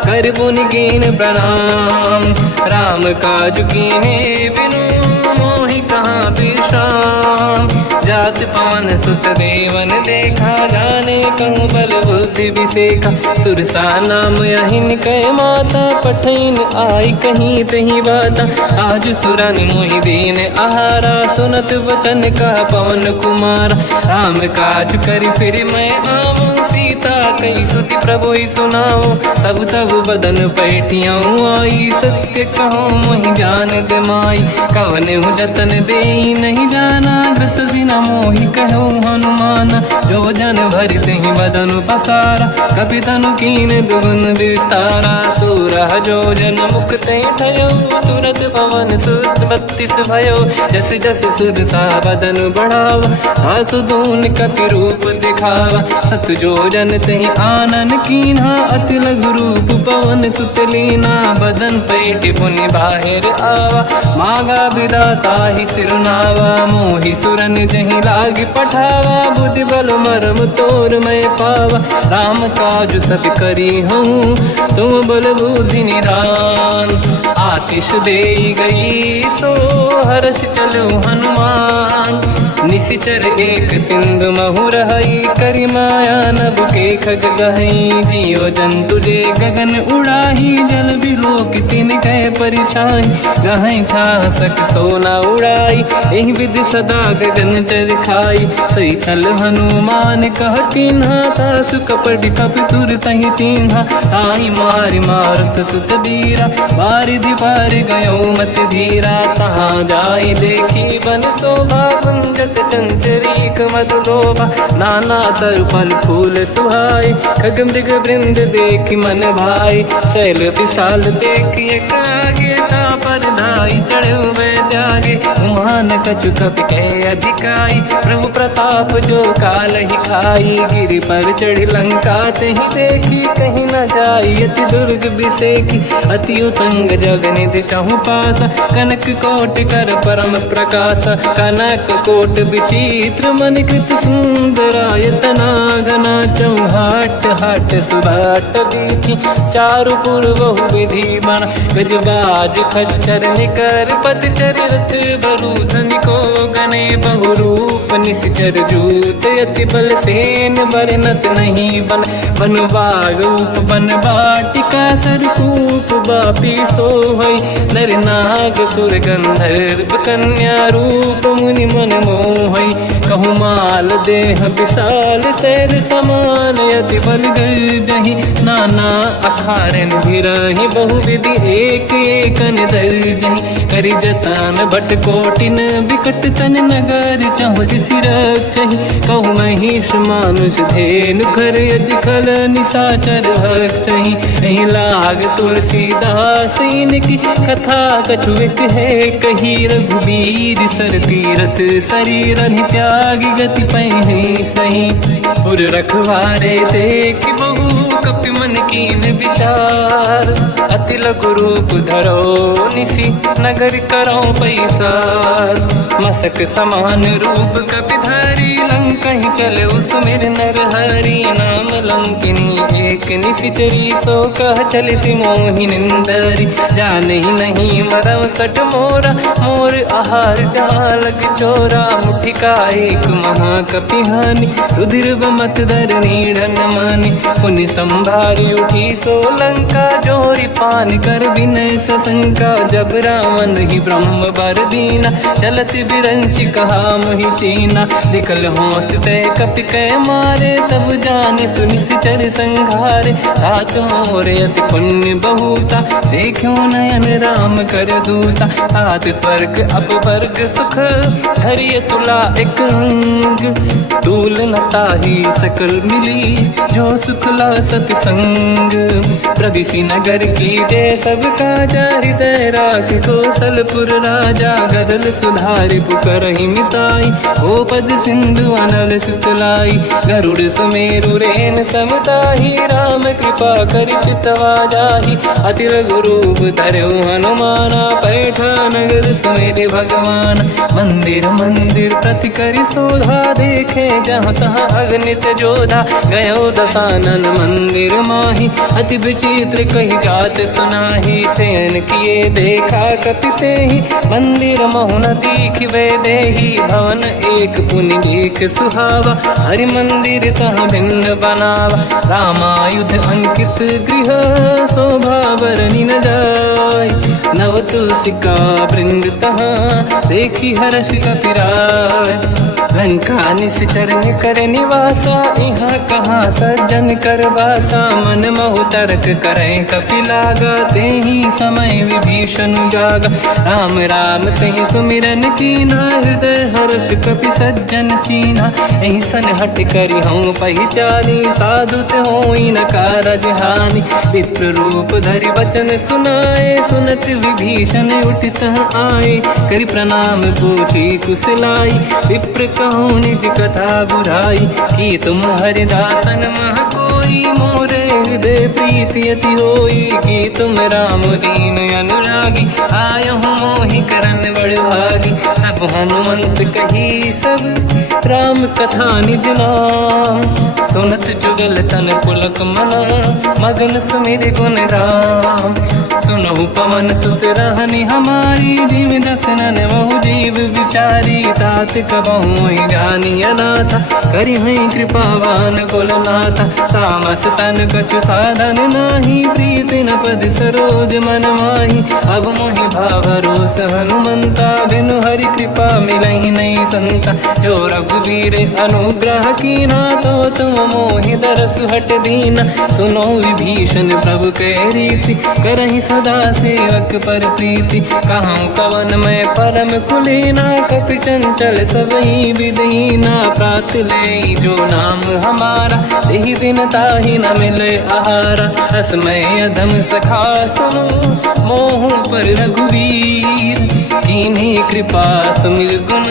कर पुनि कीन प्रणाम राम काज कीन्हे बिनु मोहि कहाँ विश्राम जात पवन सुत देवन देखा जाने कहूँ बल बुद्धि विसेखा सुरसा नाम यहिन कह माता पठैन आई कहीं तही बाता आज सुरन मोहि दीन आहारा सुनत वचन का पवन कुमार राम काज करि फिर मैं आऊँ सीता कई सुति प्रभु सुनाओ तब तब बदन पैठियाँ आई सत्य कहो मोहि जान दमाई कवन हूँ जतन दे नहीं जाना ग्रस सिना मोहि कहो हनुमान जो जन भरि तहि बदन पसारा कपि तनु कीन दुगुन विस्तारा सूरह जो जन मुख ते ठयो तुरत पवन सुत 32 भयो जस जस सुध सा बदन बढ़ावा आसु दून कपि रूप दिखावा सत जो जन तहि आनन कीन्हा अति लघु रूप पवन सुत लीना बदन पैठ पुनि बाहिर आवा मागा विधाता ही सिरनावा मोहि सुरन जहि लाग पठावा बुद्धि बल मरम तोर मैं पावा राम काज सब करी हूँ तुम बल बुद्धि निधान आशीष दे गई सो हर्ष चलो हनुमान निशिचर एक सिंधु महु रहई करि माया नभ के खग गहई जीव जंतु जे गगन उड़ाही जल बिलोक तिन कह परिछाई गहई छासक सोना उड़ाई एहि विधि सदा गगन चर खाई सही छल हनुमान कह किन्हा तासु कपट कपि तुर तहि चिन्हा आई मारि मारुत सुत बीरा बारिधि पार गयो मत धीरा तहाँ जाई देखी बन शोभा कुंजत चंचरीक मधुलोभा नाना तरु फल फूल सुहाई खग मृग वृंद देखि मन भाई शैल विशाल देखिए कागे पर धाई चढ़ो मैं त्यागे उमान कछु कपि कह अधिकाई प्रभु प्रताप जो काल ही खाई गिरि पर चढ़ लंका तहि देखी कहीं न जाई अति दुर्ग बिसेखी अति उतंग जग निधि चहु पासा कनक कोट कर परम प्रकाश कनक कोट विचित्र मन कृत सुंदरायतना घना चौहाट हाट सुभाट बीथी चारु पुर बहु विधि बन गजबाज खच्चर निकर पतचर रथ बरु धनिको गने बहु रूप निश्चर जूत अति बल सेन बरनत नहीं बन बन बाग उप बन बाटिका सरकूप बापी सोहई नर नाग सुर गंधर्व कन्या रूप मुनि मन मोहई कहु माल देह विशाल शैल समान यति बल गर्जहि नाना अखारन भिरहि बहु विधि एक एकन दर्जहि करि जतान भट कोटिन विकट तन नगर चहुज सिरक्षहि कहु महिष मानुष धेनु खर यज खल निशाचर भक्षहि एहि लाग तुलसीदास इनकी कथा कछुक है कही रघुबीर सर तीरथ शरीर त्याग गति पहि सही उर रखवारे देख बहु कपि मन कीन विचार, अति लघु रूप धरो निसी नगर करो पैसार। मसक समान रूप कपि धरी लंका ही चले उसमें नर हरि नाम लंकिनी एक निशिचरी सो कह चले सी मोहि निंदरी। जान ही नहीं मरम सट मोरा मोर आहार जहाँ लग चोरा, मुठिका एक महाकपि हानि रुधिर मत धरनी ढन मानी। पुनि संभारी उठी सो लंका जोरी पान कर विनय सशंका। जब रावण ही ब्रह्म बर दीना चलत बिरंच कहा मोहि चीना। निकल होश तय कपि कै मारे तब जाने सुनिश्चर संघारे। तात मोरे अति पुण्य बहुता देखो नयन राम कर दूता। तात स्वर्ग अपवर्ग सुख धरिय तुला एक अंग, तूल न ताहि सकल मिली जो सुखला सतसंग। प्रदिशि नगर की जय सब काजा हृदय राख कौशलपुर राजा। गदल सुधारि पुकरहि मिताई ओ पद सिंधु अनल सुतलाई। गरुड़ सुमेरु रेन समताहि राम कृपा कर चितवा जाहि। अति लघु रूप धरौ हनुमाना पैठा नगर सुमेरे भगवान। मंदिर मंदिर प्रति करि शोधा देखे जहाँ तहाँ अगणित जोधा। गयो दशानन मंदिर माही अति विचित्र कही जात सुनाही। सेन किए देखा कपि तेहि मंदिर महु न दीखिबे देहि। भवन एक पुनि एक सुहावा हरि मंदिर तहाँ भिन्न बनावा। रामायुध अंकित गृह शोभा बरनि न जाय। नव तुलसी का वृंद तहाँ देखी हर्ष कपि राय। लंका निश्चर कर निवासा यहाँ कहाँ सज्जन कर वासा। मन महु तर्क करें कपि लागा तेहि समय विभीषण जागा। राम राम तेहि सुमिरन कीना हृदय हर्ष कपि सज्जन चीना। एहि सन हट करि हूँ पहिचानी साधु होई न कारज हानि। विप्र रूप धरि वचन सुनाए सुनत विभीषण उठित आए। करि प्रणाम पूछी कुशलाई विप्र कहूँ निज कथा बुराई। कि तुम हरिदासन मह कोई मोरे हृदय प्रीति अति होई। कि तुम राम दीन अनुरागी आय हूँ मोहि करन बड़ भागी। तब हनुमंत कही सब राम कथा निज नाम। सुनत जुगल तन पुलक मना मगन सुमिर गुण राम। सुनहु पवन सुत रहनि हमारी जीव दसनन महु जीव विचारी। तात कबहु जानी अनाथा करि हई कृपावान कुलनाथा। तामस तन कछु साधन नाही प्रीति न पद सरोज मन माही। अब मोहि भावरोस हनुमंता बिनु हरि कृपा मिलहि नहीं संता। जो रघुवीर अनुग्रह कीना तो तुम मोहि दरस हट दीना। सुनो विभीषण प्रभु के रीति करहि सदा सेवक पर प्रीति। कहूँ कवन मैं परम कुलीना कपि चंचल सबई विदहीना। प्रात ले जो नाम हमारा यही दिन ताहि न मिले आहारा। असमय अधम सखा सुनो मोह पर रघुवीर। कीन्ही कृपा सुमिर गुण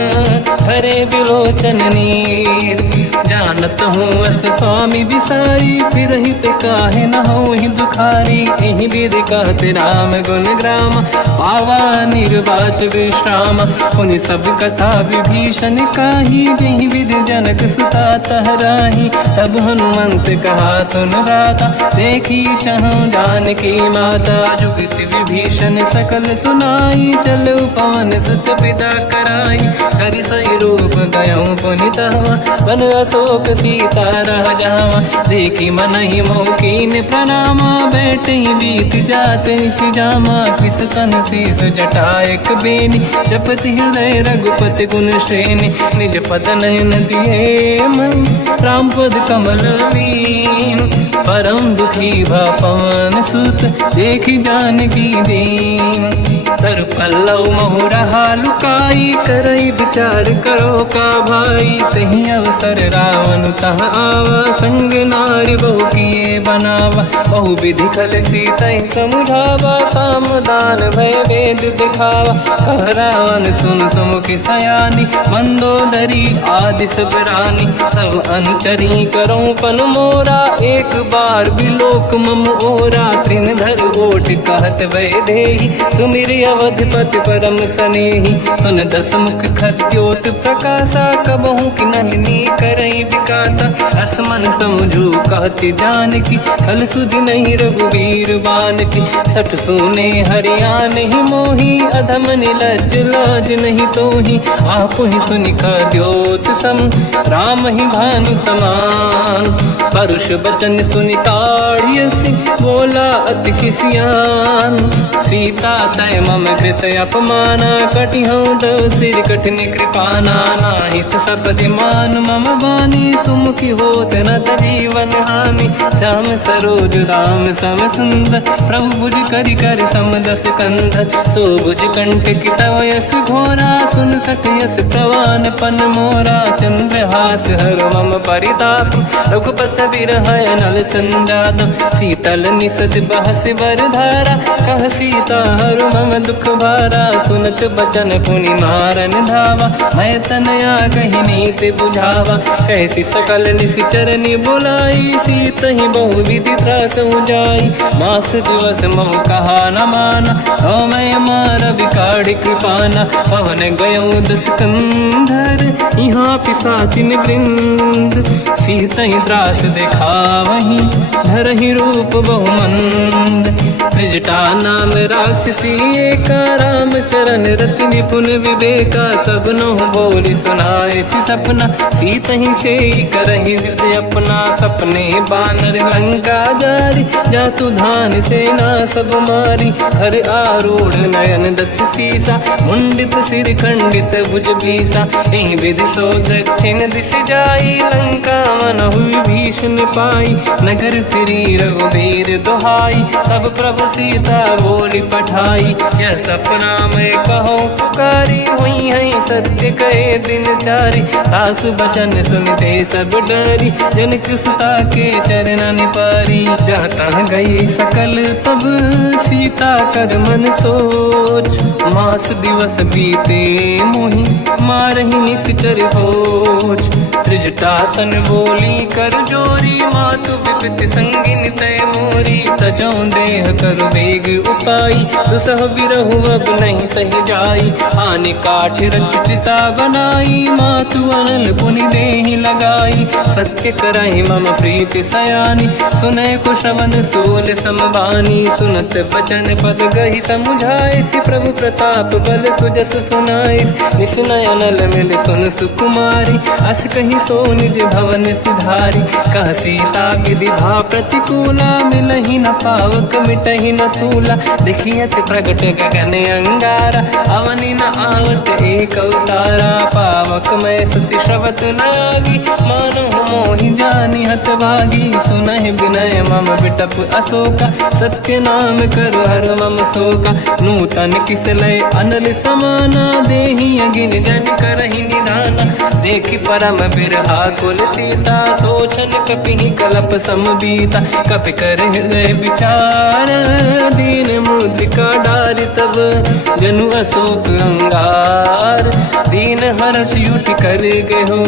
हरे बिलोचन नीर। जानत हूँ अस स्वामी बिसारी फिर हित काहे न हो ही दुखारी। यही विधि कहते राम गुण ग्राम पावा निर्वाच विश्राम। पुनि सब कथा विभीषण काही यही विधि जनक सुता तहराही। तब हनुमंत कहा सुन राता देखी चहु जानकी माता। जुगति विभीषण सकल सुनाई चलो पवन सुत पिता कराई। हरि सही रूप गयो पुनितवा बन अशोक सीता रह जावा। देखी मन ही मोकीन प्रणामा बैठ ही बीत जाते सिजामा। किस तन शेष जटायक बेनी जपति हृदय रघुपति गुण श्रेणी। निज पद नयन दिए मन राम पद कमल लीन। परम दुखी भा पवन सुत देखी जानकी दीन। तर पल्लव महु रहा लुकाई, करई विचार करो का भाई। तही अवसर रावण तह आवा, संग नारी बहु किए बनावा। बहु विधि खल सीता समुझावा, सामदान भय वेद दिखावा। कह रावण सुन सुमुखी सयानी, मंदोदरी आदि सब रानी। तब अनुचरी करो पन मोरा, एक बार बिलोक मम ओरा। तृणधर ओट कहत भय देहि, सुमिर अवधपति परम सनेहि। सुन दस मुख खद्योत प्रकाशा, कबहु कि नलिनी करई विकासा। असमन समझू कहति जानकी, कल सुधि नहीं रघुवीर बानकी। सठ सुने हरिया नहीं मोही, अधम निलज्ज लाज नहीं तोही। आप ही सुनि खद्योत सम, राम ही भानु समान। परुष बचन सुनि ताड़ियसि, बोला अति किसियान। सीता तय मम कृत अपमाना, कटिहउँ दो सिर कठिन कृपाना। नाहित सपदि मान मम बानी, सुमुखी होत न जीवन हानि। श्याम सरोज राम सम सुंदर, प्रभु भुज करि कर सम दस कंधर। सो भुज कंटक तव यस घोरा, सुन सठ यस प्रवान पन मोरा। चंद्रहास हर मम परिताप, रघुपत बिरह नल संजात। शीतल निसत बहस बर धारा, कह सीता हर मम दुख भारा। सुनत बचन पुनि मारन धावा, मैं तनया कही नीति बुझावा। कैसी सकल निशिचरनि बुलाई, सीत ही बहु विधि त्रास जाई। मास दिवस महु कहा न माना, तो मैं मार बिकाढ़ कृपाना। पवन गयो दस कंधर, यहाँ पिशाचिन वृंद। सीत ही त्रास दिखावहीं, धरहि रूप बहुमंद। त्रिजटा नाम राक्षसी एका, राम चरण रति निपुण विवेका। सबनो बोली सुनाए सि सपना, सीत ही से करहि जिद अपना। सपने बानर लंका जारी, जातु धान सेना सब मारी। हर आरूढ़ नयन दस सीसा, मुंडित सिर खंडित भुज बीसा। एहि विधि सो दक्षिण दिश जाई, लंका मनहु विभीषण पाई। नगर फिरी रघुबीर दुहाई, तब प्रभु सीता बोली पठाई। यह सपना मैं कहूँ पुकारी, हुई है सत्य कहे दिन चारी। सास बचन सुनते सब डरी, जनक सुता के चरणन पारी। जाता गई सकल तब सीता कर मन सोच, मास दिवस बीते मोहि मारहि निश्चर होच। त्रिजटासन बोली कर जोरी, मातु विपित संगिन तय मोरी। तजौ देह कर वेग उपाई, दुसह बिरहु अब नहीं सही जाई। आने काठ रचिता बनाई, मातु अनल पुनि देहि लगाई। सत्य करहि मम प्रीति सयानी, सुनय कुशवन सूल समबानी। सुनत बचन पद गहि समुझाए, सि प्रभु प्रताप बल सुजस सुनाई। निसनय अनल मिल सुन सुकुमारी, अस कहि सो निज भवन सिधारी। कह सीता विधि भा प्रतिकूला, मिलहि न पावक मिटहि न सूला। देखियत प्रगट गगन अंगारा, अवनि न आवत एक अवतारा। पावक मैं ससि श्रवत न आगी, मानहु मोहि जानि हत भागी। सुनहि विनय मम बिटप अशोका, सत्य नाम कर हर मम शोका। नूतन किसलय अनल समाना, देहि अगिन जन करहि निधाना। देखि परम बिरहा कुल सीता, सोचन कपिहि कलप समबीता। कपि कर हृदय विचार, दीन मुद्रिका डारि तब जनु अशोक अंगार। दीन हर्ष युट कर गेहो,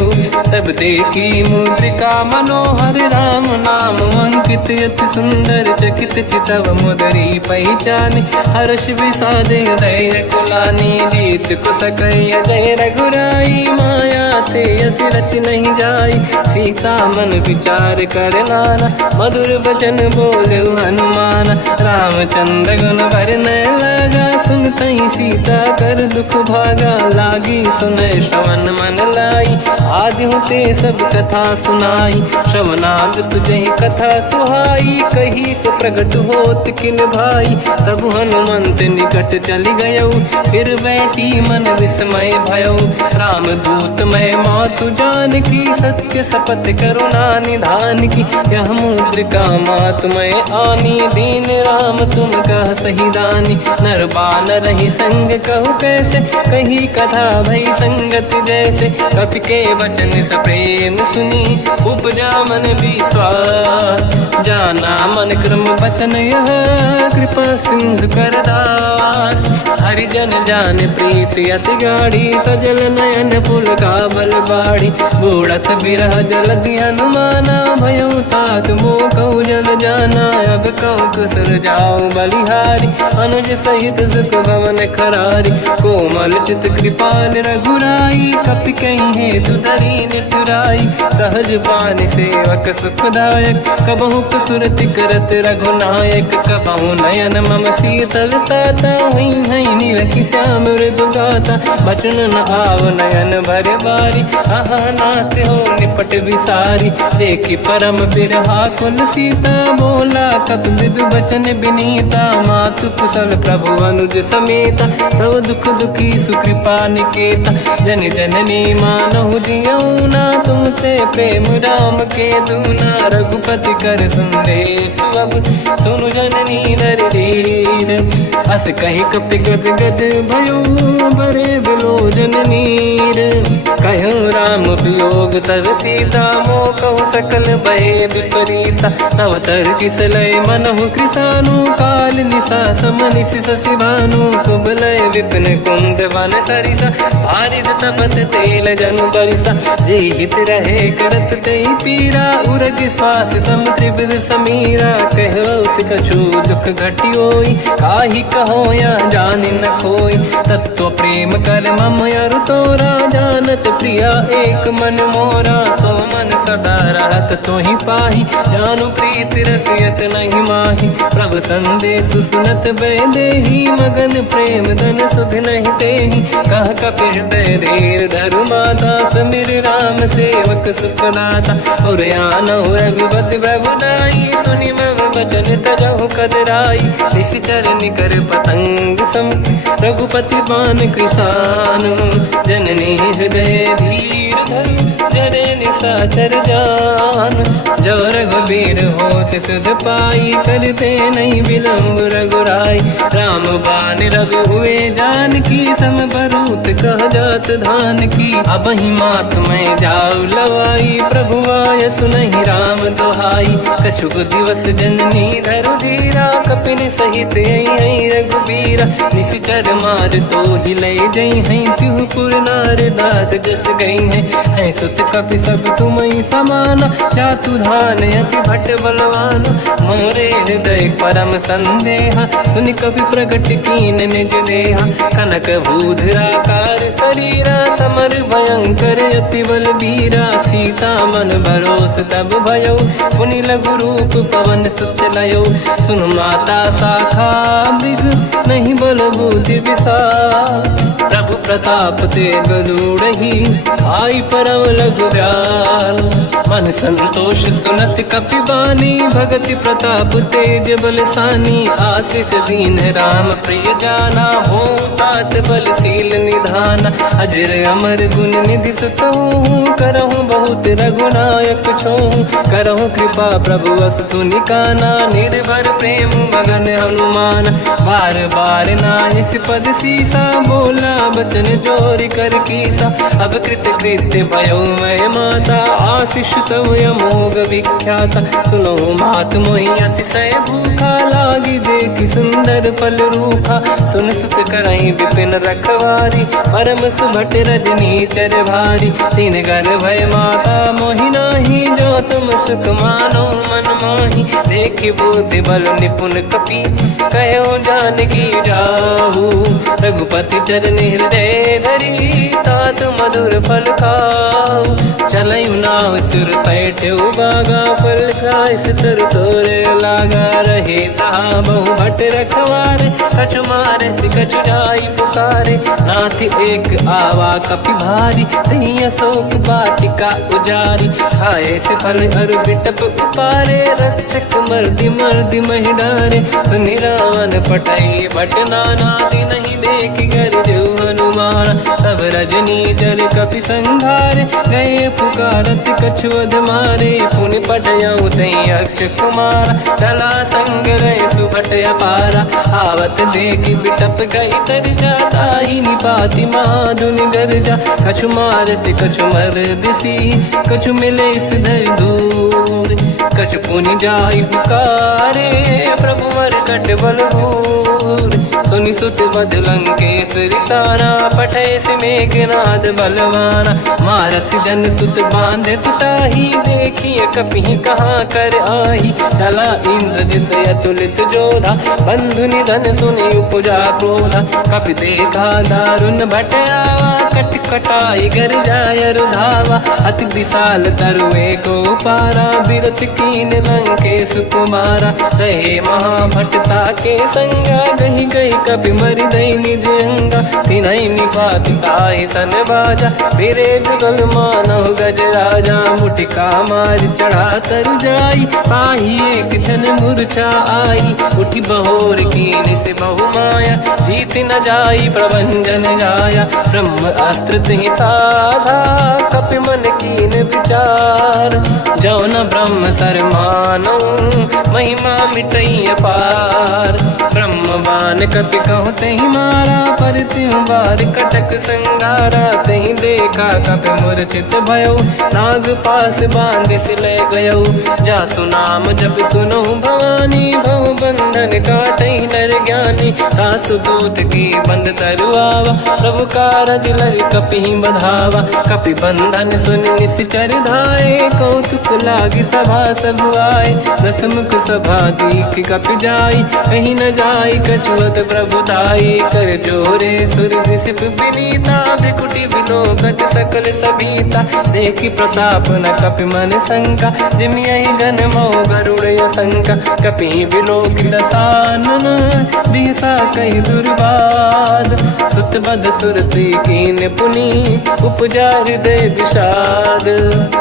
तब देखी मुद्रिका मनोहर। राम नाम अंकित अति सुंदर, चकित चितव मुदरी पहचान। हर्ष विषाद हृदय कुलानी, जीत कुसकय जय रघुराई। माया ते यस रच नहीं जाई, सीता मन विचार कर नाना। मधुर बचन बोले हनुमान, रामचंद्र गुण वरन लगा। सुनतहि सीता कर दुख भागा, लागी सुने श्रवण मन लाई। आदि होते सब कथा सुनाई, श्रवणाल तुझे कथा सुहाई। कही से प्रगट होत किन भाई, तब हनुमंत निकट चली गयो। फिर बैठी मन विस्मय भयो, राम दूत मैं मातु जान की। सत्य शपथ करुणा निधान की, यह मुद्रिका मातु मैं आनी। दीन राम तुम कह सही दानी, नर बानर ही संग कहु कैसे। कही कथा भई संगत जैसे, कपि के वचन सप्रेम सुनी। उपजा मन विश्वास, जाना मन क्रम वचन यह। कृपा सिंधु कर दास, हरिजन जान प्रीति अति गाढ़ी। सजल नयन पुलकावल बाड़ी, बूढ़त बिरह जलधि हनुमाना। भयो तात मोह कहु जल जाना, अब कहु कुशल जाओ बलिहारी। अनुज सहित सुख भवन खरारी, कोमल चित कृपाल रघुराई। कपि कहीं हेतु धरी नितुराई, सहज पानि सेवक सुखदायक। कबहु कसुरति करत रघुनायक, कबहु नयन मम शीतल ताता। हई हई नीलखि श्याम मृदु गाता, बचन न आव नयन भर बारी। आहा नाथ हो निपट विसारी, देखी परम बिरहा कुल सीता। बोला कपि विदु बचन बिनीता, मातु कुशल प्रभु अनुज समेता। सब दुख दुखी सुकृपा निकेता, जन जननी मानहु जियौना। तुमसे प्रेम राम के दूना, रघुपति कर संदेश अब सुनु जननी नर धीर। अस कहीं कपि गद गद भयो, बरे बिलोचन नीर। कहूँ राम वियोग तब सीता, मोह कहु सकल भय विपरीता। तव तर किसलय मनहु कृसानु, काल निशा समनिश शशि भानु। कुबलय विपिन कुंद वन सरिसा, बारिद तपत तेल जनु बरिसा। जे हित रहे करत ते पीरा, उरग श्वास सम त्रिविध समीरा। कहत कछु दुख घटियोई, काहि कहो या जानि न खोई। तत्व प्रेम कर मम अरु तोरा, जानत प्रिया एक मन मोरा। सो मन सदा रहत तोहि पाही, जानु प्रीत रसियत नहीं माही। प्रभु संदेश सुनत बैदेही, मगन प्रेम धन सुध नहीं तेहि। कह कपि हृदय धीर धरु माता, समिर राम सेवक सुखदाता। और आनहु रघुपति प्रभु नाई, सुनि मम वचन तजहु कदराई। निश्चर निकर पतंग सम, रघुपति बान कृसानु। जननी हृदय धीर धरु, जरे निशाचर जान। जो रघुबीर होत सुध पाई, करते नहीं विलम्ब रघुराई। राम बान रघु हुए जानकी, तम बरूत कह जात धान की। अब ही मात मैं जाऊ लवाई, प्रभु आय सुनहि राम दोहाई। कछुक दिवस जननी धरु धीरा, कपिन सहित आई रघुबीरा। निश्चर मार तो ही ले जई हैं, तिहु पुर नार दाद जस गई हैं। सुत कपि सब तुमहि समाना, जातु धान अति भट बलवाना। मोरे हृदय परम संदेहा, सुनि कपि प्रगट कीन निज देहा। कनक भूधराकार शरीरा, समर भयंकर अति बलबीरा। सीता मन भरोस तब भयो, पुनि लघु रूप पवन सुत लयो। सुन माता शाखा मृग, नहीं बल बुद्धि विशाल। प्रभु प्रताप ते गरुड़हि, आई परम लघु दयाल। मन संतोष सुनत कपि बानी, भगति प्रताप तेज बलसानी। आशीष दीन राम प्रिय जाना, हो तात बलशील निधान। अजर अमर गुण निधि सुतहु, करहु बहुत रघुनायक छोहु। करहु कृपा प्रभु अस सुनि काना, निर्भर प्रेम मगन हनुमान। बार बार नाहिस पद सीसा, बोला बचन जोरि कर कीसा। अब कृत कृत्य भयो मैं माता, आशीष तव अमोघ विख्याता। सुनो मात मोहि अतिशय भूखा, लागी देखि सुंदर फल रूखा। सुन सुत करहि विपिन रखवारी, परम सुभट रजनी चर भारी। तीन घर भय माता मोहि नाही, जो तुम सुख मानो मन माही। देखि बुद्धि बल निपुण कपि, कहो जानकी जाहू। रघुपति चरण हृदय धरी, तात मधुर फल खाऊ। चलऊ नाव सुर पैठ्यऊ बागा, फल खाय सित सुर तोरे लागा रहे तहाँ बहु भट रखवारे कछु मारे से कछु जाई पुकारे नाथ एक आवा कपि भारी तही अशोक वाटिका उजारी खाए से फल हर बिटप उपारे रक्षक मर्दी मर्दी महि डारे सुनि रावण पटई भट नानादि नहीं देख कर जो हनुमान तब रजनी जल कपि संघारे गए पुकारत कछुअध मारे पुनि पटयऊ तई अक्ष कुमारा चला संग रहे सुभट अपारा आवत देखी बिटप गई तर जाता ही निपाति माधुनि गर्जा कछु मार से कछु मर दिसी कछु मिले इस धर दूर कछु पुनि जाई पुकारे प्रभु मर कट बल भूर सुनि सुत बद लंकेश्वरी सारा पठे से मेघनाद बलवाना मारस जन सुत बांधे सुताही देखिए कपि कहाँ कर आही चला इंद्रजित अतुलित जोधा बंधु निधन सुनि उपजा क्रोधा कपि देखा दारुण भट आवा कट कटाई गर जाय रुधावा अति विशाल तरुए को पारा बिरत कीन लंकेश कुमारा रहे महाभटता के संगा गही गई कपि मरि दई निज अंगा तिनहि निपाति ताहि सन बाजा फिरे जुगल मानव गज राजा मुटिका मार चढ़ा तर जाई पाही एक क्षण मूर्छा आई उठी बहोर कीन से बहु माया जीत न जाई प्रभंजन जाया ब्रह्म अस्त्र तिहि साधा कपि मन कीन विचार जो न ब्रह्म सर मानो महिमा मिटई अपार ब्रह्मवान कपि कहु तहि मारा पर त्यों बार कटक संगारा तहि देखा कपि मूर्छित भयो नाग पास बांध सिले गयो जा सुनाम जब सुनो भवानी भव बंधन काटई नर ज्ञानी दास दूत की बंद तरुआवा प्रभु कारज लग कपि बढ़ावा कपि बंधन सुन निश्चर धाये कौतुक लागी सभा सब आए दसमुख सभा दीख कपि जाई कहीं न जाई कछुअत प्रभुताई कर जोरे सुर दिसिप विनीता बिकुटी विलोकत सकल सबीता देखी प्रताप न कपि मन शंका जिमियहि गन मो गरुड़ शंका कपि विलोकित सानन दिशा कहि दुर्वाद सुतबद सुरति कीन पुनि उपजा हृदय विषाद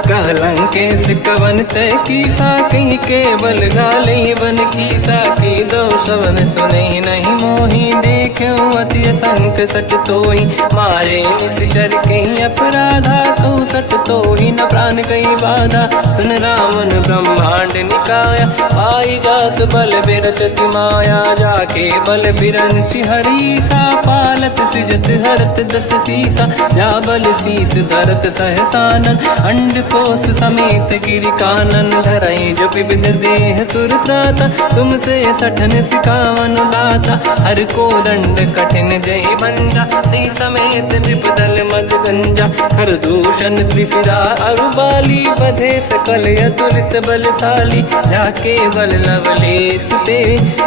कहलंकेश कवन तय कीसा कहीं केवल गाले बन कीसा की दो शवन सुने नहीं मोही देखे अति संक सट तोही मारे निश्चर कहीं अपराधा तो सट तोही न प्राण कहीं बाधा सुन रावण ब्रह्मांड निकाया पाई जास बल बिरचति माया जाके बल बिरंचि हरीसा पालत सृजत हरत दस सीसा जा बल शीस धरत सहसानन अंड कोश समेत गिरि कानन धरई जो विविध देह सुर त्राता तुमसे सठन सिकावन दाता हर को दंड कठिन जय बंजा सी समेत विपदल मद गंजा हर दूषण त्रिशिरा अरुबाली बधे सकल अतुलित बलशाली जाके बल लवलेश ते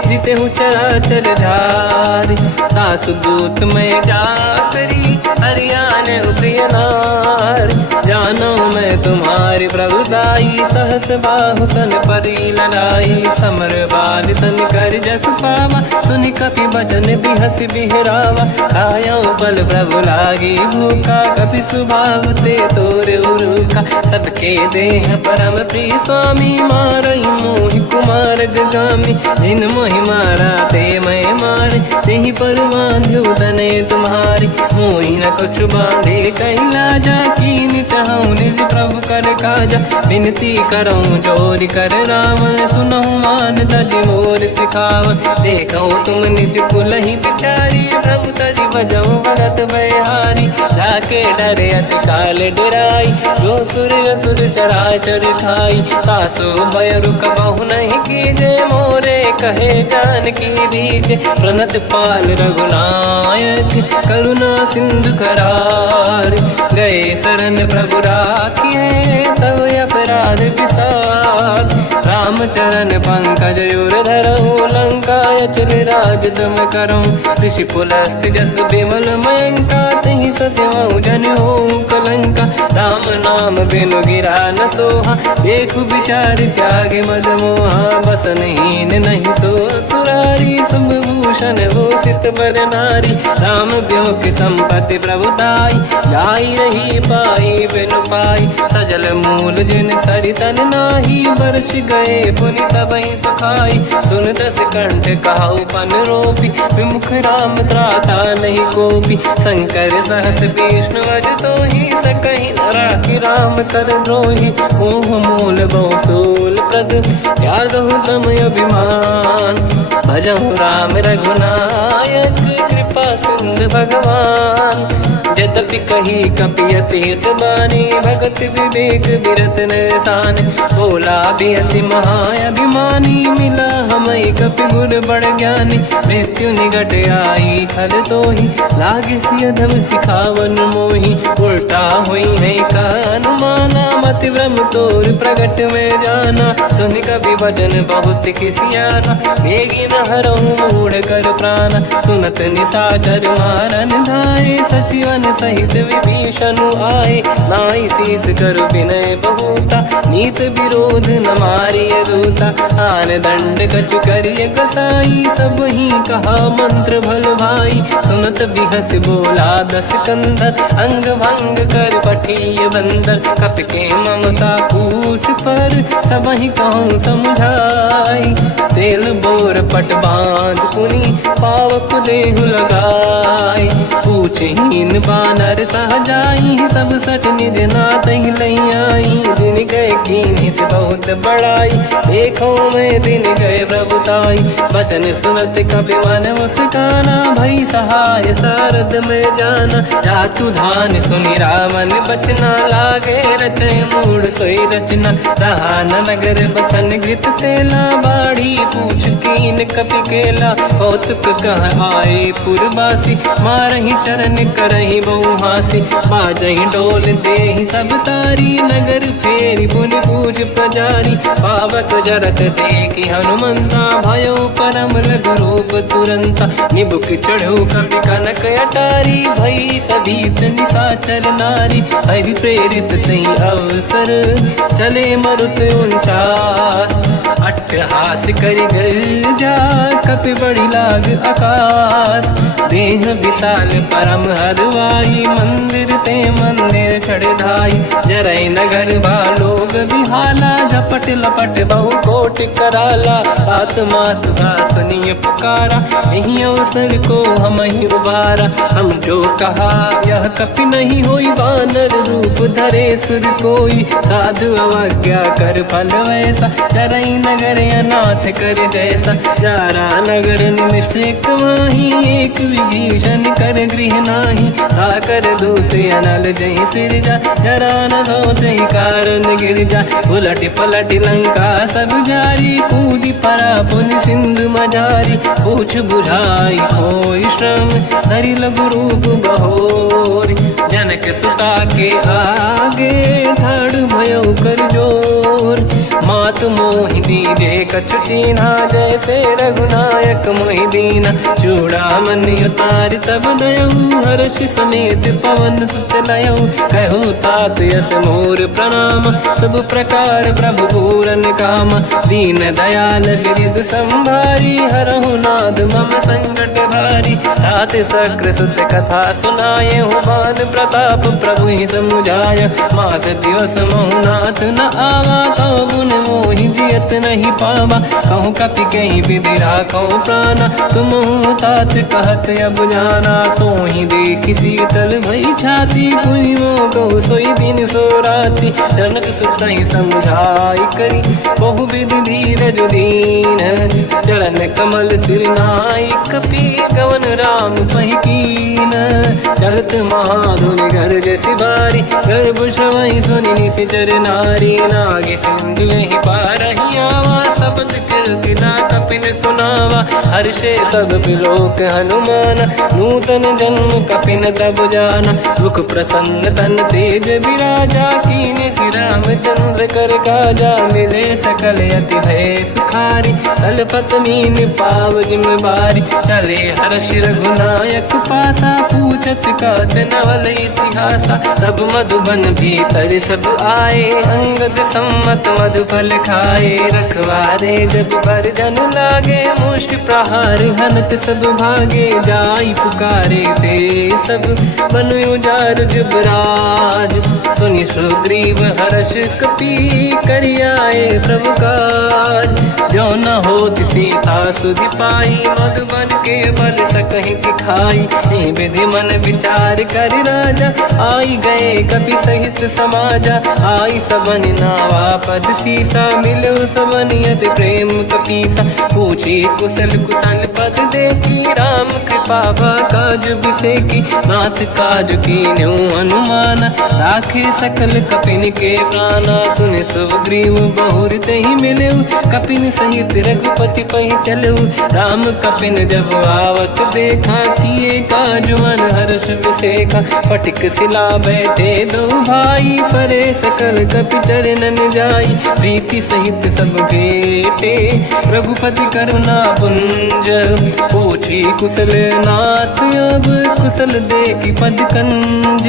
जिते हूँ चराचर धारी दास दूत में जाकरी हरियाण प्रिय नार जानो मैं तुम्हारी प्रभुताई सहस बाहु सन परी लड़ाई समर बाल सन कर जस पावा सुनि कपि बचन बिहस बिहरावा खायो बल प्रभु लागी भूखा कपि स्वभाव ते तोरे उरुखा सबके देह परम प्रिय स्वामी मारई मोहि कुमार गगामी जिन मोहि मारा ते मैं मारे तेहि पर बांध्यो तने तुम्हारी मोहि न कुछ बांधे कैला जा कीन चाहूं निज प्रभु कर काजा विनती करऊं जोर कर रावण सुनहु मान तज मोर सिखावन देखो तुम निज कुल ही बिचारी प्रभु तज बजऊ भगत बहारी जाके डरे अति काल डराई जो सुर असुर चराचर खाई तासो भय रुक बहु नहीं कीजे मोरे कहे जान की दीजे प्रणत पाल रघुनायक करुणा सिंधु करार गए शरण प्रभु राखिए तब अपराध विसार राम चरण पंकज उर धरहु, लंका अचल राज तुम करहु। ऋषि पुलस्त्य जस विमल मयंका, तिहि सत्यवहु जन होऊ कलंका। राम नाम बिनु गिरा न सोहा, देखु विचार त्यागे मद मोहा। बसनहीन नहीं सो सुरारी, शुभ भूषण भूषित बर नारी। राम ब्यों की संपत्ति प्रभुताई, जाई रही पाई बिनु पाई। सजल मूल जिन सरितन नाही, बरस गए पुनि तबहि सुखाई। सुन दस कंठ कहाऊ पन रोपी, विमुख राम त्राता नहीं कोपी। शंकर सहस विष्णु अज तोहि, सकहि न राखि राम कर द्रोही। मोह मूल बहु सूल प्रद, त्यागहु तम अभिमान। भजहु राम रघुनायक, कृपा सिंधु भगवान। यद्यपि कही कपियति हित बानी, भगत विवेक विरत निरसान। बोला बिहसि महाअभिमानी, मिला हमई कपि गुर बड़ ज्ञानी। मृत्यु निकट आई खल तोहि, लागे सियधम सिखावन मोहि। उल्टा हुई है का अनुमाना, मति भ्रम तोर प्रगट में जाना। सुन कपि वचन बहुत किसियाना, बेगी न हरहु मूढ़ कर प्राण। सुनत निशाचर मारन धाये, सचिवन सहित विभीषण आए। नाई शीस कर विनय बहुता, नीत विरोध न मारिय दूता। आन दंड कछु करिय कसाई, सब ही कहा मंत्र भल भाई। सुनत बिहस बोला दस कंधर, अंग भंग कर पठिय बंदर। कपि के ममता पूछ पर, सब ही कहूँ समझाई। तेल बोर पट बांध पुनि, पावक देहु लगाई। पूछहीन बानर तह जाई, तब सट निज नाथ ही लई आई। दिन गए कीनी से बहुत बड़ाई, देखो मैं दिन गए प्रभुताई। बचन सुनत कपि मन मुस्काना, भई सहाय सारद में जाना। जातु धान सुनि रावण बचना, लागे रचय मूढ़ सोई रचना। रहा न नगर बसन घृत तेला, बाढ़ी पूछ कीन कपि केला। कौतुक कह आए पुरवासी, मारहि चरण करहि बहु हासी। बाजहि ढोल देहि सब तारी, नगर फेरि पुनि पूज प्रजारी। पावक जरत देखि हनुमंता, भयो परम लघु रूप तुरंता। निबुक चढ़ऊ कपि कनक अटारी, भई सभीत निशाचर नारी। हरि प्रेरित तई अवसर, चले मरुत 49। अट्टहास करि गर्जा, कपि बड़ी लाग आकाश। देह विशाल परम हरवाई, मंदिर ते मंदिर छड़ धाई। जरई नगर भालोग बिहाला, झपट लपट बहु कोट कराला। आत्मात का सुनिय पुकारा, यही अवसर को हम ही उबारा। हम जो कहा यह कपि नहीं होई, वानर रूप धरे सुर कोई। साधु अवज्ञा कर फल वैसा, जरई नगर अनाथ कर जैसा। जारा नगर निमिष एक माही, एक विभीषण कर गृह नाही। आकर दूत अनल जय सिरजा, जरा न होते कारण गिर जा। उलट पलट लंका सब जारी, कूदी परा पुनि सिंधु मजारी। पूछ बुझाई कोई श्रम, धरि लघु रूप बहोरी। जनक सुता के आगे, ठाड़ भयो कर जोर। मात मोहि दीजे कछु टीन्हा, जैसे रघुनायक मोहि दीना। चूड़ामन उतार तब दयऊ, हर्ष समेत पवन सुत लयऊ। कहु तात यस मोर प्रणाम, सब प्रकार प्रभु पूरन काम। दीन दयाल गिरिध संभारी, हरहु नाद मम संकट भारी। तात सक्र सुत कथा सुनाए, बान प्रताप प्रभु ही समुझाय। मास दिवस महु नाथ न आवा, कौ गुण मोहि जियत नहीं पावा। कहूँ कपि कहीं विधि राखो प्राणा, तुम तात कहत अब जाना। तो ही देखी शीतल भई छाती, पुनि मोह कहु सोई दिन सो राति। जनक सुत ही समझाई करी, बहु विधि धीरज दीन। चरण कमल सिर नाई, कपि गवन राम पहि कीन। चलत महाधुनि गर्ज सिबारी, गर्भ श्रवहि सुनि निशिचर नारी। नागे सिंधु ही पारहि आवा, शब्द कीर्ति ना कपिन सुनावा। हर्षे सब बिलोक हनुमान, नूतन जन्म कपिन तब जाना। दुख प्रसन्न तन तेज विराजा, कीने श्री रामचंद्र कर काजा। मिले सकल अति भय सुखारी, तलपत मीन पाव जिम्मेवारी। चले हर्ष रघुनायक पासा, पूछत कात नवल इतिहासा। तब मधुबन भीतर सब आए, अंगद सम्मत मधुफल खाए। रखवारे जब पर जन लागे, मुष्टि प्रहार हनत सब भागे। जाई पुकारे ते सब, बन उजार जुबराज। सुनि सुग्रीव हर्ष कपि, करियाए प्रभु काज। जो न होत सीता सुधि पाई, मधुबन के बल सकहि दिखाई। हे विधि मन विचार कर राजा, आई गए कपि सहित समाजा। आई सबन नावा पद सीसा, मिलो सबन यति प्रेम कपीसा। पूछी कुशल कुशल पद देखी, राम कृपा काज बिसेकी। नाथ काज कीन्यो अनुमाना, राखे सकल कपिन के प्राणा। सुन सुग्रीव बहुर तहि मिलऊ, कपिन सहित रघुपति पहि चलऊ। राम कपिन जब आवत देखा, किए काज मन हर्ष विसेखा। फटिक सिला बैठे दो भाई, परे सकल कपि चरणन जाई। प्रीति सहित सब भेटे, रघुपति करुणा पुंज। पूछी कुशल नाथ अब, कुशल देखी पद कंज।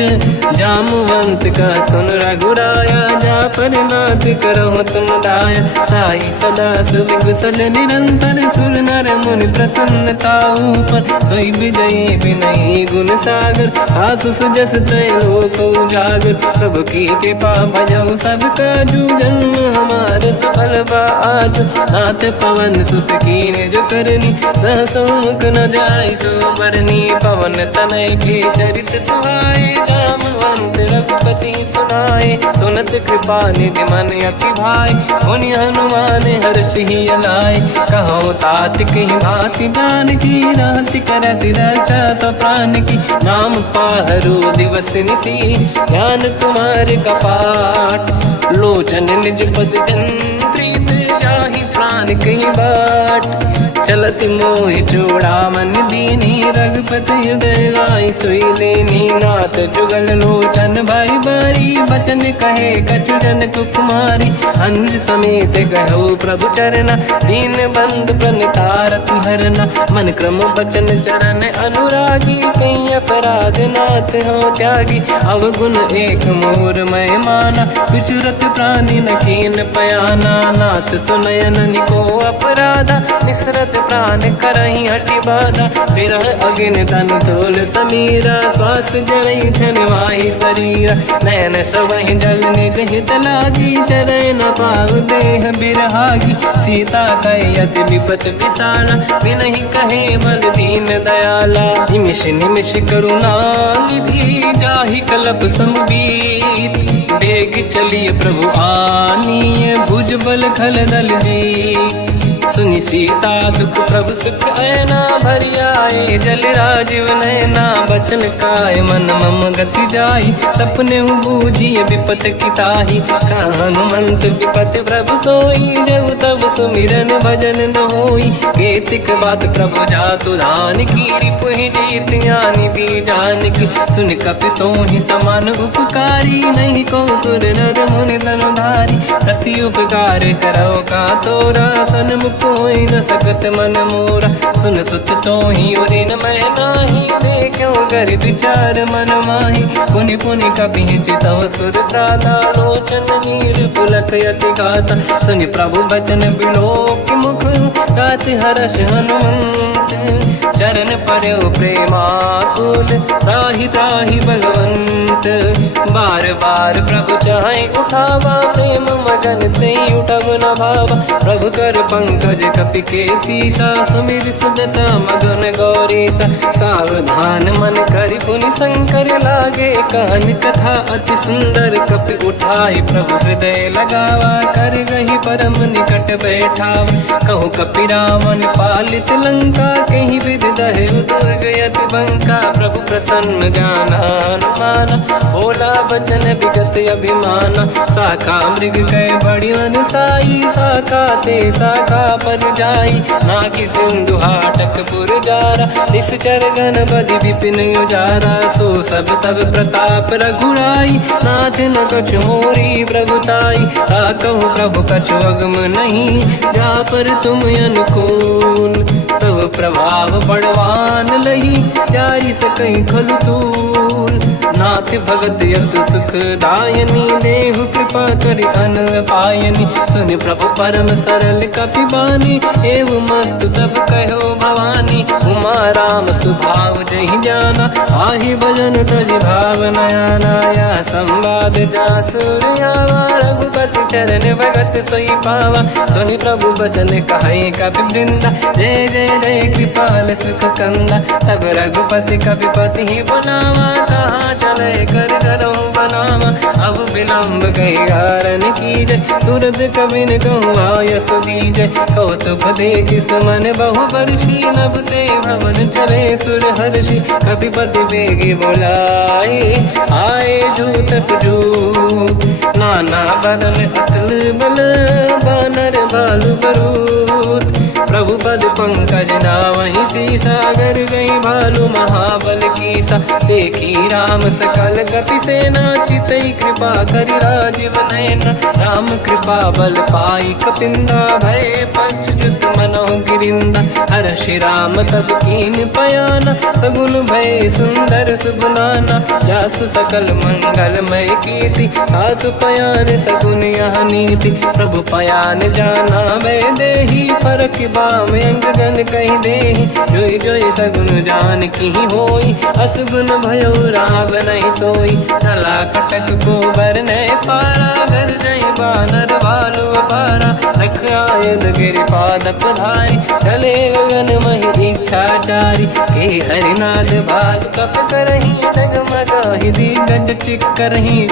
जामवंत का सुन रघुराया, जा पर नाथ करहु तुम दाया। ताई सदा सुविकुशल निरंतर, सुर नर मुनि प्रसन्नता ऊपर। सोई विजयी विनयी गुण सागर, आसु सुजस त्रैलोक उजागर। प्रभु की कृपा भजऊ सब काजू, जन्म हमार सफल बा आज। नाथ पवन सुत कीन्ह जो करनी, सहसो मुख न जाय सो बरनी। पवन तनय के चरित सुहाए, जामवंत रघुपति सुनाए। सुनत कृपा निधि मन अति भाई, मुनि हनुमान हर्ष ही अलाय। कहो तात कही भांति जान की, राति करत रक्षा सब प्राण की। नाम पाहरो दिवस निसी, ध्यान तुम्हारे कपाट। लोचन निज पद जंत्रित, जाहि प्राण कही बाट। चलत मोहि चूड़ामन दीनी, रघुपति हृदय लाई सोई लेनी। नाथ जुगल लोचन भाई बारी, बचन कहे कछु जन कुमारी। अनुज समेत कहो प्रभु चरना, दीन बंधु प्रणितारति हरना। मन क्रम बचन चरण अनुरागी, कहीं अपराध नाथ हो त्यागी। अवगुण एक मोर मैं माना, विचुरत प्राणी न कीन पयाना। नाथ सुनयन निको अपराधा, मिश्रत प्राण करही हटि बाधा। विरह अग्नि तन तोल समीरा, श्वास जरई छन वाहि शरीरा। नयन सबहि जल निज हित लागी, चरै न पाउ देह बिरहागी। सीता कहि अति विपत विसाला, बिनहि कहे बल दीन दयाला। निमिष निमिष करुणा निधि, जाहि कलप समबीत। बेग चलिए प्रभु आनीय, भुज बल खल दल जी। सुनि सीता दुख प्रभु सुख ऐना, भरि आए जल राजीव नैना। बचन काय मन मम गति जाई, सपने बूझिए विपत की ताही। हनुमंत विपत प्रभु सोई, जब तब सुमिरन भजन न होई। केतिक बात प्रभु जातु धान की, रिपुहि जीत ज्ञानी भी जान की। सुन कपि तोहि समान उपकारी, नहीं को सुर नर मुनि तनुधारी। प्रति उपकार करो का तोरा, सन्मुख होई न सकत मन मोरा। सुन सुत तोहि उदिन मैं नाही, देखो कर विचार मन माही। पुनि पुनि कपि चितव सुर त्राता, लोचन नीर पुलक यति गाता। सुनि प्रभु बचन बिलोक मुख, गात हर्ष हनुमंत। चरण पर्यो प्रेमाकुल, त्राहि त्राहि भगवंत। बार बार प्रभु चाहि उठावा, प्रेम मगन तई उठब न भावा। प्रभु कर पंकज कपि के सीसा, सुमिर सुदशा मगन गौरीसा। सावधान मन करि पुनि शंकर लागे, कहन कथा अति सुंदर। कपि उठाई प्रभु हृदय लगावा, कर गही परम निकट बैठाव। कहु कपि रावण पालित लंका, कहीं विधि दहे दुर्ग यति बंका। प्रभु प्रसन्न ज्ञानानुमाना, बोला बचन विगत अभिमाना। शाखा मृग कै बड़ी अनुसाई, शाखा ते शाखा पर जाई। नाकि सिंधु हाटक पुर जारा, निश्चर गण बदि विपिन उजारा। सो सब तब प्रताप रघुराई, नाथ न कछु मोरी प्रभुताई। ताकहु प्रभु कछु अगम नहीं, जा पर तुम अनुकूल। तब प्रभाव बड़वान लही, जारी सकई खलु तूल। नाथ भगत यत सुख दायनी, देहु कृपा करि अन पायनी। सुनि प्रभु परम सरल कपि बानी, एव मस्त तब कहो भवानी। उमा राम सुभाव जहि जाना, आहि भजन तज भाव नयाना। या संवाद जासुर आवा, रघुपति चरण भगत सोई पावा। सुनि प्रभु बचन कहे कपि वृंदा, जय जय जय कृपाल सुख कंदा। तब रघुपति कपिपति ही बनावा, कहाँ चले कर करहु बनावा। अब विलम्ब कही कारण कीजय, तुरत कबिन कहूँ आयस दीजय। कौतुक देखि सुमन बहु वर्षी, नभ ते भवन चले सुर हर्षि। कपिपति बेगी बोलाए, आए जूतक जूत। नाना बदन अतुल बल, बानर भालु बरूत। प्रभु पद पंकज नावहि सीसा, गर गई भालू महाबल कीसा। देखी राम सकल कपि सेना, चितई कृपा करि राजीव नयना। राम कृपा बल पाई कपिंदा, भय पंचजुत मनोह गिरिंदा। हर्षि राम तब कीन पयाना, सगुन भय सुंदर सुगुनाना। जासु सकल मंगलमय कीर्ति, आसु पयान सगुन यह नीति। प्रभु पयान जाना वै देहि, परख बाम अंगजन कहि देहि। जोई जोई सगुन जान की होई, असगुन भयो राव नहीं सोई। चला कटक को बरने पारा, घर जय बानर भालु अपारा। रख आयन गिरिपाद पधारी, चले गगन महि इच्छाचारी। हे हरिनाथ भालु कप करही, डगमगाहि दिग्गज चिक्करही।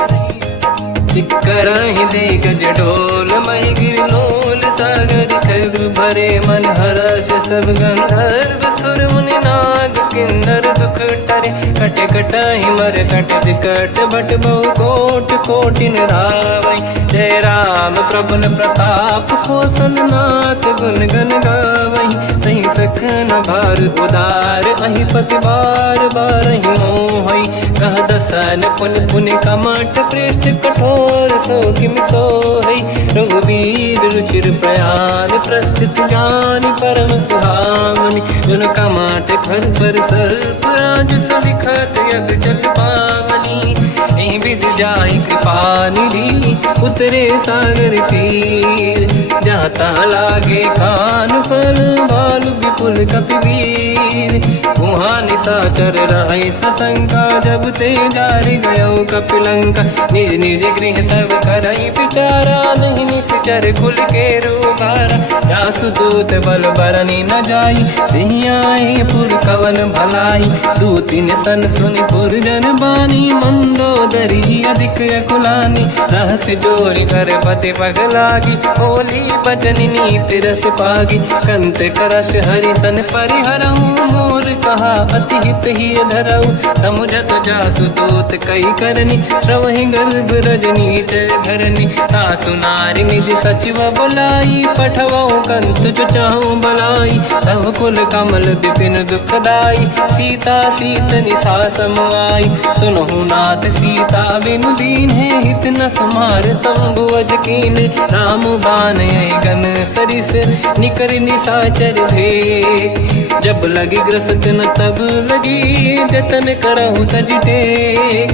चिक्करहि दिग्गज ढोल, महि गिरलोल सागर। खर भरे मन हर्ष सब गंधर्व, सुर मुनि नाग किन्नर दुख टरे। कट कटाहि मर कट विकट, भट बहु कोट कोटिन रावै। जय राम प्रबल प्रताप, कोसल नाथ गुण गन गावै। सही सखन भार उदार, अहि पति बार बारहि मोहै। कह दसन पुन पुन कमठ, पृष्ठ कठोर सो किम सोहै। रघुवीर रुचिर प्रयाण, प्रस्थित जानि परम सुहावनी। जुन कमाट घर पर सर्प, राज सबिखत यग जल पावनी। एहि विधि जाहि कृपा निधि, उतरे सागर तीर। जाता लागे कान फल, भालु विपुल कपि वीर। वहाँ निशाचर रहै सशंका, जब ते जारि गयो कपिलंका। निज निज गृह सब करई विचारा, नहीं निश्चर कुल के रूबारा। जासु दूत बल बरनी न जाई, देहि आए पुर कवन भलाई। दूतिन सन सुनि पुर जन बानी, मंदोदरी अधिक अकुलानी। रहस्य जोरि कर पति पगलागी, होली बचन नीति रस पागी। कंत करश हरि सन परिहरहु, मोर कहा अति हित ही धरऊ। समुझत जासु दूत कई करनी, श्रवहि गर्भ रजनी जय धरनी। तासु नारी निज सचिव बुलाई, पठवऊ कंत जो चाहूं बलाई। तब कुल कमल विपिन दुखदाई, सीता सीत निशा समाई। सुनहु नाथ सीता बिनु दीन है, हित न समार संभुवज कीन। राम बान आई गन सरिस, निकर निशाचर भेद। जब लगी ग्रसत न तब लगी, जतन करहु तज टेक।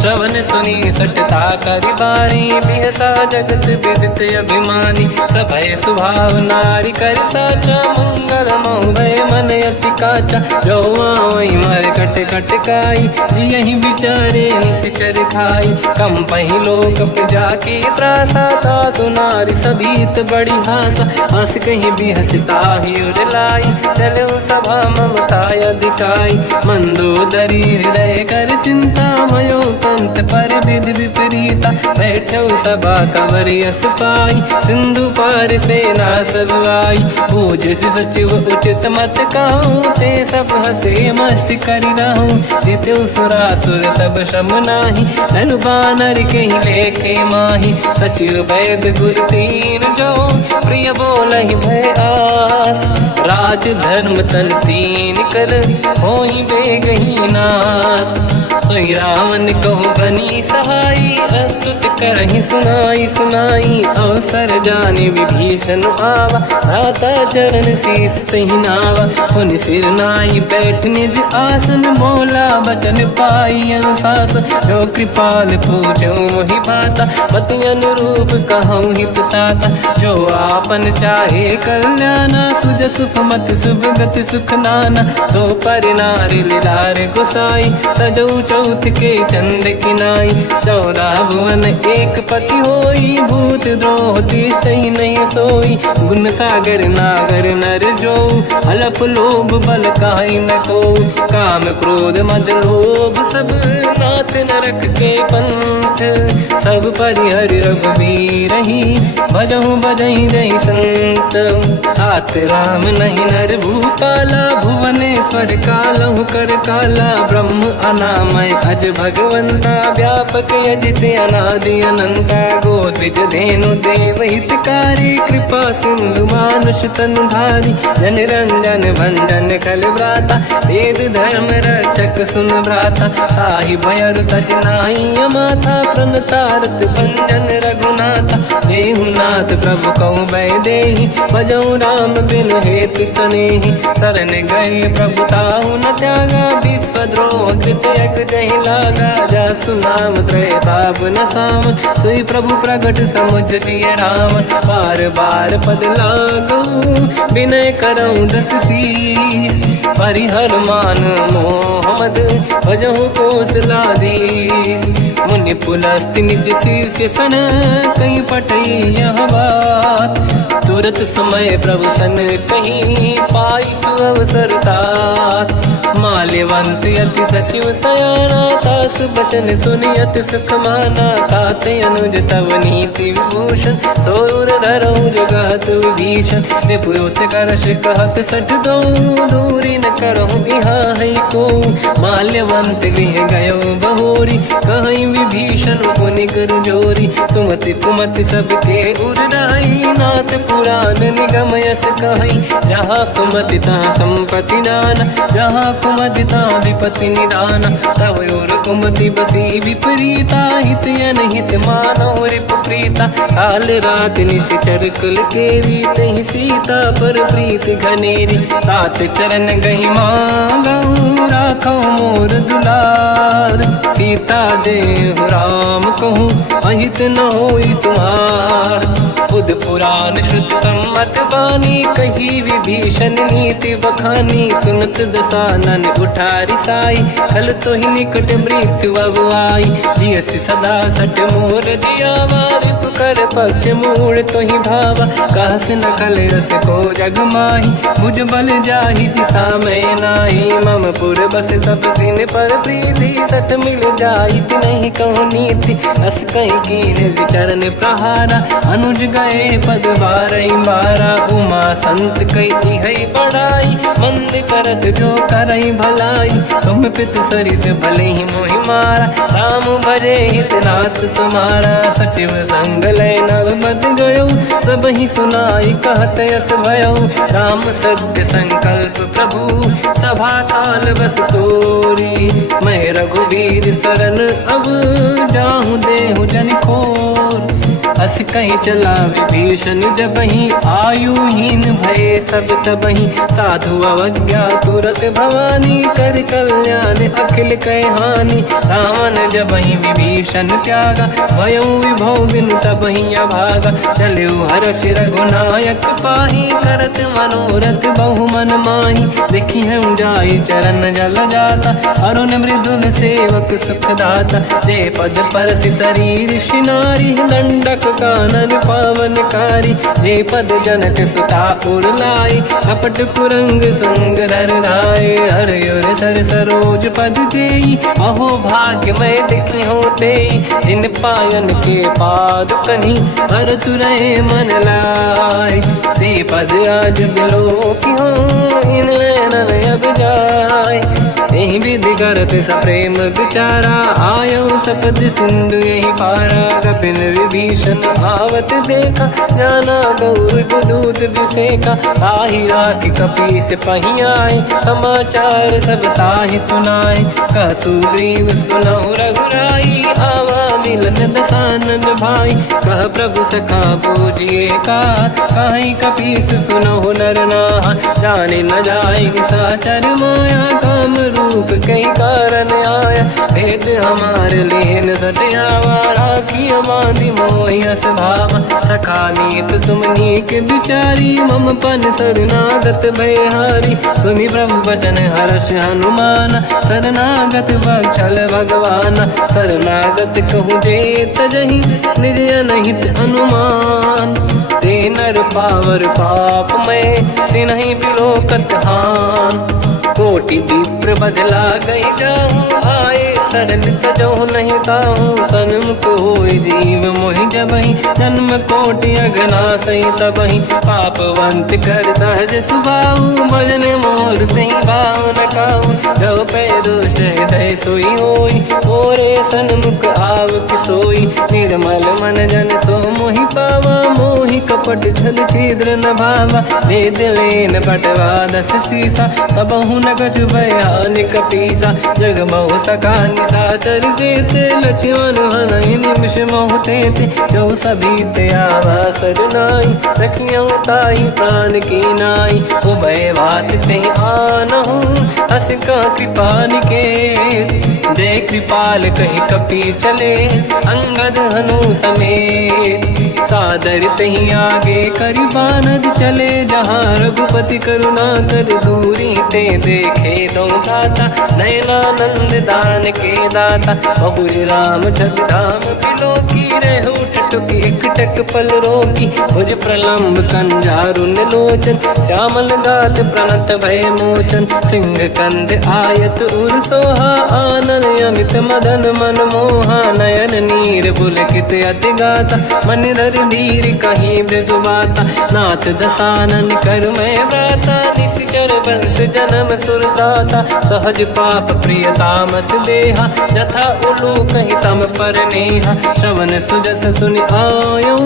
श्रवण सुनी सटता करि बारी, बिहसा जगत विदित अभिमानी। सभय सुभाव नारी कर साचा, मंगल मोह भय मन अति काचा। जो आवई मर कट कट काई, जियहि विचारे निश्चर खाई। कम पहि लोक जाके त्रासा, तासु नारी सभीत बड़ी हासा। हंस कहीं बिहसता ही उर लाई, चलो सभा ममता अधिकाई। मंदोदरी हृदय कर चिंता मयो कंत पर विधि विपरीता। बैठो सभा कवर यस पाई सिंधु पार सेना सब आई। पूज्य सचिव उचित मत कहूँ ते सब हसे मस्त करि रहूं। जित्यु सुरासुर तब शम नाही धनु बानर के ही लेखे माही। सचिव वैद गुरु तीन जो प्रिय बोलहि भय आस। राज धर्म तन तीन कर होई बेगही नास। सोई रावण कहु बनी सहाई अस्तुत करहि सुनाई सुनाई। अवसर जाने विभीषण आवा भ्राता चरण शीस तहि नावा। पुनि सिर नाई बैठ निज आसन बोला बचन पाई अनुशासन। जो कृपाल पूछो मोहि बाता मति अनुरूप कहूँ हित ताता। जो आपन चाहे कल्याणा सुजस सुमति शुभ गति सुख नाना। तो पर नारी लीलार गोसाई तजौ चौथ के चंद किनाई। 14 भुवन एक पति होई भूत द्रोह तिष्ठहि नहीं सोई। गुण सागर नागर नर जो अलप लोभ बल काहि न को। काम क्रोध मद लोभ सब नाथ नरक के पंथ। सब परिहरि रघुबीर ही भजहु बजहि रहि संत। हाथ राम नहीं नर भूपाला भुवनेश्वर कालहु कर काला। ब्रह्म अनामय अज भगवंता व्यापक यजित अनादि अनंता। गोद्विज धेनु देव हितकारी कृपा सिंधु मानुष तनु धारी। जन रंजन भंजन खल व्राता वेद धर्म रक्षक सुन भ्राता। ताहि भयर तज नाहि अमाथा प्रणतारत भंजन रघुनाथा। देहु नाथ प्रभु कहु बै देहि भजहु राम बिनु हेतु सनेहि। शरण गए प्रभु ताहु न त्यागा विश्वद्रोह कृत यक जहि लागा। जासु नाम त्रयताप न साम सोई प्रभु प्रगट समुझ जिय राम। बार बार पद लागू विनय करऊँ दस शीस। परिहर मान मोह मद भजहु कौशलाधीश। मुनि पुलस्त्य निज शीर्ष सन कहीं पटई यह बात। तुरत समय प्रभु सन कहीं पाई सुअवसर तात। माल्यवंत अति सचिव सयाना तास बचन सुनियत सुख माना। ताते अनुज तव नीति विभूषण सोर धरऊ जगत विभीषण। विपुत करश कहत सठ दो दूरी न करहु बिहा है को। माल्यवंत गृह गयो बहोरी कहीं विभीषण पुनि कर जोरी। सुमति कुमति सबके उड़ाई नाथ पुराण निगम यस कहीं। जहाँ सुमति तहाँ संपत्ति नाना जहाँ कुमति तहाँ विपत्ति निदाना। तव और कुमति बसी विपरीता हित अनहित मानव रिपु प्रीता। काल रात निशिचर कुल केरी तहि सीता पर प्रीत घनेरी। तात चरण गही मांगऊ राखो मोर दुलार। सीता देहु राम कहूँ अहित न होई तुम्हार। बुध पुराण श्रुत सम्मत बानी कही विभीषण नीति बखानी। सुनत दसानन उठारी साई खल तो ही निकट मृत्यु अब आई। जियसि सदा सट मोर जियावा रिपु कर पक्ष मूड़ तो ही भावा। कहस न कल रस को जग माही भुज बल जाहि जिता मैं नाई। मम पुर बस तप सिन पर प्रीति सत मिल जाई नहीं कहूँ नीति। अस कहीं कीन विचरण प्रहारा अनुज गए पद बारई बारा। उमा संत कई है बड़ाई मंद करत जो करई भलाई। तुम पित सरिस भले ही मोहि मारा राम भजे हित नाथ तुम्हारा। सचिव संग लय नव बद गयो सब ही सुनाई कहत यस भयो। राम सत्य संकल्प प्रभु सभा काल बस तोरी। मैं रघुवीर शरण अब जाहूँ देहु जन खोर। अस कहीं चला विभीषण जबहि आयुहीन भये सब तबहि। साधु अवज्ञा तुरत भवानी कर कल्याण अखिल कह हानि। रावण जबहि विभीषण त्यागा भयो विभव बिनु तबहि अभागा। चलऊ हर्ष रघुनायक पाहि करत मनोरथ बहु मन माहि। देखी हम जाई चरण जल जाता अरुण मृदुल सेवक सुख दाता। जे पद पर सितरी ऋषि नारी दंडक कानन पावनकारी। जे पद जनक सुता उर्ला आए, कपट कुरंग संग धर धाये। हर युर सर सरोज पद जेई, अहो भाग्य मैं देखी होते, जिन पायन के पाद कहीं हर तुरहे मन लाए। ते पद आज बिलो की हो, इन नैनन अब जाए। यही विधि करत सप्रेम विचारा, आयो सपद सिंधु यही पारा। कपिन विभीषण आवत देखा, जाना गौर दूत विसेका। ताहि राखी कपी से पही आए, समाचार सब ताहि सुनाए। कह सुग्रीव सुनहु रघुराई, आवा मिलन दसानन भाई। कह प्रभु सखा पूजिए का, कहीं कपीस सुनहु नर नाहा। जाने न जाएगी साचर माया, काम रूप कई कारण आया। भेद हमार लेन सटियावा, राखी हमारी मोहियस भावा। सखा नीत तुम नीक विचारी, मम पन शरणागत भयहारी। सुनि प्रभु वचन हर्ष हनुमान, शरणागत बक्षल भगवान। शरणागत कहूँ जे तजहि, निज अनहित अनुमान। ते नर पावर पाप में, तिन्हि बिलोकत हान। कोटि विप्र बदला गई जाऊँ, आए शरण तजहु नहीं ताहूँ। सन्मुख होय जीव मोहि जबहि, जन्म कोटि अगना सही तबहि। पापवंत कर सहज सुभाऊ, भजन मोर तहि भाव न काहू। जो पै दुष्ट हृदय सोई होई, मोरे सन्मुख आव कि सोई। निर्मल मन जन सो मोहि पावा, मोहि कपट छल छिद्र न भावा। वेद लेन पटवा दस सीसा, सबहु न कछु भयानि कपीसा। जग महु सका निशाचर जेते, लक्ष्मण हनहि निमिष मोहु तेते। जो सभी ते आवा सरनाई, रखियौ ताहि प्राण की नाई। उभय बात ते आनहु, हस का कृपा निकेत। जय कृपाल कहि कपी चले, अंगद हनु समेत। सादर तही आगे करि बानर चले, जहाँ रघुपति करुणा कर दूरी ते देखे। दो दाता नयनानंद दान के दाता, बहुरी राम छग धाम बिलो की। रहु टुक एक टक पल रोकी, भुज प्रलम्ब कंजारुन लोचन। श्यामल गात प्रणत भय मोचन, सिंह कंद आयत उर सोहा। आनन अमित मदन मन मोहा, नयन नीर पुलकित अति गाता। मन धर धीर कहीं मृदु बाता, नाथ दसानन कर मैं व्राता। निश्चर वंश जन्म सुरदाता, सहज पाप प्रिय तामस देहा। जथा उलू कहीं तम पर नेहा, श्रवण सुजस सुनि आयो।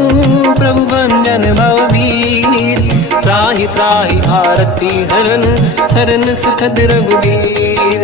प्रभु भंजन भवभीर, त्राहि त्राहि आरती हरन। शरण सुखद रघुबीर,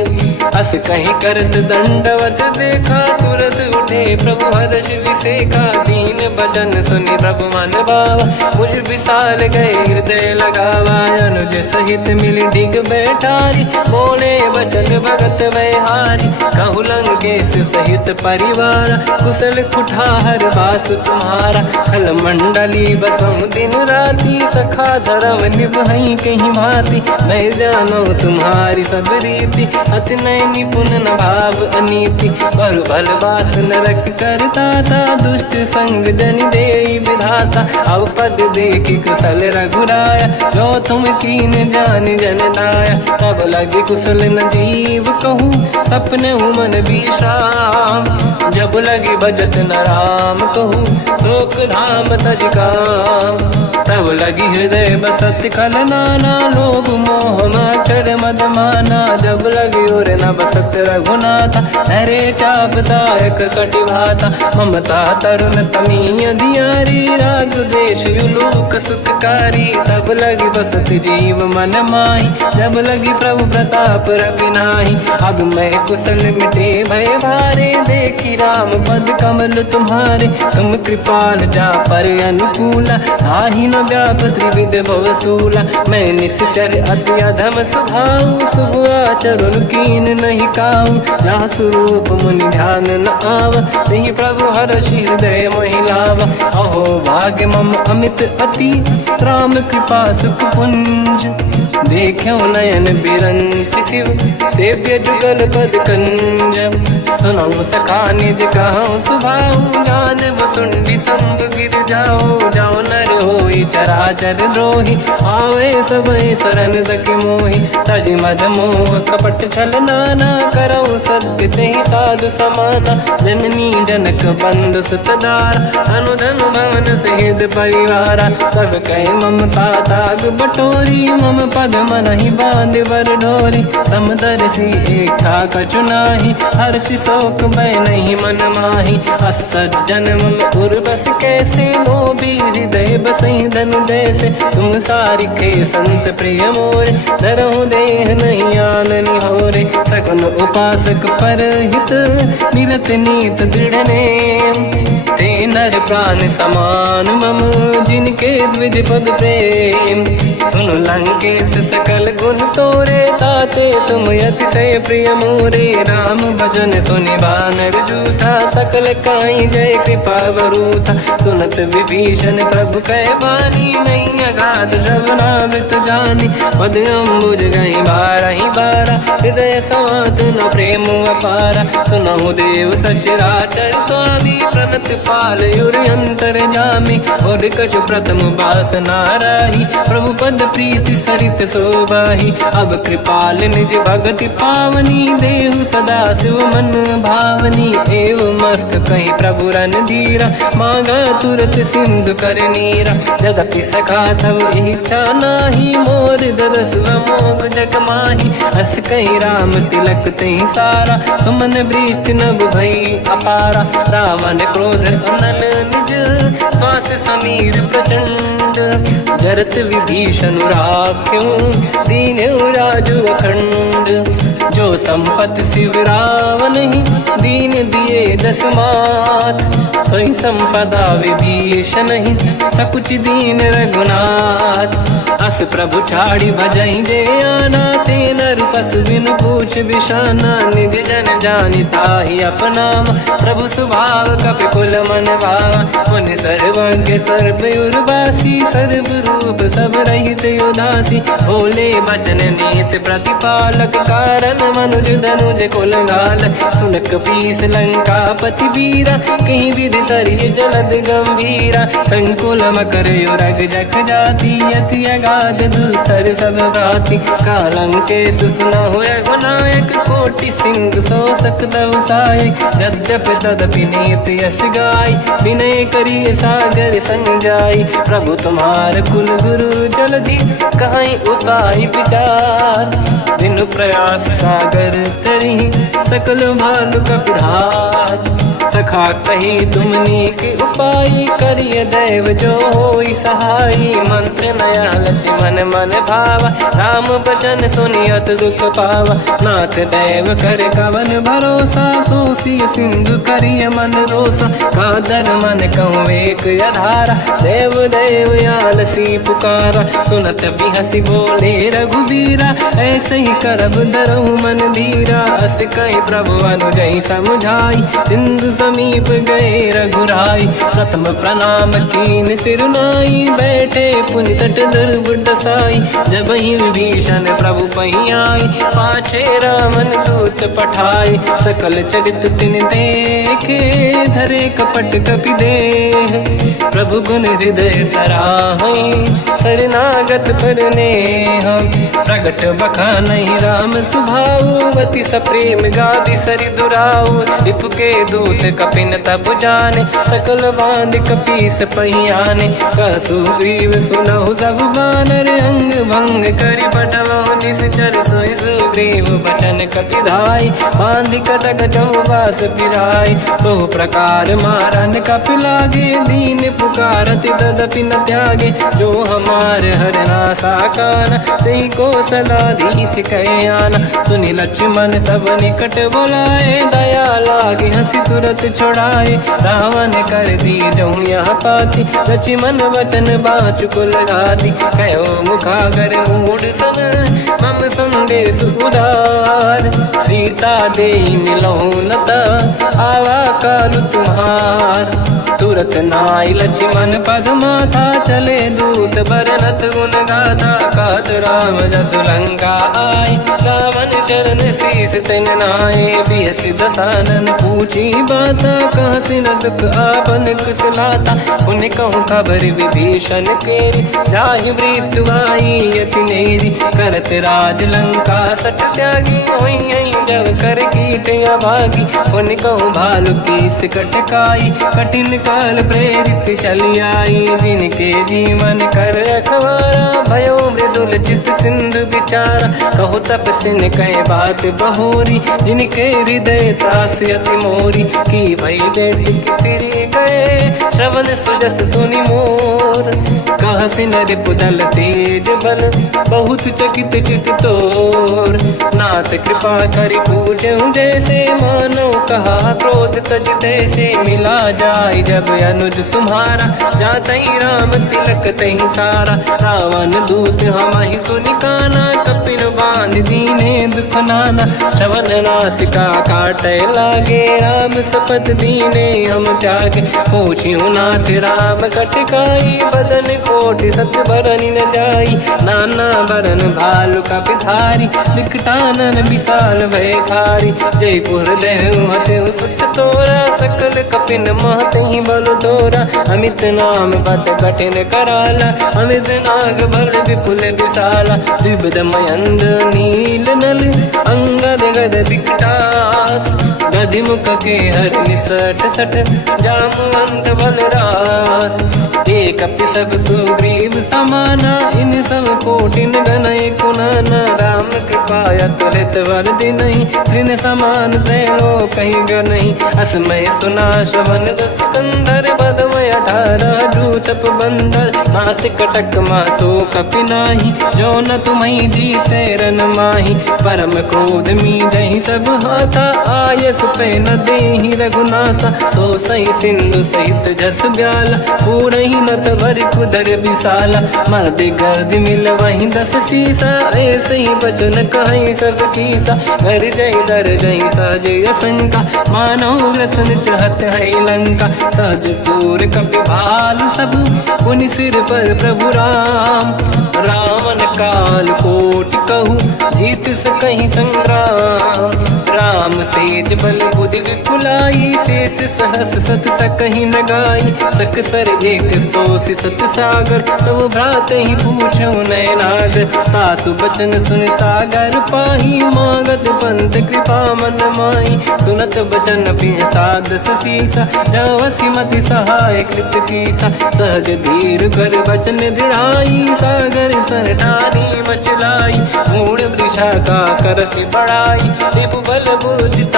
हस कहीं करत दंडवत देखा। तुरत उठे प्रभु हर्ष विसेखा, दीन बचन सुनि प्रभु मन भावा। मुझ विशाल गए हृदय लगावा, अनुज सहित मिली डिग बैठारी। बोले वचन भगत वैहारी, कहु लंकेश सहित परिवार। कुशल कुठार बास तुम्हारा, खल मंडली बसहु दिन राति। सखा धर्म निभहि कहीं भांति, मैं जानो तुम्हारी सब रीति। अति नय निपुण न भाव अनीति, पर भल बास नरक करता था। दुष्ट संग जन देई विधाता, अब पद देखि कुशल रघुराया। जो तुम कीन जान जन दाया, तब लगे कुशल न जीव कहूँ। सपने मन विश्राम, जब लगे भजत न राम कहूँ। शोक धाम तज काम, तब लगी हृदय बसत खल नाना। लोभ मोह मचर मद माना, जब लगी और न बसत रघुनाथा। हरे चाप सायक कटि भाता, ममता तरुण तमी अधियारी। राग द्वेष युलूक सुखकारी, तब लगी बसत जीव मन माही। जब लगी प्रभु प्रताप रवि नाही, अब मैं कुशल मिटे भय भारे। देखी राम पद कमल तुम्हारे, तुम कृपाल जा पर अनुकूला। ताहि न व्याप त्रिविध भवसूला, मैं निश्चर अति अधम स्वभाव। शुभ आचरण कीन नहीं काहू, जहाँ स्वरूप मुनि ध्यान न आव। नहीं प्रभु हर्षि हृदय महिलावा, अहो भाग्य मम अमित अति। राम कृपा सुख पुंज देखो नयन बिरंच शिव सेव्य जुगल पद कंजम। सुनो सखा निज कहूँ सुभाऊ ज्ञान वसुंडी संग गिर जाओ। जाओ नर होई चराचर द्रोही आवे सबई शरण दक मोहि। तज मद मोह कपट छल नाना करऊ सत्य तेहि साधु समाना। जननी जनक बंधु सुतदार अनुधन भवन सहित परिवारा। सब कहे ममता ताग बटोरी मम पद मनहि बांध बर डोरी। समदर्शी इच्छा कछु नाही हर्षि शोक मैं नहीं मन माही। असज्जन मम उर्वश कैसे लोभी हृदय बसहि धनु जैसे। तुम सारिखे संत प्रिय मोरे धरहु देह नहीं आन निहोरे। सगुन उपासक पर हित निरत नीत दृढ़ नेम। ते नर प्राण समान मम जिनके द्विज पद प्रेम। सुन लंकेश सकल गुण तोरे ताते तुम अतिशय प्रिय मोरे। राम भजन सुनि बानर जूथा सकल काई जय कृपा वरूथा। सुनत विभीषण प्रभु कह बानी नहीं अगाध श्रवणामृत जानी। पद अम्बुज गई बारहि बारा हृदय समात न प्रेम अपारा। सुनहु देव सचराचर स्वामी प्रणत पाल युरि अंतर जामी। और कछु प्रथम बास नाराही प्रभु पद प्रीति सरित शोभाही। अब कृपाल निज भगति पावनी देहु सदा शिव मन भावनी। एव मस्त कहीं प्रभु रन धीरा मांगा तुरत सिंधु कर नीरा। जगति सखा तब इच्छा नाही मोर दरस मोग जग माही। हस कहीं राम तिलक तही सारा सुमन वृष्टि नभ भई अपारा। रावण क्रोध अनल निज श्वास समीर प्रचंड। जरत विभीषण राख्यों दीन्यु राजु अखंड। जो संपत शिव रावण ही दीन दिए दस मात। सोई संपदा विभीषण ही सकुच दीन रघुनाथ। अस प्रभु छाड़ी भजई जे आना ते नर पसु बिनु पूछ बिशाना। निज जन जानि ताहि अपनाम प्रभु स्वभाव कपि कुल मन भावा। मुनि सर्वज्ञ सर्व उर्वासी सर्व रूप सब रहित उदासी। भोले बचन नीत प्रतिपालक कारण मनुज धनुज कुल घाल। सुनक पीस लंका पति वीरा कहीं विधि तरिय जलद गंभीरा। संकुल मकर युरग जख जाति अति अगाध दुस्तर सब भाति। कालंके सुसना हुए गुनायक कोटि सिंधु सो सकदव साय। यद्यपि तदपि नीत यस गाय विनय करिय सागर संग जाई। प्रभु तुम्हार कुल गुरु जलधि कहीं उपाय विचार। बिनु प्रयास सागर तरी सकल भालु कपिधार। सखा कही तुमनी के उपाय करिय दैव जो होई सहाई। मंत्र नया लक्ष्मण मन भावा राम भजन सुनियत दुख पावा। नाथ दैव कर कवन भरोसा सोसी सिंधु करिय मन रोसा। कादर मन कहूँ एक अधारा देव देव आलसी पुकारा। सुनत बिहसी बोले रघुबीरा ऐसे ही करब दरहु मन धीरा। अस कहीं प्रभु अनुजई समझाई सिंधु समीप गए रघुराई। प्रथम प्रणाम कीन सिरुनाई बैठे पुनि तट दुर्बुड साई। जब ही विभीषण प्रभु पही आई पाछे रामन दूत पठाई। सकल चरित तिन देखे धरे कपट कपि देह। प्रभु गुण हृदय सराहई शरणागत पर नेह। प्रगट बखानहि राम सुभाऊ अति सप्रेम गादि सरि दुराऊ। रिपु के दूत कपिन तब जाने सकल बांध कपीस पहियाने। कह सुग्रीव सुनहु सब बानर अंग भंग करि बटमहु निश्चर। सोई सुग्रीव बचन कपि धाई बांधि कटक चौबास पिराई। बहु प्रकार मारन कपि लागे दीन पुकारत तदपि न त्यागे। जो हमार हरना साकान तेहि कौशलाधीश कहे आना। सुनि लक्ष्मण सब निकट बोलाए दया लागे हंसी तुरत छुड़ाए। रावण कर दी जो यहाँ पाती लक्ष्मण वचन बाचुक लगाती। कहो मुखागर मूढ़ सन मम संदेह शेष उधार। सीता दे मिलौनत आवा काल तुम्हार। तुरत नाई लक्ष्मण पद माथा चले दूत बरनत गुण गाथा। कहत राम जस लंका आए रावण चरण शीस तिन नाए। बिहस दसानन पूछी बाता कह सिन दुख आपन कुशलाता। उन कहूँ खबर विभीषण केरी जाहि मृत्यु आई यति नेरी। करत राज लंका सट त्यागी होई जब कर कीट अभागी। उन कहूँ भालु कीस कटकाई कठिन काल प्रेरित चली आई। जिनके जीवन कर रखवारा भयो मृदुल चित सिंधु विचारा। कहो तपसिन कह बात बहोरी जिनके हृदय त्रास अति मोरी। की भई डेट फिर गए श्रवण सुजस सुनि मोर। कह सिन रिपुदल तेज बल बहुत चकित चित तोर। नाथ कृपा करि पूजऊं जैसे मानो कहा क्रोध तज तैसे। मिला जाय जब अनुज तुम्हारा जात ही राम तिलक तही सारा। रावण दूत हमहि सुनि काना कपिन बांध दीने दुख नाना। श्रवण नासिका काटे लागे राम सपत दीने हम त्यागे। पूछियो नाथ राम कटकाई बदन कोटि सत बरनि न जाई। नाना बरन भालु का पिधारी विकटानन विशाल भयखारी। जयपुर देहु हतेउ सुत तोरा सकल कपिन महतहि बल तोरा। अमित नाम बट कठिन कराला अमित नाग बल विपुल विशाला। द्विविध मयंद नील नल अंगद गद विकटास। गधिमुख के हर निसट सट जामवंत बलरास। एक सब सुग्रीव समाना इन सब कोटिन गनय कुनाना। राम कृपा तुलित वर दिनहि दिन समान त्रैलो कहीं गनहि। असमय सुना श्रवण दस कंधर बदमय 18 दूतप बंदर। मात कटक मासो कपिनाही जो न तुम्हि जीते रन माही। परम क्रोध मी जहि सब हाथा आयस पे न देहि रघुनाथा। तो सही सिंधु सहित जस ब्याला पूरहि नत भरि कुदर विशाला। मर्द गर्द मिल वही 10 सीसा ऐसे ही बचन कहीं सब कीसा। घर जय दर जय सहज असंका मानो रसन चहत है लंका। सहज सूर कपि भाल सब पुनि सिर पर प्रभु राम। रावण काल कोटि कहूँ जीत सकहि संग्राम। राम तेज बल बुद्धि विपुलाई शेष सहस सत सकहि न गाई। सकसर एक सोसि सत सागर तब भ्रात ही पूछो नय नागर। सासु बचन सुन सागर पाही मागत पंत कृपा मन माही। सुनत बचन पिय सादस सीसा जावसी मति सहाय कृत कीसा। सहज धीर कर बचन दृढ़ाई सागर सर ठानी मचलाई। मूढ़ वृषा का करसि बढ़ाई रिपु बल बुद्धि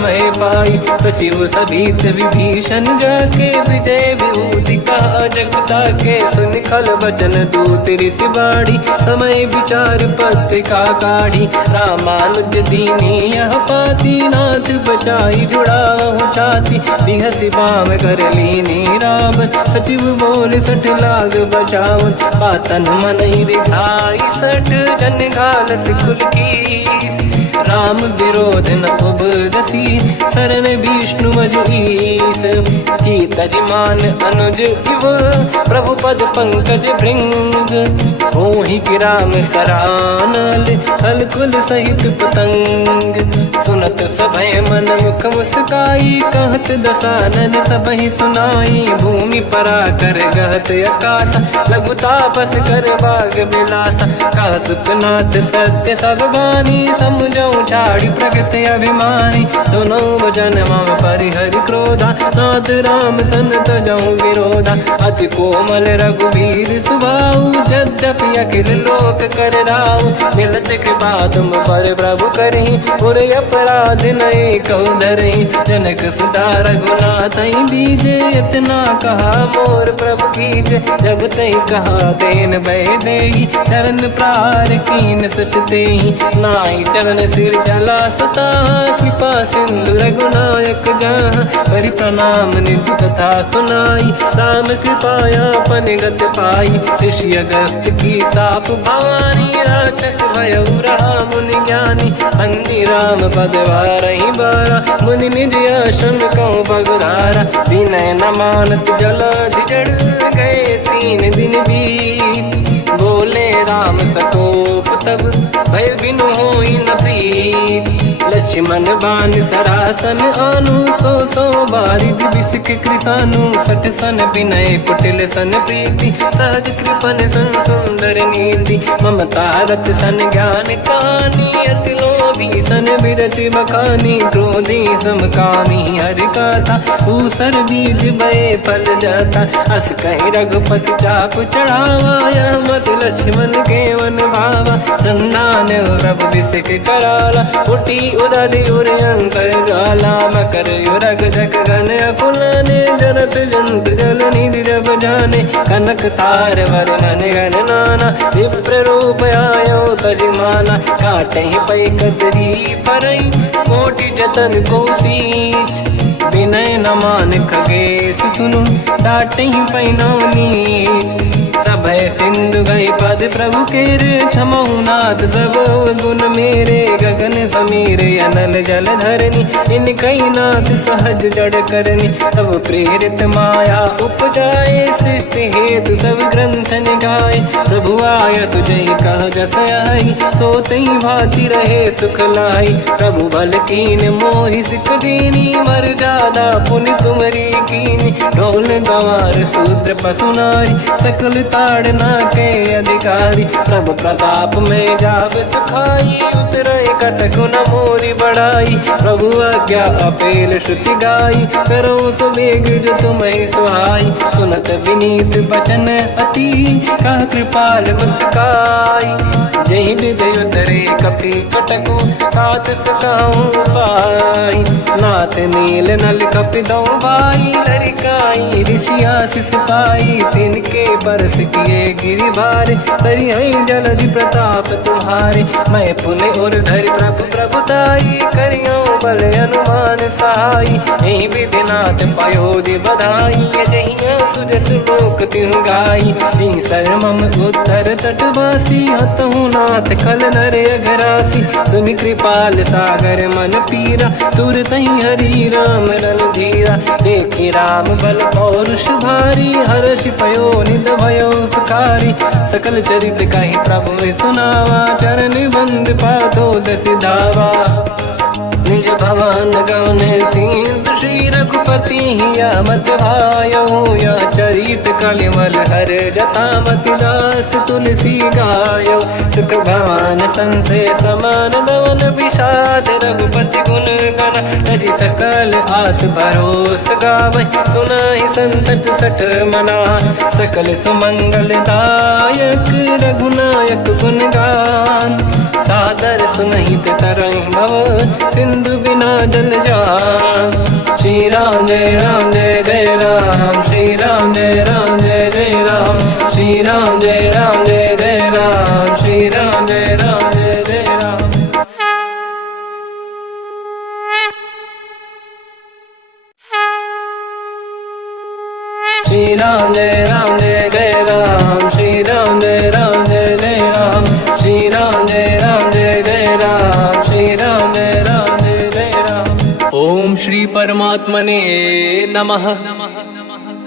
मैं पाई। सचिव सभीत विभीषण जाके विजय विभूति कहा जगता के। सुन खल बचन दूत ऋषि बाड़ी समय विचार पत्रिका काढ़ी। रामानुज दीनी यह पाती नाथ बचाई जुड़ाहु छाती। बिहसि बाम कर लीनी राम सचिव बोल सठ लाग बचावन। बातन मन ही रिझाई सठ जन घाल सिकुल कीस। राम विरोध न उपदसी शरण विष्णु मजईस। जीतजमान अनुज इव प्रभु पद पंकज भृंग। मोहि राम सरानल हलकुल सहित पतंग। सुनत सभय मन मुख मुस्काई कहत दसानन सबहि सुनाई। भूमि परा कर गहत आकाश लघु तापस कर बाग बिलासा। कह सुखनाथ सत्य सब बानी समझौ छाड़ी प्रगति अभिमानी। दोनों वचन मम परिहरि क्रोधा नाथ राम सन तजौ विरोधा। अति कोमल रघुवीर सुभाऊ यद्यपि अखिल लोक कर राऊ। मिलत कृपा तुम पर प्रभु करहि पुर अपराध नय कहु धरहि। जनक सुता रघुनाथ दीजे इतना कहा मोर प्रभु कीजे। जब तई कहा देन भय देहि चरण प्रार कीन सट ते। देहि, नाई चरण सिर चला सता, कृपा सिंधु रघुनायक जहाँ, करि प्रणाम निधि कथा सुनाई, राम कृपाया पन गत पाई, ऋषि अगस्त की साप भवानी, राक्षस भयउ रहा मुनि ज्ञानी, अंधी राम पद वारहि बारा, मुनि निज आश्रम कहूँ पगुधारा, विनय न मानत जलधि जड़ गए 3 दिन बीत, बोले राम सकोप तब भय बिनु होई न प्रीत, लक्ष्मण बाण सरासन आनु, 100 बारिधि बिसिक कृसानु, 60 सन विनय कुटिल सन प्रीति, सहज कृपन सन सुंदर नीति, ममता रत सन ज्ञान कहानी, अति लोभी सन बिरति बखानी, क्रोधी समकामी हरि कथा, ऊसर बीज बये फल जाता, अस कहीं रघुपति चाप चढ़ावा, यह मत लक्ष्मण के वन भावा, संधान प्रभु बिसिक कराला, उठी उदधि उर अंतर ज्वाला, मकर युरग जग गण अकुलाने, जरत जंत जल निधि जब जाने, कनक तार वर्णन गण नाना, विप्र रूप आयो तजमाना, काटे पै कतरी परई, कोटि जतन को सींच, विनय न मान खगेश सुनु, डांटे पैनौ नीच, सभय सिंधु गई पद प्रभु केरे, क्षमहु नाथ सब गुण मेरे, गगन समीर अनल जल धरनी, इन कई नाथ सहज जड़ करनी, तब प्रेरित माया उपजाए, सृष्टि हेतु सब ग्रंथ निगाए, प्रभु आय सुजई कह जस आई, तो तई भांति रहे सुख लाई, प्रभु बल कीन मोहि सिख दीनी, मर जादा पुनि तुमरी कीनी, ढोल गवार शूद्र पशु नारी, सकल ताड़ना के अधिकारी, प्रभु प्रताप में जाब सुखाई, उतरे कटकु न मोरी बढ़ाई, प्रभु आज्ञा अपेल श्रुति गाई, करो सुबेग जो तुम्हें सुहाई, सुनत विनीत बचन अति, कह कृपाल मुस्काई, जय विजय उतरे कपि कटकु, तात सकाऊं पाई, नाथ नील नल कपि दौ भाई, लरिकाई ऋषि आशीष पाई, तिनके बरस किए गिरि भारे, तरिहै जलधि प्रताप तुम्हारे, मैं पुण्य और धरि प्रभु प्रभुताई, करियो बल अनुमान सहाई, यही विधिनाथ पयोधि बधाई, जहिया सुजस लोक तिहु गाई, सर मम उत्तर तटवासी, हतहु नाथ खल नर अघरासी, तुम कृपाल सागर मन पीरा, तुरत ही हरि राम रणधीरा, देखि राम बल पौरुष भारी, हर्ष पयो निध भयो सुखारी, सकल चरित कहि प्रभु सुनावा, चरण बंद पाथो दस धावा, निज भवन गवने सिंधु श्री रघुपति हिया मत आयो, या चरित कलिमल हर जतामति दास तुलसी गायो, सुख भवन संसे समान गवन विषाद, रघुपति गुण गण तजि सकल आस भरोस गावै, सुनाहि संतट सठ मना, सकल सुमंगल दायक रघुनायक गुण गान, सादर सुनहित तरंग भव, सिंधु बिना जल जान, श्री राम जय राम जय जय राम, श्री राम जय राम जय जय राम, श्री राम जय राम जय जय राम, श्री राम जय राम जय जय राम। श्री राम जय राम जय जय राम, श्री राम जय राम जय जय राम, श्री राम जय राम जय जय राम, श्री राम जय राम जय जय राम। ओम श्री परमात्मने नमः।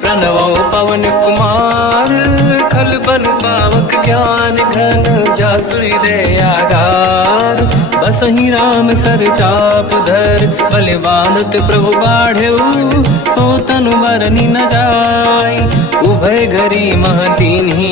प्रणवो पवन कुमार, खल बन पावक ज्ञान घन, जासुरी दयागार, बसहि राम सर चाप धर, बल बांधत प्रभु बाढ़ऊ, सो तनु बरनि न जाय, उभय घरी मह दीन्ही,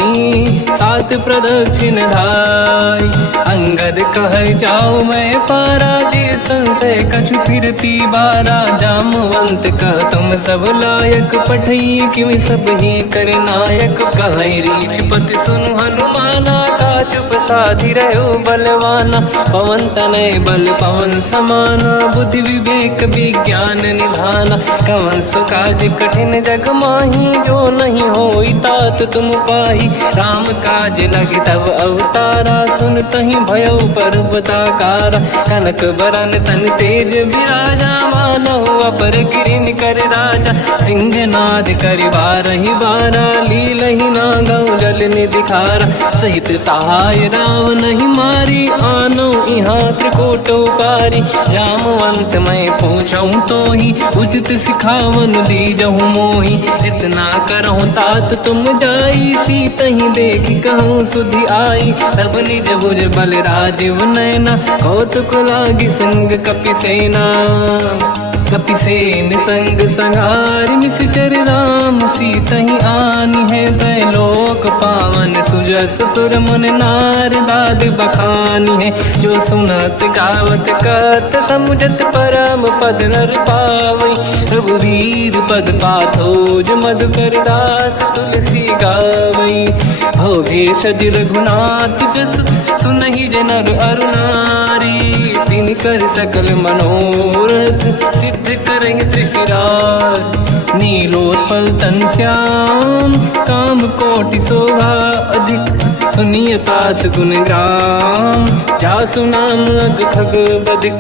सात प्रदक्षिण धाय, अंगद कह जाओ मैं पारा, जी संशय कछु फिरती बारा, जामवंत कह तुम सब लायक, पठई किमि सब ही कर नायक, कहै रीछ पति सुनु हनुमाना, का चुप साधि रहो बलवाना। पवन तनय बल पवन समाना, बुद्धि विवेक विज्ञान निधाना। कवन सो काज कठिन जग माही, जो नहीं होई तात तुम पाही। राम काज लगे तब अवतारा, सुन तहि भयो पर्वताकारा। कनक बरन तन तेज विराजा, मानहु अपर गिरिन कर राजा। सिंहनाद करि बारहि बारा, लीलहि नागौ जल निधिखारा। सहित सहाय रावण ही मारी, आनो इहाँ त्रिकोटो पारी। जामवंत मैं पूछऊँ तो ही, उचित सिखावन दीजहु मोही। इतना करहु तात तुम जाई, सीतहि देखि कहूँ सुधि आई। तब निज भुज बल राजीव नैना, कौतुक लागी संग कपिसेना। कपिसेन संग संहारि निशिचर राम, सीतहि आनि है दैलोक पावन। सुजस सुर मुन नार दाद बखानी है, जो सुनत गावत कहत समुझत परम पद नर पावई। रघुवीर पद पाथोज मधुकर दास तुलसी गावई। हो भेषज रघुनाथ जस, सुनहि जनर अरु नारी। तिन कर सकल मनोरथ, सिद्ध करहि त्रिशिरार। नीलोत्पल तन श्याम, काम कोटि शोभा अधिक। सुनिय तास गुण ग्राम, जासु नाम अग खग बदिक।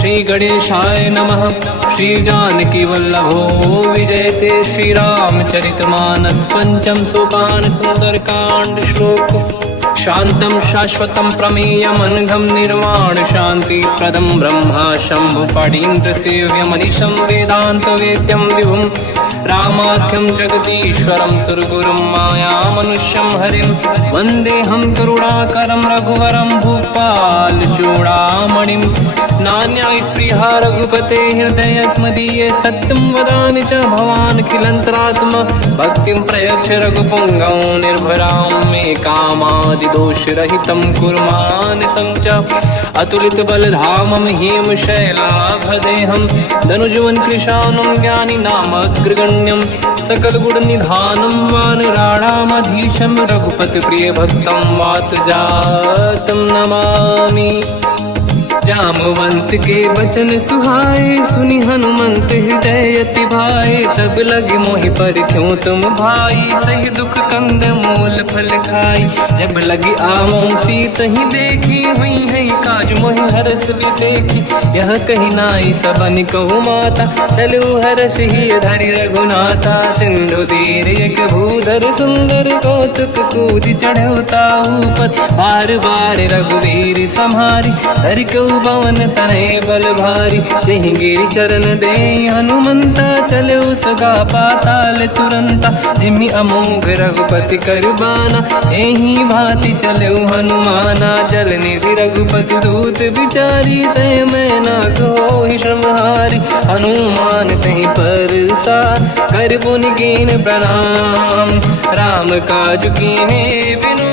श्री गणेशाय नमः, श्री जानकी वल्लभो विजयते। श्री रामचरित मानस पंचम सोपान, सुंदर कांड श्लोक। शांतं शाश्वतं प्रमेयमनघं, निर्वाण शांति प्रदं ब्रह्मा शंभु फणीन्द्र सेव्यमनिशं। वेदांत वेद्यं विभुं रामाख्यं जगदीश्वरं, सुरगुरुं माया मनुष्यं हरिं। वन्देऽहं करुणाकरं रघुवरं, भूपाल चूडामणिं। नान्या स्पृहा रघुपते हृदयस्मदीये, सत्यं वदामि च भवान् खिलन्तरात्मा। भक्तिं प्रयच्छ रघुपुङ्गं, निर्भरां मे कामादिदोषरहितं कुर्मानसं च। अतुलित बलधामं हेमशैलाभदेहं, धनुजवन कृशानं ज्ञानी नामग्रगण्यं। सकल गुण निधानं वानराणामधीशं, रघुपति प्रिय भक्तं वात जातं नमामि। जामवंत के बचन सुहाए, सुनि हनुमंत हृदय अति भाए। तब लगे मोहि पर क्यों तुम भाई, सही दुख कंद मूल फल खाई। जब लगी आमो सीतहि देखी, हुई है काज मोहि हरस बिसेखी। यह कही नाई सबन कहु माता, चलु हरष ही धरि रघुनाथा। सिंधु तीर एक भूधर सुंदर, कौतुक कूदि चढ़ौता ऊपर। बार बार रघुवीर सम्हारी, धरि पवन तनय बल भारी। जहि गिरि चरण दे हनुमंता, चले सगा पाताल तुरंता। जिमि अमोघ रघुपति कर बाना, एहि भांति चले हनुमाना। जल निधि रघुपति दूत बिचारी, तय मैं ना कोहि श्रमहारी। हनुमान तहि परसा, कर पुनि कीन प्रणाम। राम काज कीन्हे बिनु,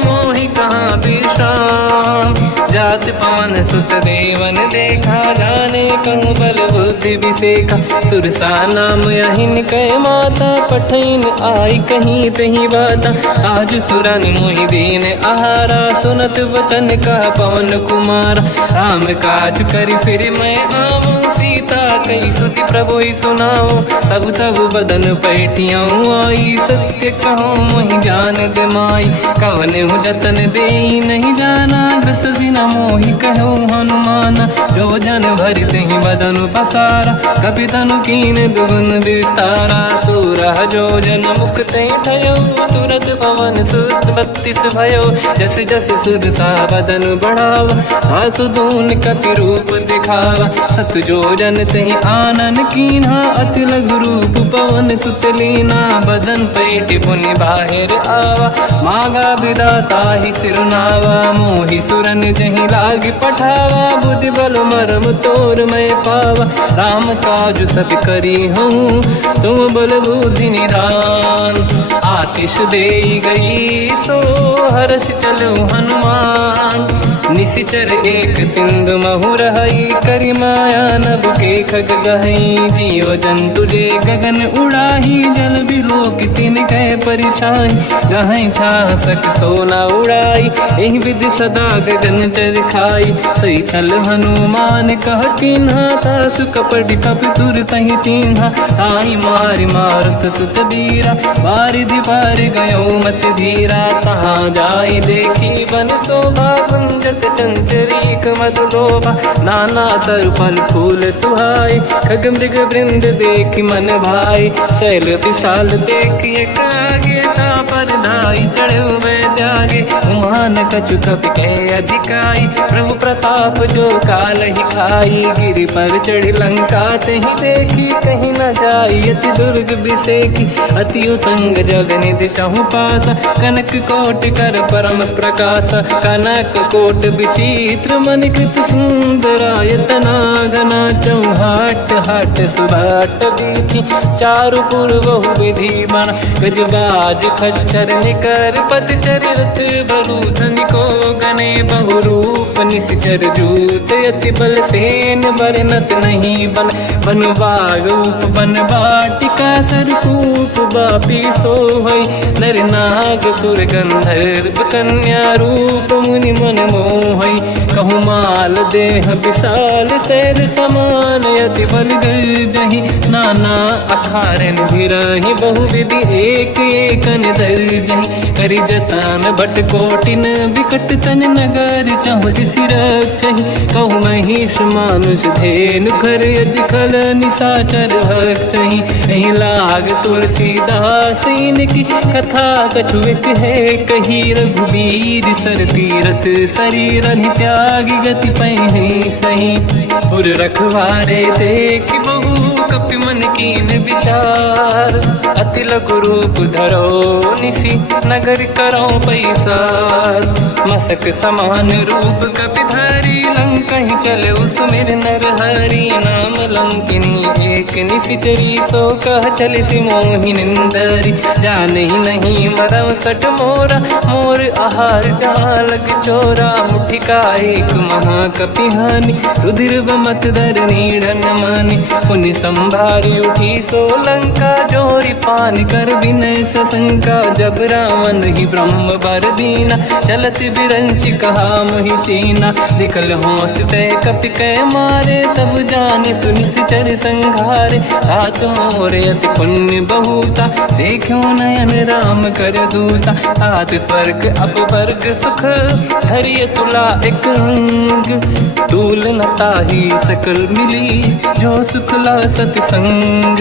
मोहि कहाँ विश्राम। जात पवन सुत देवन देखा, जाने कहूँ बल बुद्धि विसेखा। सुरसा नाम यहिन कै माता, पठैन आई कहीं तही बाता। आज सुरन मोहि दीन आहारा, सुनत वचन कह पवन कुमारा। राम काज करि फिर मैं आवूँ, सीता कई सुति प्रभु सुनाओ। तब तब बदन पैठियाँ आई, सत्य कहो मोहि जान दे माई। कवन जतन दे नहीं जाना, दस दिन मोहि कहो हनुमाना। जो जन भरि तहि बदन पसारा, कपि तनु कीन दुगुन विस्तारा। सूरह जो जन मुख तहि ठयो, तुरत पवन सुत 32 भयो। जस जस सुरसा बदन बढ़ावा, आसु दून कपि रूप दिखावा। सत जो जन तहि आनन कीन्हा, अति लघु रूप पवन सुत लीना। बदन पैठ पुनि बाहिर आवा, मागा विधाता ही सिरुनावा। मोहि सुरन जहि लाग पठावा, बुद्धि बल मरम तोर मैं पावा। राम काज सब करी हूँ, तुम बल बुद्धि निधान। आशीष दे गई सो हर्ष चलो हनुमान, निशिचर एक सिंधु महु रहई, करि माया नभ के खग गहई। जीव जंतु जे गगन उड़ाही, जल बिलोक तिन कह परिछाई। गहई छासक सोना उड़ाई, एहि विधि सदा गगन चर खाई। सही छल हनुमान कह किन्हा, तासु कपट कपि तुर तहि चिन्हा। ताई मारि मारुत सुत बीरा, बारिधि पार गयो मत धीरा। तहाँ जाई देखी बन शोभा, गुंजत चंचरीक मधु लोभा। नाना तरु फल फूल सुहाई, खग मृग वृंद देखि मन भाई। शैल विशाल देखि एक आगे, पर धाई चढ़ो मैं त्यागे। उमान कछु कपि कह अधिकाई, प्रभु प्रताप जो काल ही खाई। गिरि पर चढ़ी लंका तहि देखी, कहीं न जाई अति दुर्ग बिसेकी। अति उतंग जग निधि चहु पासा, कनक कोट कर परम प्रकाश। कनक कोट विचित्र मन कृत सुंदरायतना घना। चौहाट हाट सुभाट बीथी, चारु पुर बहु विधि बना। गजबाज खच्चर निकर पतचर, रथ बरु धनिको गने। बहु रूप निशिचर जूत, अति बल सेन बरनत नहीं बन। बन बाग उप बन बाटिका, सरकूप बापी सोहई। नर नाग सुर गंधर्व कन्या, रूप मुनि मन मोहई। कहु माल देह विशाल, शैल समान अति बल गर्जहि। नाना अखारन भिरहि, बहु विधि एक एकन दर्जहि। करि जतन भट कोटिन, विकट तन नगर चहु दिसि रक्षहि। कहु महिष मानुष धेनु, खर यज खल निशाचर भक्षहि। एहि लाग तुलसीदास इनकी, कथा कछु एक है कही। रघुबीर सर तीरथ शरीर, त्यागी गति पहि सही। पुर रखवारे देख बहु, कपि मन कीन विचार। अति लघु रूप धरो निसी, नगर करो पैसार। मसक समान रूप कपि धारी, लंका ही चले उसमें नर हरि। नाम लंकिनी एक निशिचरी, सो कह चले सि मोहि निंदरी। जाने ही नहीं मरम सट मोरा, मोर आहार जहाँ लग चोरा। मुठिका एक महाकपि हानि, रुधिर बमत धरनी ढन मानि। पुनि संभारी उठी सो लंका, जोरी पान कर विनय सशंका। जब रावण ही ब्रह्म बर दीना, चलत बिरंच कहा मोहि चीना। निकल होश तय कपि कह मारे, तब जाने सुनिश्चर संघारे। हाथ मोरे अति पुण्य बहुता, देखो नयन राम कर दूता। हाथ स्वर्ग अपवर्ग सुख, धरिय तुला एक अंग। दूल न ताहि सकल मिली, जो सुख ला सतसंग।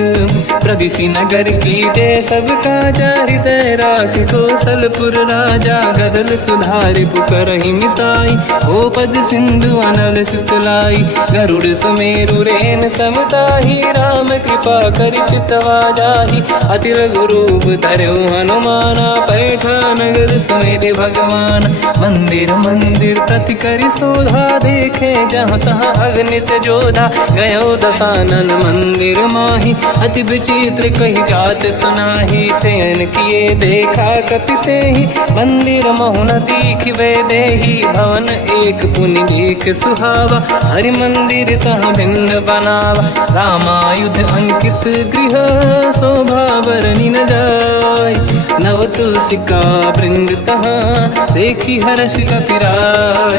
प्रदिशि नगर की जय सब काजा, हृदय राख कौशलपुर राजा। गदल सुधारि पुकारहि मिताई, ओ पद सिंधु अनल सुतलाई। गरुड़ सुमेरु रेन समताहि, राम कृपा करि चितवा जाहि। अति लघु रूप धरौ हनुमाना, पैठा नगर समेरे भगवान। मंदिर मंदिर प्रति करि शोधा, देखे जहाँ तहाँ अगणित जोधा। गयो दशानन मंदिर माहि, अति विचित्र कही जात सुनाहि। शयन किए देखा कपि तेहि, मंदिर महु न दीखिबे देहि। भवन एक पुनि देख सुहावा, हरि मंदिर तहाँ भिन्न बनावा। रामायुध अंकित गृह, शोभा बरनि न जाय। नव तुलसिका वृंद तहाँ, देखी हर्ष कपि राय।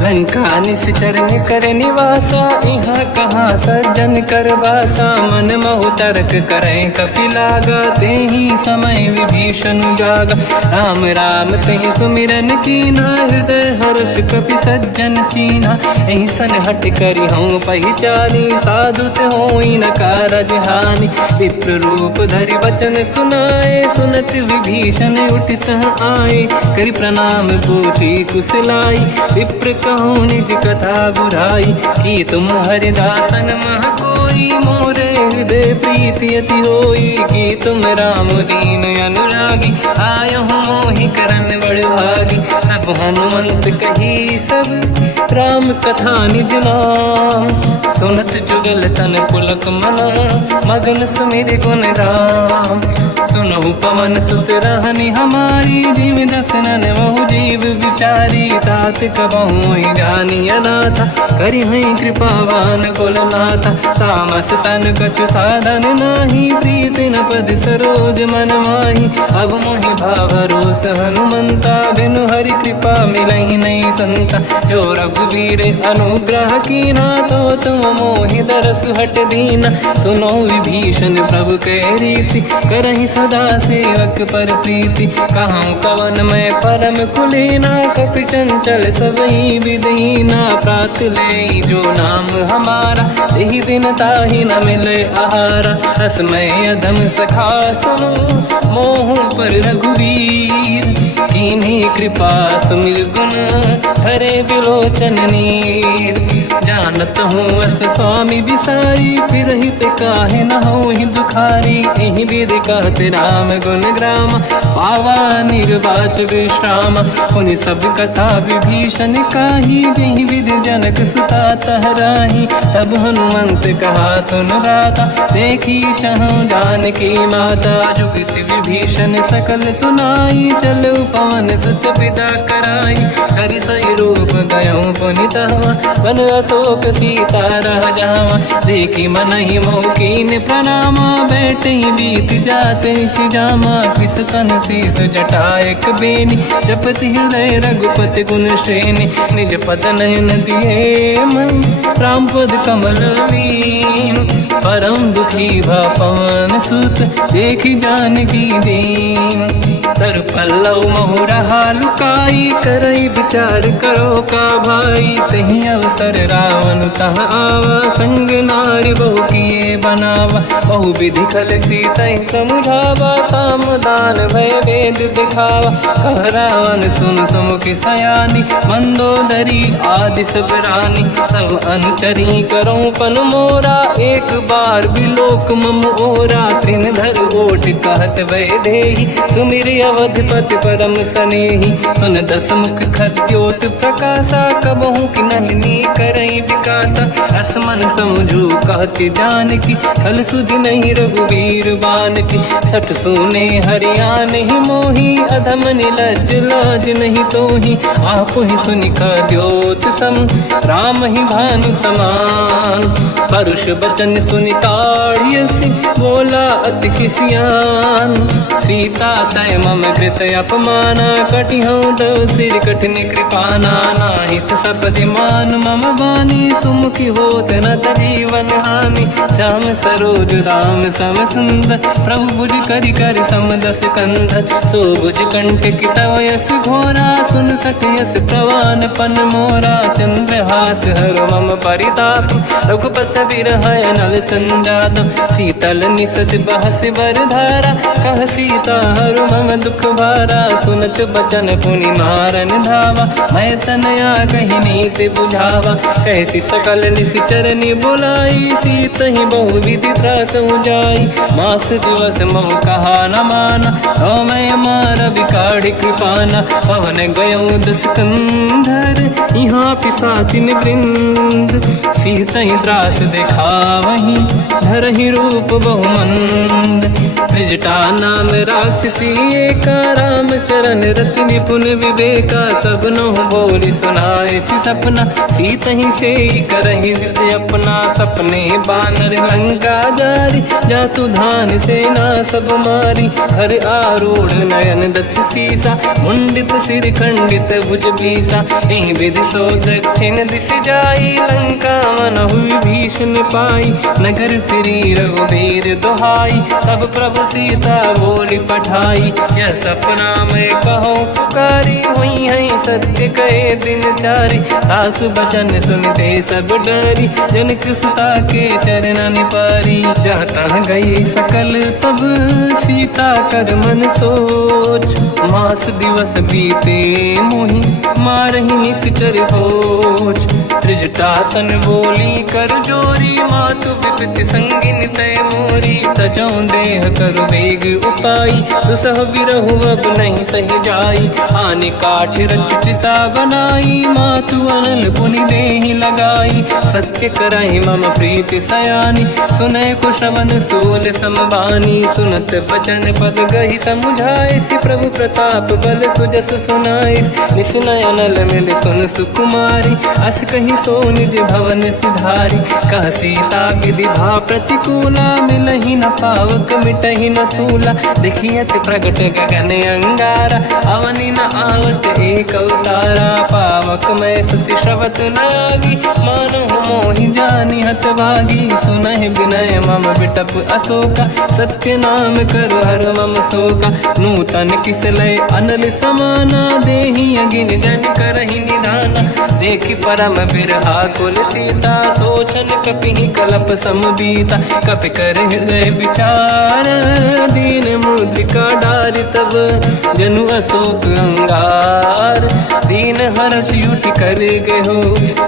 लंका निश्चर कर निवासा, यहाँ कहाँ सज्जन कर वासा। मन महु तर्क करें कपि लागा, तेहि समय विभीषण जागा। राम राम तेहि सुमिरन कीना, हृदय हर्ष कपि सज्जन चीना। एहि सन हट करि हूँ पहिचानी, साधु होई न कारज हानि। विप्र रूप धरि वचन सुनाए, सुनत विभीषण उठित आए। करि प्रणाम पूछी कुशलाई, विप्र कहूँ निज कथा बुराई। कि तुम हरिदासन मह कोई, मोरे हृदय प्रीति अति होई। कि तुम राम दीन अनुरागी, आयहु मोहि करन बड़ भागी। तब हनुमंत कही सब, राम कथा निज नाम। सुनत जुगल तन पुलक मना, मगन सुमिर गुण राम। सुनहु पवन सुत रहनी हमारी, जीव दसनन महु जीव विचारी, तात कबहु ही जानी अनाथा, करि हई कृपावान कुलनाथा, तामस तन कछु साधन नाही, प्रीति न पद सरोज मन माही, अब मोहि भावरोस हनुमंता, बिनु हरि कृपा मिलहि नहीं संता, जो रघुवीर अनुग्रह कीना, तो तुम मोहि दरस हट दीना, सुनो विभीषण प्रभु के रीति, करहि सदा सेवक पर प्रीति, कहूँ कवन मैं परम कुलीना, कपि चंचल सबहि विदहीना, प्रात ले जो नाम हमारा, यही दिन ताहि न मिले आहारा, रसमय अधम सखा सुनो, मोह पर रघुवीर, कीन्ही कृपा सुमिर गुण, हरे बिलोचन नीर, जानत हूँ अस स्वामी बिसारी, फिर हित काहे न हो ही दुखारी, यही विधि कहते राम गुण ग्राम, पावा निर्वाच विश्राम, उन सब कथा विभीषण काही, यही विधि जनक सुता तहराही, तब हनुमंत कहा सुन राता, देखी चहु जानकी माता, जुगत विभीषण सकल सुनाई, चलो पवन सुत पिता कराई, हरि सही रूप गयो पुनितवा, वन अशोक सीता रह जावा, देखी मनहि मोकीन प्रणामा, बैठे बीत जाते सिजामा, किस तन शीस जटा एक बेनी, जपति हृदय रघुपति गुण श्रेणी, निज पद नयन दिए मन, राम पद कमल लीन, परम दुखी भा पवन सुत, देखी जानकी दीन, तर पल्लव महु रहा लुकाई, करई विचार करो का भाई, तही अवसर रावण तह आवा, संग नारी बहु किए बनावा, बहु विधि खल सीतहि समुझावा, सामदान भय वेद दिखावा, कह रावण सुन सुमुखि सयानी, मंदोदरी आदि सब रानी, तब अनुचरी करो पन मोरा, एक बार बिलोक मम ओरा, त्रिन धर ओट कहत वैदेही, सुमिरि अवधपति परम सनेही, सुन दस मुख खद्योत प्रकाशा, कबहु कि नलिनी करई विकासा, असमन समझू कहती जानकी, खल सुधि नहीं रघुवीर बानकी, सठ सुने हरिया नहीं मोही, अधम निलज लाज नहीं तोही, आपु ही सुनि खद्योत सम, राम ही भानु समान, परुष बचन सुनि ताड़ियसि, बोला अति किसियान, सीता तय मम कृत अपमाना, कटिहउँ दो सिर कठिन कृपाना, नाहित सपदि मान मम बानी, सुमुखि होत न जीवन हानि, श्याम सरोज राम सम सुंदर, प्रभु भुज करि कर समदस कंधर, सो भुज कंठ की तव यस घोरा, सुन सठ यस प्रवान पन मोरा, चंद्रहास हर मम परिताप, रघुपत बिरहय नल संजात, शीतल निसत बहस बरधारा, कह सीता हर मम दुख भारा, सुनत बचन पुनि मारन धावा, मैं तनया कही नीति बुझावा, कैसी सकल निश्चरनि बुलाई, सीतहि बहु विधि त्रास जाई, मास दिवस महु कहा न माना, तो मैं मार बिकाढ़ी कृपाना, पवन गयो दस कंधर, यहाँ पिशाचिन वृंद, सीतहि त्रास दिखावहीं, धरहि रूप बहुमंद, त्रिजटा नाम राक्षसी एका, राम चरण रति निपुण विवेका, सब नहुँ बोली सुनाए सि सपना, सीतहि से करहि जित अपना, सपने बानर लंका जारी, जातु धान सेना सब मारी, हर आरूढ़ नयन दस सीसा, मुंडित सिर खंडित भुज बीसा, एहि विधि सो दक्षिण दिश जाई, लंका मनहु विभीषण पाई, नगर फिरी रघुवीर दुहाई, तब प्रभु सीता बोली पठाई, यह सपना मैं कहूँ पुकारी, हुई है सत्य कहे दिन चारी, सासु बचन सुनते सब डरी, जनक सुता के चरण पारी, जाता गई सकल तब सीता कर मन सोच, मास दिवस बीते मोहि मारहि निश्चर होच, त्रिजटासन बोली कर जोरी, मातु विपति संगिन तय मोरी। तजौ देह कर वेग उपाई, दुसह बिरहु अब नहीं सही जाई। आने काठ रच चिता बनाई, मातु अनल पुनि देहि लगाई। सत्य करहि मम प्रीति सयानी, सुनय को श्रवण सूल समबानी। सुनत बचन पद गहि समुझाइस, प्रभु प्रताप बल सुजस सुनाइस। निस नयनल मिल सुन सुकुमारी, अस कहि सो निज भवन सिधारी। कह सीता विधि भा प्रतिकूला, मिलहि न पावक मिटहि न सूला। देखियत प्रगट गगन अंगारा, अवनि न आवत एक अवतारा। पावक मैं ससि श्रवत न आगी, मानहु मोहि जानि हत भागी। सुनहि विनय मम बिटप अशोका, सत्य नाम कर हर मम शोका। नूतन किस लय अनल समाना, देहि अगिन जन करहि निधाना। देखि परम बिरहा कुल सीता, सोचन कपिहि कलप समबीता। कपि कर हृदय विचार, दीन मुद्रिका डारि तब। जनु अशोक अंगार, दीन हर्ष युट कर गयो।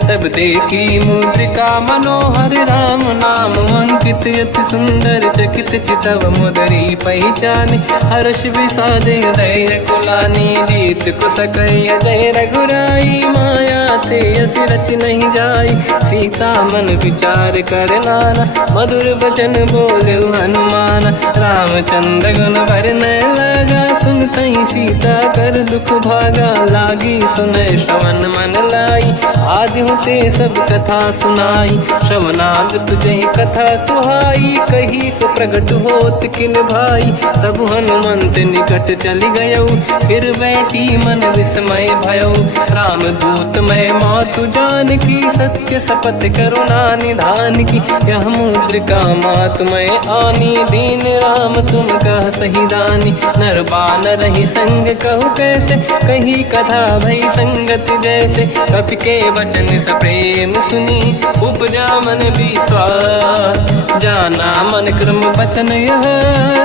तब देखी मुद्रिका मनोहर, राम नाम अंकित अति सुंदर। चकित चितव मुदरी पहचान, हर्ष विषाद हृदय कुलानी। जीत को सकय जय रघुराई, माया ते अस रच नहीं जाई। सीता मन विचार कर नाना, मधुर बचन बोले हनुमान। रामचंद्र गुण वरनय लगा, सुनतहि सीता कर दुख भागा। लागी सुनय श्रवण मन लाई, आदिहु ते सब कथा सुनाई। श्रवणाद तुझे कथा सुहाई, कही सो प्रगट होत किन भाई। तब हनुमंत निकट चली गयो, फिर बैठी मन विस्मय भयो। राम दूत मैं मातु जानकी, सत्य शपथ करुणा निधान की। यह मुद्रिका मातु मैं आनी, दीन राम तुम कह सही दानी। नर बानर ही संग कहु कैसे, कही कथा भई संगति जैसे। कपि के वचन सप्रेम सुनी, उपजा मन विश्वास। जाना मन क्रम वचन यह,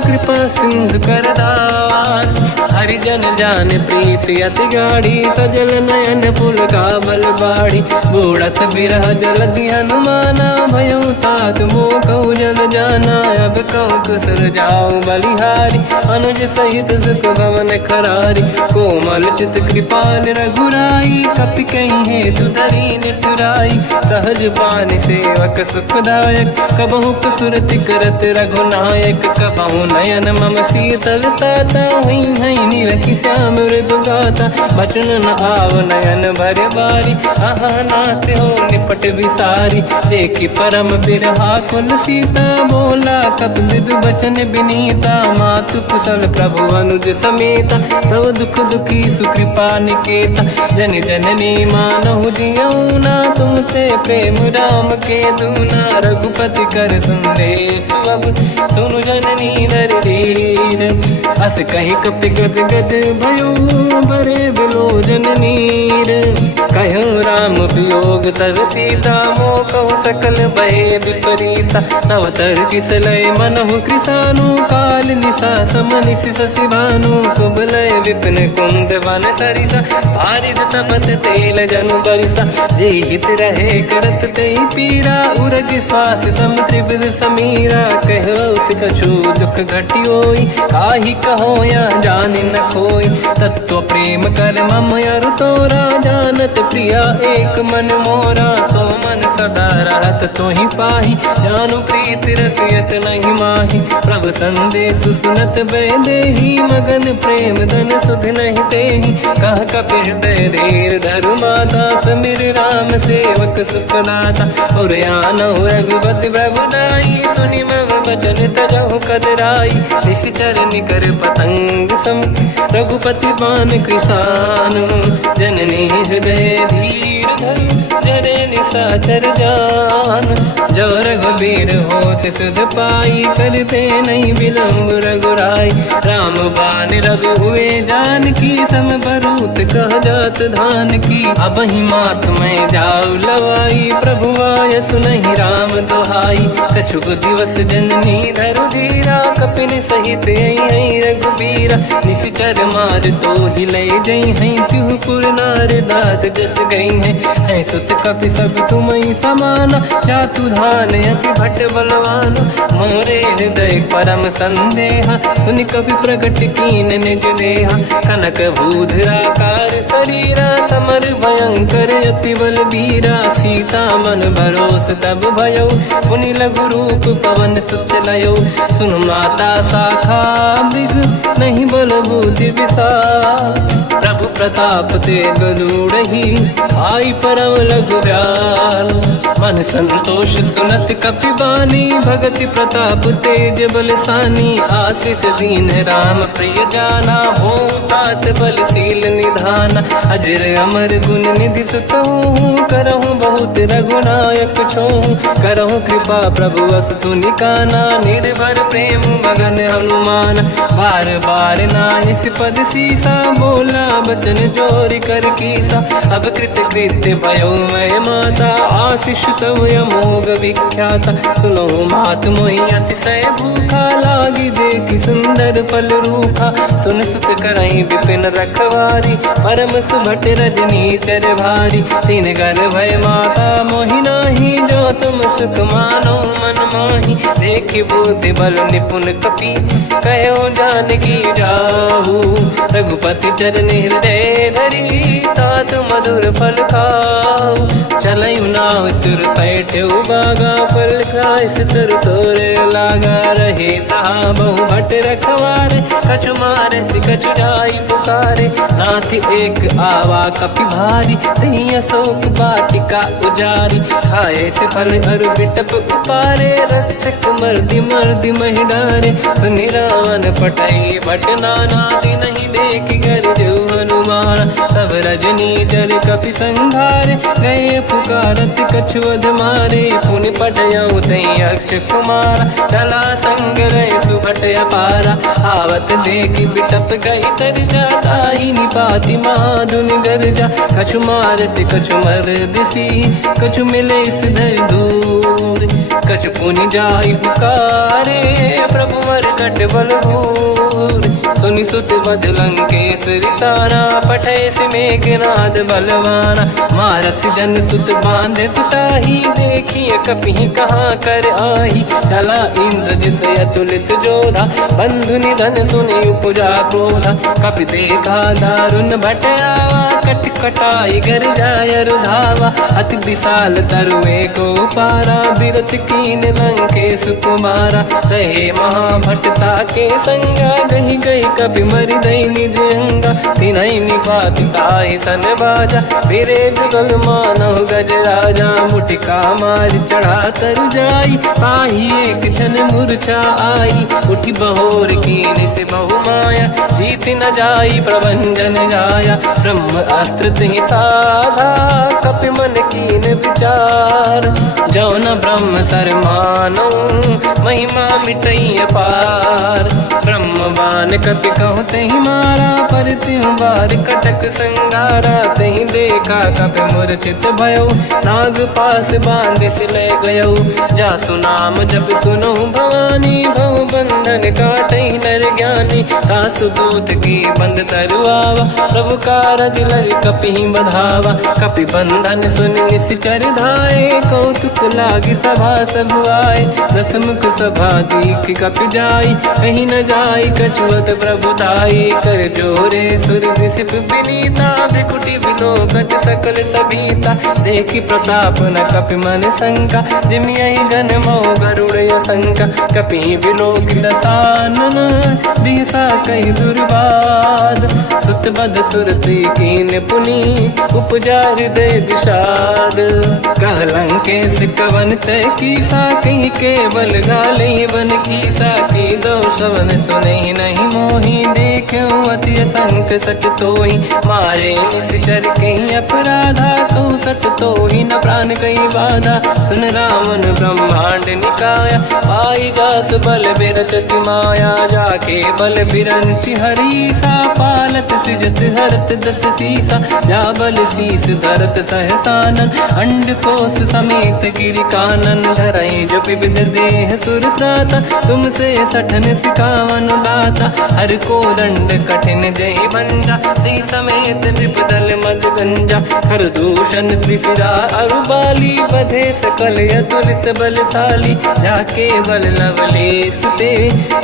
कृपा सिंधु कर दास। हरिजन जान प्रीति अति गाढ़ी, सजल नयन पुल का बल बाढ़ी। बूढ़त बिरह जलधि हनुमाना, भयउ तात मोह कहु जल जाना। अब कहु कुशल जाऊ बलिहारी, अनुज सहित सुख भवन खरारी। कोमल चित कृपाल रघुराई, कपि कहीं हेतु धरी निठुराई। सहज पानि सेवक सुखदायक, कबहु सुरति करत रघुनायक। कबहु नयन मम शीतल ताता, हुई हई निरखि श्याम मृदु गाता। बचन न आव नयन भर बारी, आहा नाथ हो निपट विसारी। देखि परम बिरहा कुल सीता, बोला कपि मृदु बचन बिनीता। मातु कुशल प्रभु अनुज समेता, सब दुख दुखी सुकृपा निकेता। जन जननी मानहु जियौना, तुम ते प्रेम राम के दूना। रघुपति कर संदेश अब, सुनु जननी नर धीर। अस कहि कपि गद गद भयो, बरे बिलोचन नीर। कहो राम वियोग तब सीता, मोह कहु सकल भय विपरीता। तव तर किस लय मनहु कृसानु, काल निशा समनिश शशि भानु। कुबलय विपिन कुंद वन सरिसा, भारिद तपत तेल जनु बरिसा। जे हित रहे करत ते पीरा, उरग श्वास सम त्रिविध समीरा। कहत कछु दुख घटी होई, काहि कहो या जानि न खोई। तत्व प्रेम कर मम अरु तोरा, जानत प्रिया एक मन मोरा। सो मन सदा रहत तोहि पाहि, जानु प्रीति रसियत नहीं माहि। प्रभु संदेश सुनत बैदेहि, मगन प्रेम धन सुध नहीं तेहि। कह कपि हृदय धीर धरु माता, समिर राम सेवक सुखदाता। और आनहु रघुपति प्रभु नाई, सुनि मम वचन तजहु कदराई। निश्चर निकर पतंग सम, रघुपति बान कृसानु। जननी हृदय धीर धरु, जरे निशा निशाचर जान। जो रघुबीर होत सुध पाई, करते नहीं विलम्ब रघुराई। राम बान रघु हुए जानकी, तम बरूत कह जात धान की। अब ही मात मैं जाऊ लवाई, प्रभु आय सुनहि राम दोहाई। कछुक दिवस जननी धरु धीरा, कपिन सहित आई रघुबीरा। निश्चर मार तो ही ले जई हैं, त्युपुर नार दात जस गई हैं। सुत कपि सब तुमहि समाना, जातु धान अति भट बलवान। मोरे हृदय परम संदेहा, सुनि कपि प्रगट कीन निज देहा। कनक भूधराकार शरीरा, समर भयंकर अति बलबीरा। सीता मन भरोस तब भयो, पुनि लघु रूप पवन सुत लयो। सुन माता शाखा मृग, नहीं बल बुद्धि विशाल। प्रभु प्रताप ते गरुड़हि, आई परम लघुब्याल। मन संतोष सुनत कपि बानी, भगति प्रताप तेज बलसानी। आशीष दीन राम प्रिय जाना, हो तात बलशील निधान। अजर अमर गुण निधि सुतहु, करहु बहुत रघुनायक छोहु। करहु कृपा प्रभु अस सुनि काना, निर्भर प्रेम मगन हनुमान। बार बार नाहिस पद सीसा, बोला बचन जोरि कर कीसा। अब कृत कृत्य भयो मैं माता, आशीष तव अमोघ विख्याता। सुनो मात मोहि अतिशय भूखा, लागी देखि सुंदर फल रूखा। सुन सुत करहि विपिन रखवारी, परम सुभट रजनी चर भारी। तीन घर भय माता मोहि नाही, जो तुम सुख मानो मन माही। देखि बुद्धि बल निपुण कपि, कहो जानकी जाहू। रघुपति चरण हृदय धरी, तात मधुर फल खाऊ। चलयु नाव सुर पैठ्यउ बागा, फल खाय सितर तोरे लागा। रहे तहाँ बहु भट रखवारे, कछु मारे सि कछु जाई पुकारे। नाथ एक आवा कपि भारी, दही अशोक वाटिका उजारी। खाए से फल अरु बिटप उपारे, रक्षक मर्दि मर्दि महि डारे। सुनि रावण पटई भट नाना, नहीं देख कर जो हनुमान। तब रजनी चर कपि संघारे, गए पुकारत कछु अध मारे। पुनि पटयउ तई अक्ष कुमारा, चला संग रहे सुभट अपारा। आवत देखि बिटप गई तर जाता, ही निपाति महाधुनि गरजा। कछु मार से कछु मर दिसी, कछु मिले इस धर दूर। कछु पुनि जाई पुकारे, प्रभु मरकट बलभूर। सुनि सुत बद लंकेश रिसाना, पठय सि मेघनाद बलवाना। मारस जन सुत बांधे सुताही, देखिए कपि कहाँ कर आही। चला इंद्रजित अतुलित जोधा, बंधु निधन सुनि उपजा क्रोधा। कपि देखा दारुण भट आवा, कट कटाई गर जाय रुधावा। अति विशाल तरुए को पारा, बिरत कीन लंकेश कुमारा। रहे महाभटता के संगा, गही गई कपि मरि दई निज अंगा। तिन्हि निपाति ताहि सन बाजा, फिरे बिगल मानव गज राजा। मुटिका मार चढ़ा तर जाई, ताहि एक क्षण मूर्छा आई। उठि बहोर कीन से बहु माया, जीत न जाई प्रभंजन जाया। ब्रह्म अस्त्र तिहि साधा, कपि मन कीन विचार। जो न ब्रह्म सर मानो, महिमा मिटई अपार। ब्रह्म बान कपि कहु तहि मारा, पर त्यों बार कटक संगारा। तहि देखा कपि मूर्छित भयो, नाग पास बांध सिले गयो। जासु नाम जप सुनो भवानी, भव बंधन काटई नर ज्ञानी। दासु दूत की बंद तरुआवा, प्रभु कारज लग कपि बधावा। कपि बंधन सुनि निश्चर धाये, कौतुक लागी सभा सब आए। दसमुख सभा दीख कपि जाई, कहीं न जाई कछुअत प्रभु दाई। कर जोरे सुर विसिप विनीता, बिकुटी बिलोकत सकल सबीता। देखि प्रताप न कपि मन शंका, जिमियहि जन मोह गरुड़ असंका। कपि बिलोक दसानन, दिशा कहि दुर्बाद। सुत बद सुरति कीन पुनि, उपजा हृदय विषाद। लंकेश कवन तय की साकी केवल गाले बन की साकी दो शवन सुने नहीं मोही देखे अति संक सट तो ही मारे निश्चर कहीं अपराधा तो सट तो ही न प्राण कई बाधा सुन रावण ब्रह्मांड निकाया पाई जास बल बिरचति माया जाके बल बिरंचि हरी सा पालत सृजत हरत दस सीसा जा बल शीस धरत सहसानन अंड कोश समेत गिरि कानन धरई जो विविध देह सुर त्राता तुमसे सठन सिखावन दाता हर को दंड कठिन जय बंजा सी समेत नृपदल मद गंजा हर दूषण त्रिशिरा अरुबाली बधे सकल अतुलित बलशाली जाके बल लवलेश ते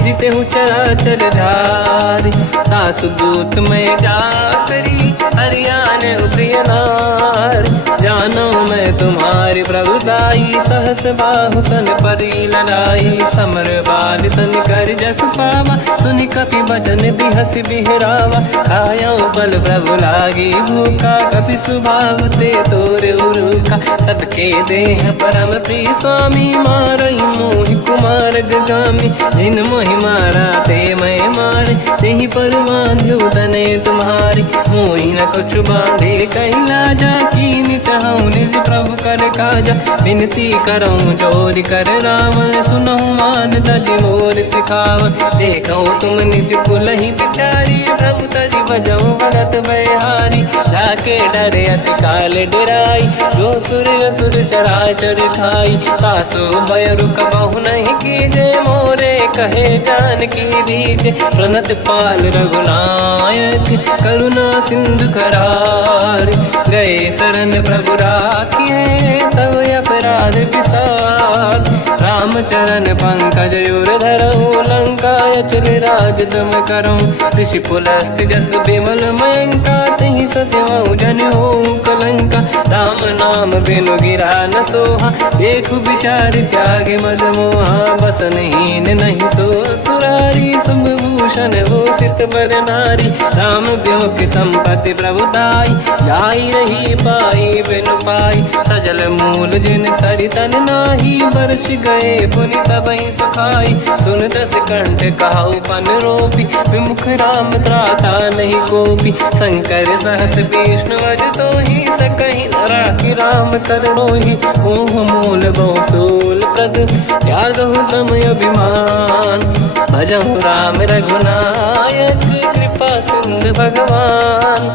जिते हूँ चराचर धारी सासु दूत में जाकरी हरियाने प्रिय नार जानो मैं तुम्हारी प्रभुदाई सहस बाहु सन परी लड़ाई समर बाल सन कर जस पावा सुनि कपि भजन बिहस बिहरावा खायो बल प्रभु लागी भूखा कपि सुभाव ते तोरे उरुखा सबके देह परम प्रिय स्वामी मारई मोहि कुमार गगामी जिन मोहि मारा ते मैं मारे तेहि पर बांधु दने तुम्हारी मोहि न कुछ बांधे कैला जा कीन चाहूं निज प्रभु कर काजा विनती करऊं जोर कर रावण सुनऊं मान तज मोर सिखाव देखो तुम निज कुल ही बिचारी प्रभु तज बजऊं भगत बहारी जाके डरे अति काल डराई जो सुर असुर चराचर खाई तासु भय रुक बहु नहीं कीजे मोरे कहे जान की दीजे प्रणत पाल रघुनायक करुणा सिंधु करार गए शरण प्रभु राखिए तव अपराध विसार रामचरण पंकज युर धरहु लंका अचल राज दम करऊं ऋषि पुलस्त जस विमल मयंका तहि ससेवऊं जन हो कलंका राम नाम बिनु गिरा न सोहा देखु विचार त्याग मद मोहा बसनहीन नहीं सो सुरारी शुभ भूषण भूषित बर नारी राम ब्योह की संपत्ति प्रभुताई जाई रही पाई बिनु पाई सजल मूल जिन सरितन नाही वर्ष गए पुनि तबहि सुखाई सुन दस कंठ कहाऊ पन रोपी विमुख राम त्राता नहीं कोपी शंकर सहस विष्णु अज तो ही सकहि न राखि राम कर रोहि मोह मूल बहुसूल प्रद त्यागहु तम अभिमान भजहु राम रघुनायक कृपा सिंधु भगवान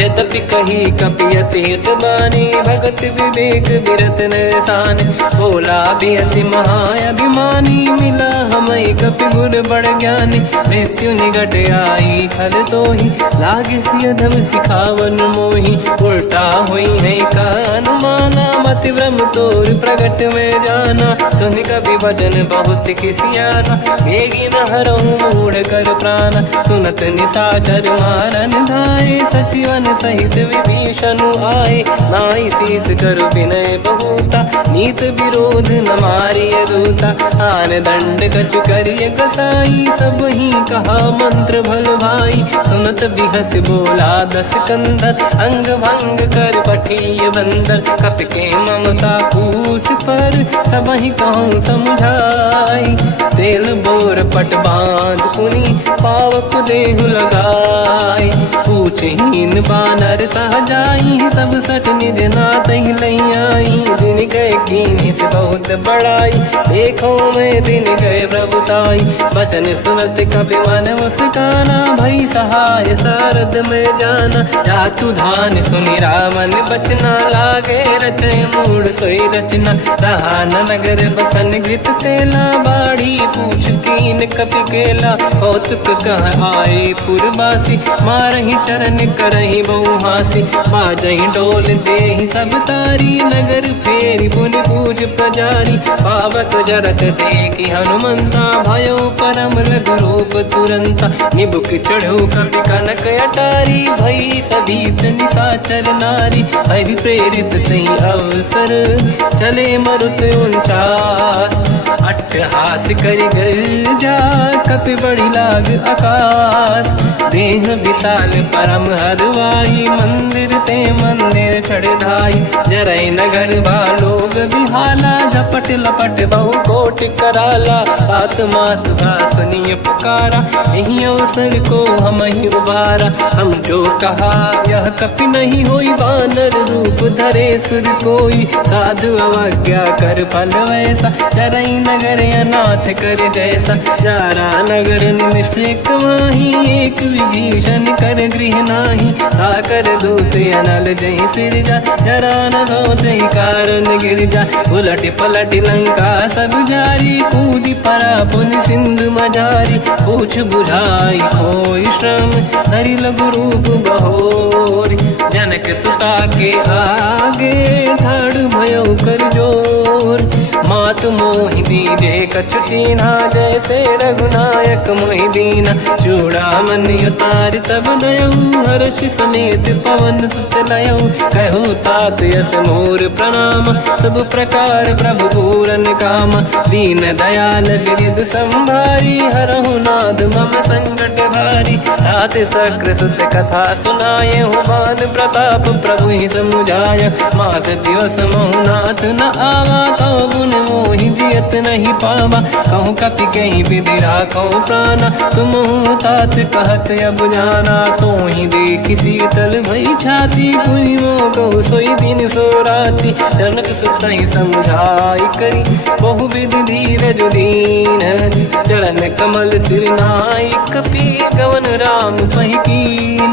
यद्यपि कही कपियति हित बानी भगत विवेक विरत निशान बोला बिहसी महाअभिमानी मिला हमें कपि गुर बड़ ज्ञानी मृत्यु निकट आई खल तो ही लागे सियधम सिखावन मोही उल्टा हुई है का अनुमाना मति ब्रह्म तोर प्रगट में जाना सुन कभी भजन बहुत खिसियाना भेगी न हरऊं मूढ़ कर प्राण सुनत निशाचर मारन धाये सचिवन सहित विभीषण आए नाई शीस कर विनय बहुता नीत विरोध न मारिय दूता आन दंड कछ करिय कसाई सब ही कहा मंत्र भल भाई सुनत बिहस बोला दस कंदर अंग भंग कर पठिय बंदर कप के ममता पूछ पर सब ही कहूँ समझाई तेल बोर पट बांध पुनि पावक देहु लगाई पूछहीन बानर तह जाई तब सट निज नाथ ही लई आई दिन गए कीनी से बहुत बड़ाई देखो मैं दिन गए प्रभुताई बचन सुनत कपि मन मुस्काना भई सहाय सारद में जाना जातु धान सुनि रावण बचना लागे रचे मूड सोई रचना रहा न नगर बसन गृत तेला बाढ़ी पूछ कीन कपि केला कौतुक कह आए पुरबासी मारहि चरण करहि बहु हासी बाजहि डोल देहि सब तारी नगर फेरी पुनि पूज प्रजारी पावक जरत देखि हनुमंता भयो परम रघुरूप तुरंता निबुक चढ़ो कपि कनक अटारी भई सभी निशाचर नारी हरि प्रेरित तहि अवसर अवसर चले मरुत 49 अट्टहास करि गर्जा कपि बड़ी लाग आकाश देह विशाल परम हरवाई मंदिर ते मंदिर चढ़ाई जरई नगर बालोग बिहाला झपट लपट बहु कोट कराला बात मात सुनिए पुकारा यही अवसर को हम ही उबारा हम जो कहा यह कपि नहीं होई वानर रूप धरे सुर कोई साधु अवज्ञा कर फल वैसा जरई नगर अनाथ कर जैसा जारा नगर निमिषिक माही एक विभीषण कर गृह नाही आकर दूत अनल जय सिरजा जरा न होते कारण गिरजा उलट पलट लंका सब जारी कूदी परा पुन सिंधु मजारी पूछ बुझाई कोई श्रम धरि लघु रूप बहोरी जनक सुता के आगे ठाड़ भयो कर जोर मात मोहि दीजे कछु चीन्हा जैसे रघुनायक मोहि दीना चूड़ामन उतार तब दयऊ हर्ष समेत पवन सुत लयऊ कहु तात यस मोर प्रणाम सब प्रकार प्रभु पूरन काम दीन दयाल बिरिद संभारी हरहु नाद मम संकट भारी तात सक्र सुत कथा सुनाये हुमान प्रताप प्रभु ही समुझाय मास दिवस महु नाथ न आवा तो गुण मोहि जियत नहीं पावा कहूँ कपि कहीं विधि राखो प्राणा तुम तात कहत अब जाना तो ही देखी शीतल भई छाती पुई मो कहु सोई दिन सो राती जनक सुत ही समझाई करी बहु विधि धीरज दीन चरण कमल सिर नाई कपि गवन राम पहि कीन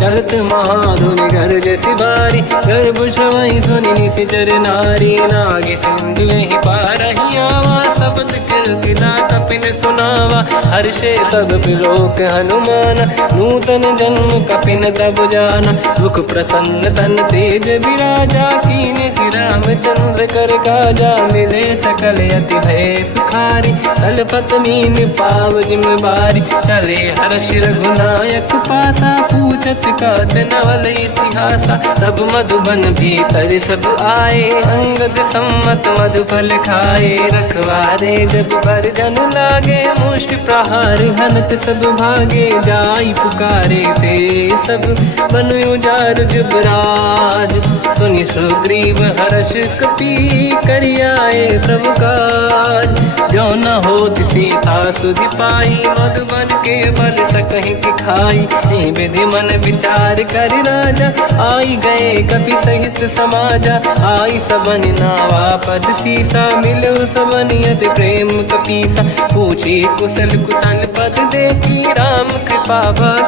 चलत महाधुनि घर जैसी बारी गर्भ श्रवई सुनि निशिचर नारी नागे सिंधु ही पारही आवा शब्द किलकिला कपिन सुनावा हर्षे सब बिलोक हनुमान नूतन जन्म कपिन तब जाना दुख प्रसन्न तन तेज विराजा कीने श्री रामचंद्र कर काजा मिले सकल यति भय सुखारी तलपत मीन पाव जिम बारी चले हर्ष रघुनायक पासा पूछत कात नवल इतिहासा तब मधुबन भीतर सब आए अंगद सम्मत मधुफल खाए रखवारे जब बरजन लागे मुष्टि प्रहार हनत सब भागे जाई पुकारे ते सब बन उजार जुबराज सुनि सुग्रीव हर्ष कपि करियाए प्रभु काज जो न होत सीता सुधि पाई मधुबन के बल सकहि खाई विधि मन विचार कर राजा आई गए कपि सहित समाजा आई सबन नावा पद सीसा मिलो सबन यत प्रेम कपीसा पूछी कुशल कुशल पद देखी राम कृपा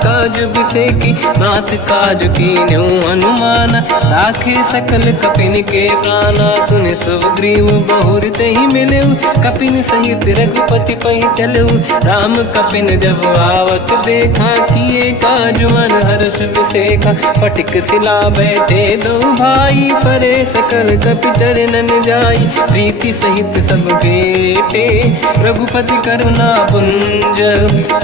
काज बिसेकी नाथ काज की न्यू हनुमान राखे सकल कपिन के प्राणा सुन सुग्रीव बहुर ही मिले कपिन सहित रघुपति पहि चलऊ राम कपिन जब आवत देखा किए काज मन हर्ष बिसेखा फटिक सिला बैठे दो भाई परे सकल कपि चरणन जाई प्रीति सहित सब बेटे रघुपति करुणा पुंज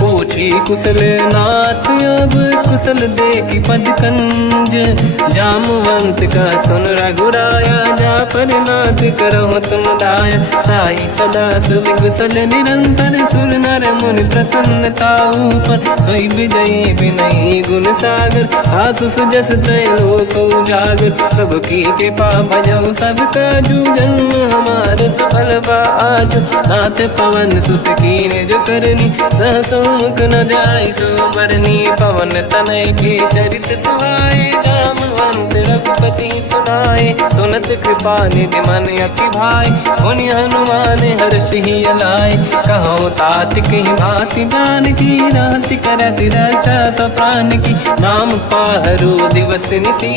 पूछी कुशल नाथ अब कुशल देखी पद कंज जामवंत का सुन रघुराया जा पर नाथ करहु तुम दाया ताई सदा सुख कुशल निरंतर सुर नर मुनि प्रसन्नता ऊपर सोई विजयी विनयी गुण सागर आसु सुजस त्रैलोक उजागर प्रभु की कृपा भजऊ सब काजू जन्म हमार सफल आज नाथ पवन सुत कीने जो करनी सहसो मुख न जाय सो मरनी पवन तनय के चरित सुहाए जामवंत रघुपति सुनाए सुनत कृपा निधि मन अति भाई मुनि हनुमान हर्ष ही अलाय कहो तात कही भांति जान की राति करत रक्षा सप्रान की नाम पाहरो दिवस निसी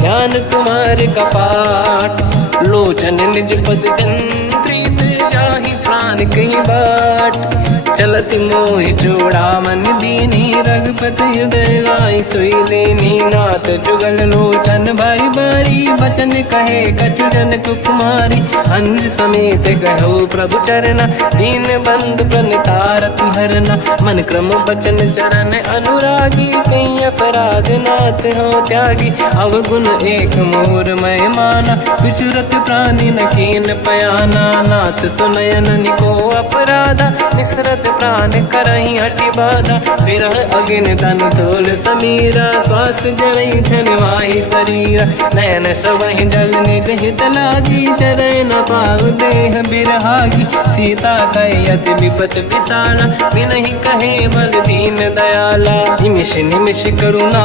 ज्ञान तुम्हारे कपाट लोचन निज पद चंद्रित जाहि प्राण कहीं बाट चलत मोहि चूड़ामन दीनी रघुपति हृदय लाई सोई लेनी नाथ जुगल लोचन भाई बारी बचन कहे कछु जन कुमारी अंज समेत गहो प्रभु चरना दीन बंद प्रणतारत हरना मन क्रम बचन चरण अनुरागी कई अपराध नाथ हो त्यागी अवगुण एक मोर मैं माना विचुरत प्राणी न कीन पयाना नाथ सुनयन निको अपराधा निसरत प्राण करही हटि बाधा विरह अगिन तन तोल समीरा श्वास जरई छनवाही शरीरा नयन सवहि जल निज हित लागी चरय न पाव देह बिरहागी सीता कहे अति विपत विसाला बिनहि कहे बल दीन दयाला निमिष निमिष करुणा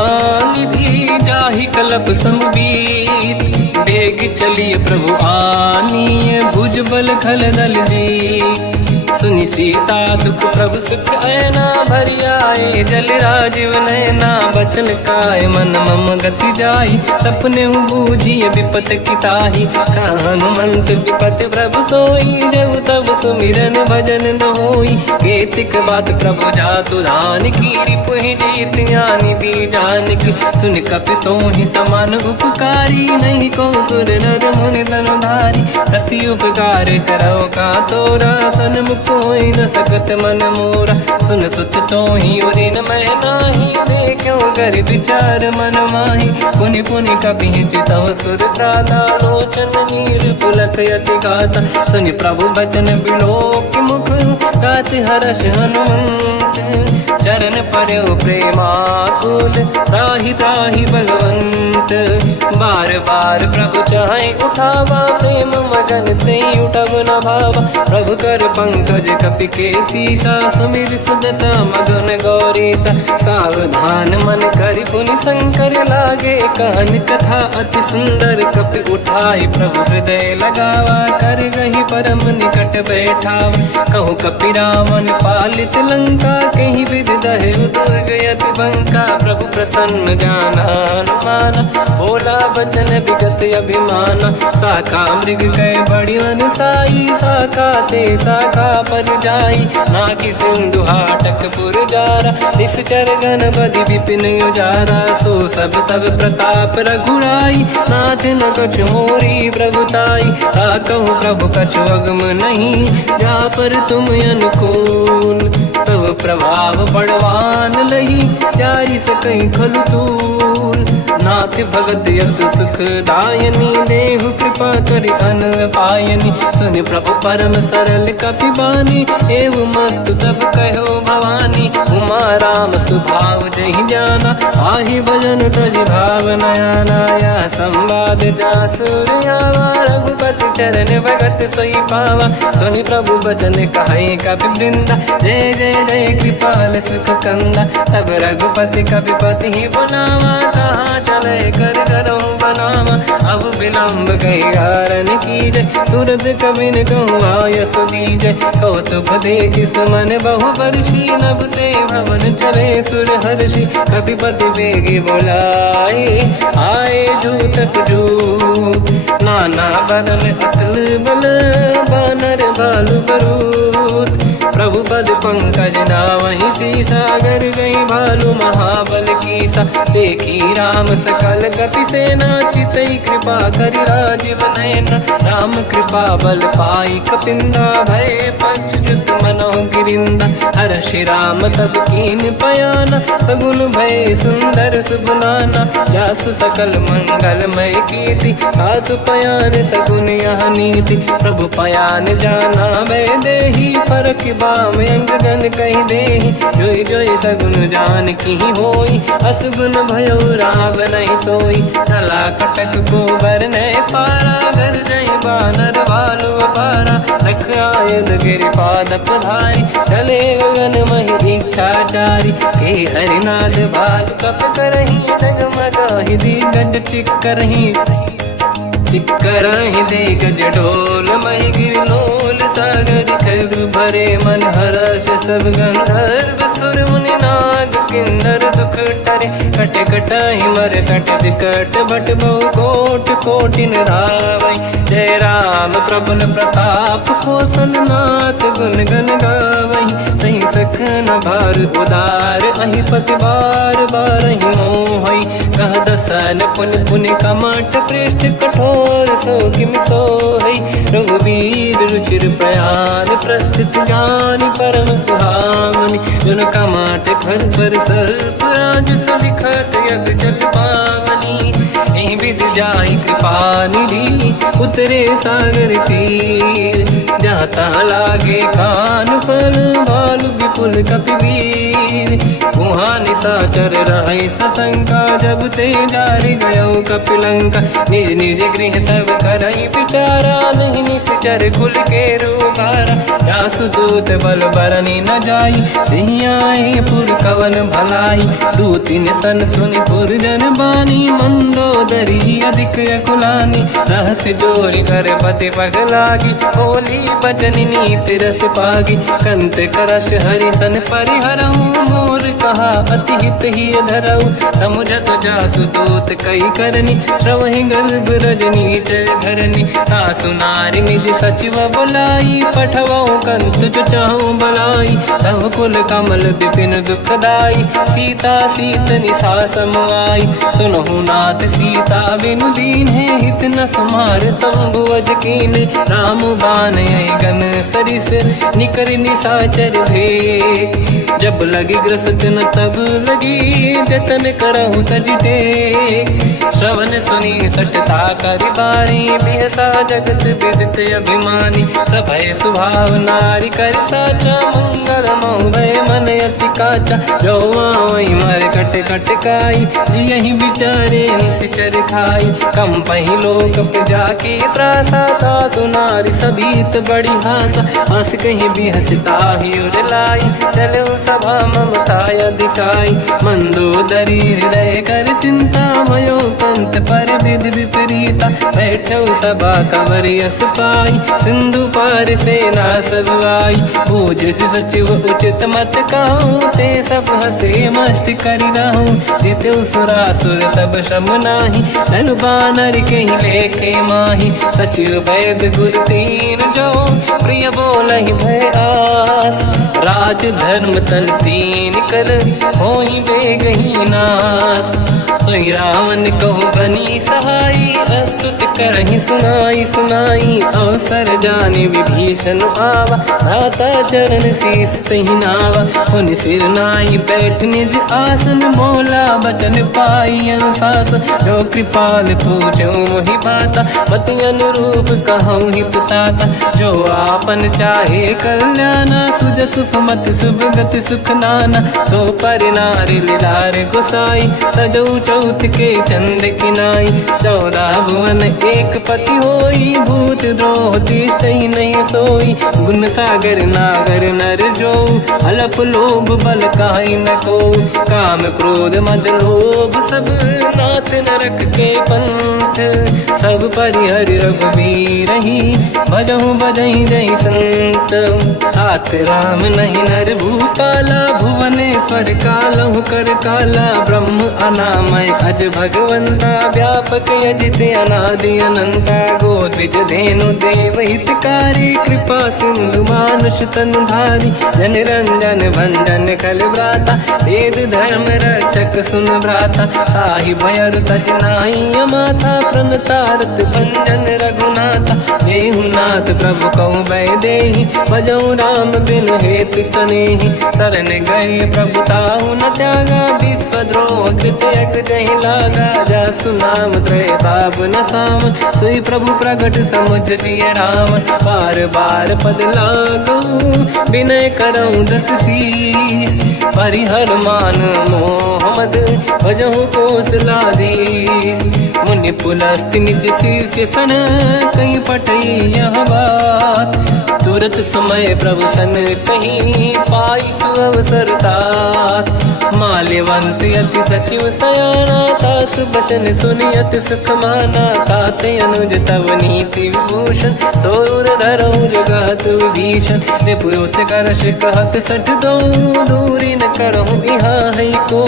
निधि जाहि कलप संबीत बेग चलिए प्रभु आनीय भुज बल खल दल जी सुनि सीता दुख प्रभु सुख ऐना भरि आए जल राजीव नैना बचन काय मन मम गति जाई सपने बूझी विपत किताही हनुमंत विपत प्रभु सोई जब तब सुमिरन भजन न होई केतिक बात प्रभु जातु धान की रिपुहि जीत ज्ञानी भी जान की सुन कपितो ही समान उपकारी नहीं को सुर नर मुनि धनुधारी अति उपकार करो का तोरा सन्मुख कोई न सकत मन मोरा सुन सुत तो ही उरी न मैं नाही देखो कर विचार मन माही पुनि पुनि कपि चितव सुर त्राता लोचन नीर पुलक यति गाता सुनि प्रभु बचन बिलोक मुख गात हर्ष हनुमंत चरण पर्यो प्रेमाकुल त्राहि त्राहि भगवंत बार बार प्रभु चाहे उठावा प्रेम मगन ते उठब न भावा प्रभु कर पंकज कपि के सीसा सुमिर सुदशा मगन गौरीसा सावधान मन करि पुनि शंकर लागे कान कथा अति सुंदर कपि उठाई प्रभु हृदय लगावा कर गही परम निकट बैठावा कहु कपि रावण पालित लंका कहीं विद दहे दुर्ग यति बंका प्रभु प्रसन्न जाना अनुमाना बोला बचन विगत अभिमाना शाखा मृग कह बड़ी अनुसाई शाखा ते शाखा पर जाई नाकि सिंधु हाटक पुर जारा निश्चर गण बदि विपिन उजारा सो सब तब प्रताप रघुराई नाथ न कछु मोरी प्रभुताई कहूँ प्रभु कछु अगम नहीं जा पर तुम अनुकूल प्रभु प्रभाव बड़वान लही जारी सकई खलु तूल नाथ भगत यत सुख दायनी देहु कृपा करि अन पायनी सुनि प्रभु परम सरल कपि बानी एव मस्त तब कहो भवानी उमा राम सुभाव जहि जाना आहि भजन तज भाव नयाना या संवाद जासुर आवा रघुपति चरण भगत सोई पावा सुनि प्रभु बचन कहे कपि वृंदा जय जय जय कृपाल सुख कंदा तब रघुपति कपिपति ही बनावा कहाँ चले कर करो बनावा अब विलम्ब कही कारण कीजय तुरंत कबिन कहूँ आयस दीजय कौतुक देख सुमन बहु वर्षी नभते भवन चले सुर हर्षि कपिपति बेगी बुलाए आए जूतक जूत नाना बदल अतल बल बानर बालु बरूत प्रभु पद पंकज नावहि सीसा गर गई भालू महाबल कीसा देखी राम सकल कपि सेना चितई कृपा करि राजीव नयना राम कृपा बल पाई कपिंदा भय पक्षजुत मनो गिरिंदा हर श्री राम तब कीन पयाना सगुन भय सुंदर सुबलाना जासु सकल मंगलमय कीर्ति आसु पयान सगुन यह नीति प्रभु पयान जाना भय देहि फरक बाम अंग जन कही देहि जोई जोई सगुन जान की होई असगुन भयो राव नहीं सोई चला कटक को बर ने पारा घर जय बानर बालु पारा लख आयल गिरि पाद पधाई चले गगन मही इच्छाचारी हे हरिनाथ बाल कप करही जगमगाहि दिग्गज चिक्करही चिक्करहि दिग्गज ढोल मही गिरलोल सागर खरु भरे मन हर्ष सब गंधर्व सुर मुनि नाग किन्नर दुख टरे कट कटाहि मर कट विकट बट बहु कोट कोटिन रावै जय राम प्रबल प्रताप कोसन नाथ गुण गण गावही सही सखन भार उदार अहि पति बार बार ही मोहई कह दसन पुन पुन कमठ पृष्ठ कठोर सो किम सोहई रघुवीर रुचिर प्रयाण प्रस्थित ज्ञान परम सुहावनी जुन कमठ घर पर सर्प राज सबिखत यग जल पावनी एहि विध जाहि कृपा निधि उतरे सागर तीर जाता लागे कान पर भालु विपुल कपिवीर वहाँ निशाचर रहे सशंका जब ते जारि गयो कपिलंका निज निज गृह सब करई विचारा नहीं निश्चर कुल के रूपारा जासुदूत बल बरनी न जाई दिहियाए पुर कवन भलाई दूतिन सन सुनि पुर जन बानी मंदोदरी अधिक अकुलानी रहस्य जोरी कर पति पगलागी बोली बचन नीत रस पागी कंत करश हरि सन परिहरऊ मोर कहा अति हित ही धरऊ समुझत जासु दूत कई करनी श्रवहि गर्भ रजनी धरनी तासु नारी निज सचिव बुलाई पठवऊ कंत जो चाहू बलाई तव कुल कमल विपिन दुखदाई सीता सीत निशा समाई सुनहु नाथ सीता बिनु दीन है हित न समार संभुवज कीन राम बान गन सरिस निकर निशाचर भे जब लगी ग्रसत न तब लगी जतन करहु तज टेक श्रवण सुनी सटता करि बाणी बिहसा जगत विदित अभिमानी सभय स्वभाव नारी कर साचा मंगल मोहय मन अति काचा जो आई मर कट कट काई यही बिचारे निश्चर खाई कम पही लोक प्रजा की त्रासा था सुनारी सभीत बड़ी हासा हंस कहीं भी हंसता ही उड़लाई चलो सभा ममता दिखाई मंदोदरी हृदय कर चिंता भयो पंत पर विधि विपरीता बैठो सभा कंवर यस पाई सिंधु पार सेना सब आई पूज सचिव उचित मत कहूँ ते सब हसे मस्त करि रहूं जिते सुरासुर तब शम नाही धन बानर कहीं लेखे माही सचिव वैद गुरु तीन जो प्रिय बोलहि भय आस राज धर्म तल तीन कर होई बेगही नास सोई रावण कहु बनी सहाई अस्तुत करहि सुनाई सुनाई अवसर जाने विभीषण आवा धाता चरण शीस तहि नावा हुन सिर नाई बैठ निज आसन मोला बचन पाई अनुशास जो कृपाल पूछो मोहि बाता पति अनुरूप कहूँ हित ताता जो आपन चाहे कल्याणा सुजस सुमति सुभगति सुख नाना सो पर नारी लीलार गोसाई तजौ चौथ के चंद किनाई 14 भुवन एक पति होई भूत द्रोह तिष्ठ ही नहीं सोई गुण सागर नागर नर जो अलप लोभ बल काई न को काम क्रोध मद लोभ सब नाथ नरक के पंथ सब परिहर रघुवीर ही भजहु बजहि जय संत हाथ राम नहीं नर भूपाला भुवनेश्वर कालहु कर काला ब्रह्म अनामय अज भगवंता व्यापक यजित अनादि अनंता गोद्विज धेनु देव हितकारी कृपा सिंधु मानुष तनुधारी जन रंजन भंजन कल व्राता वेद धर्म रक्षक सुन भ्राता ताहि भयर तज नाई माथा प्रणतारत भंजन रघुनाथा देहुनाथ प्रभु कहु भय देहि भजऊ राम बिन हेतु सनेहि शरण गए प्रभु ताहु न त्यागा विश्वद्रोह कृत यज्ञ जहि लागा जासु नाम त्रयताप न साम सोई प्रभु प्रगट समुझ जिय राम बार बार पद लागू विनय करऊँ दस शीस परिहर मान मोहम्मद भजहु कौशलाधीश मुनि पुलस्त्य निज शीर्ष सन कहीं पटई यह बात तुरत समय प्रभु सन कहीं पाई सुअवसर तात माल्यवंत अति सचिव सयाना तास बचन सुनियत सुख माना तात अनुज तव नीति विभूषण सोर धरऊ जगत विभीषण विपुत करश कहत सठ दो दूरी न करहु इहा है को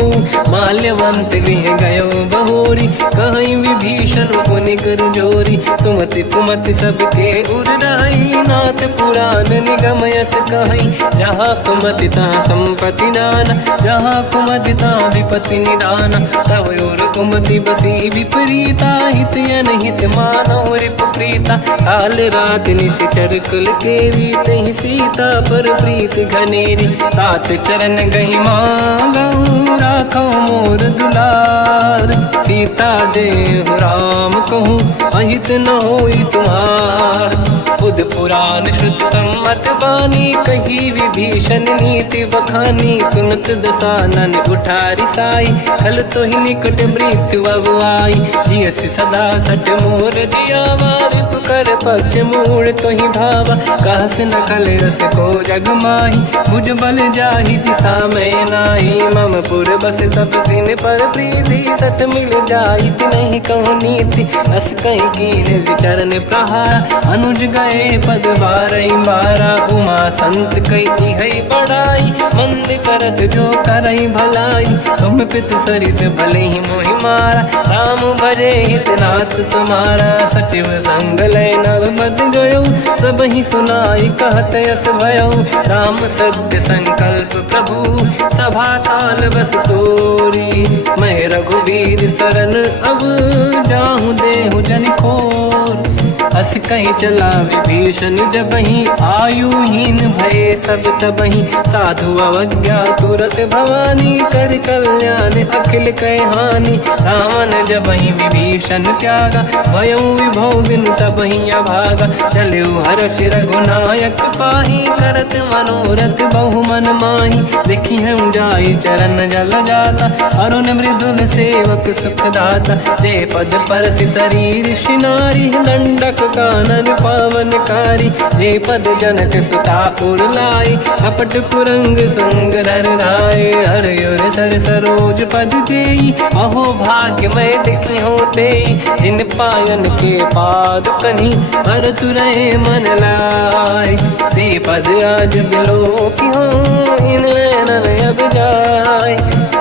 माल्यवंत लिह गयो बहोरी कहीं विभीषण पुनि कर जोरी सुमति कुमति सबके उड़ाई नाथ पुराण निगम यस कहीं जहाँ सुमति तहाँ संपत्ति दान जहाँ कुमति तहाँ विपत्ति निदान तव और कुमति बसी विपरीता हित अनहित मानव रिप प्रीता काल रात निश्चर कुल केरी तहि सीता पर प्रीत घनेरी तात चरण गई मांगऊ राखो मोर दुलार सीता देहु राम कहूँ अहित न होई तुम्हार बुध पुराण श्रुत सम्मत बानी कही विभीषण नीति बखानी सुनत दसानन उठारी साई खल तो ही निकट मृत्यु अब आई जियस सदा सट मोर जियावा रिप कर पक्ष मूड़ तो ही भावा कहस न खल रस को जग माही भुज बल जाहि जिता मैं नाई मम पुर बस तब सिन पर प्रीति सत मिल जाई नहीं कहूँ नीति अस कहीं कीन विचरण प्रहार अनुज गए पद बारई बारा उमा संत कई है बड़ाई मंद करत जो करई भलाई तुम पित सरिस भले ही मोहि मारा राम भजे हितनाथ तुम्हारा सचिव संग लय नव मत गयो सब ही सुनाई कहत यस भयो राम सत्य संकल्प प्रभु सभा काल बस तोरी मैं रघुवीर शरण अब जाहूँ देहु जन खोर अस कहीं चला विभीषण जबहि आयुहीन भये सब तबहि साधु अवज्ञा तुरत भवानी कर कल्याण अखिल कह हानि रावण जबहि विभीषण त्यागा भयउ विभव बिन तबहि अभागा चलु हर्ष रघुनायक पाहि करत मनोरथ बहु मन माहि देखी हूँ जाई चरण जल जाता अरुण मृदुल सेवक सुख दाता जे पद पर सितरी ऋषि नारी दंडक कानन पावनकारी जे पद जनक सुता उर्लाई कपट कुरंग संग धर धाय हर सर सरोज पद जेई अहो भाग्य मैं देखी होते जिन पायन के पाद कहीं हर तुरहे मन लाय ते पद आज बिलो की हो इन नैनन अब जाय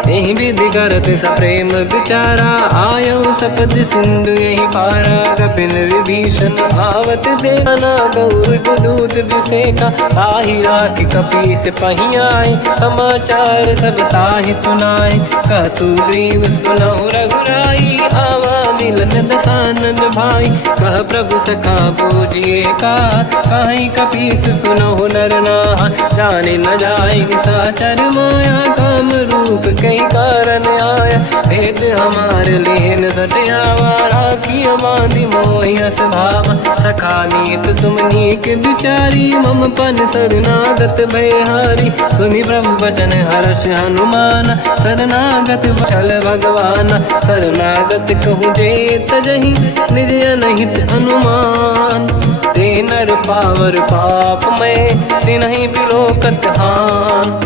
यही विधि करत सप्रेम विचारा आयो सपद सिंधु यही पारा कपिल विभीषण आवत देना गौर दूत विसेका ताहि राख कपीस पही आए समाचार सब ताहि सुनाए कह सुग्रीव सुनहु रघुराई आवा मिलन दसानन भाई कह प्रभु सखा पूजिए का कहीं कपीस सुनहु नर नाहा जाने न जाए साचर माया काम रूप कई कारण आया भेद हमार लेन सटयावा राखी बांधि मोहियस भावा सखा नीत तुम नीक बिचारी मम पन शरणागत भयहारी सुनि प्रभु वचन हर्ष हनुमान शरणागत वचल भगवान शरणागत कहूँ जे तजहि निज अनहित अनुमान ते नर पावर पाप में तिन्हि बिलोकत हान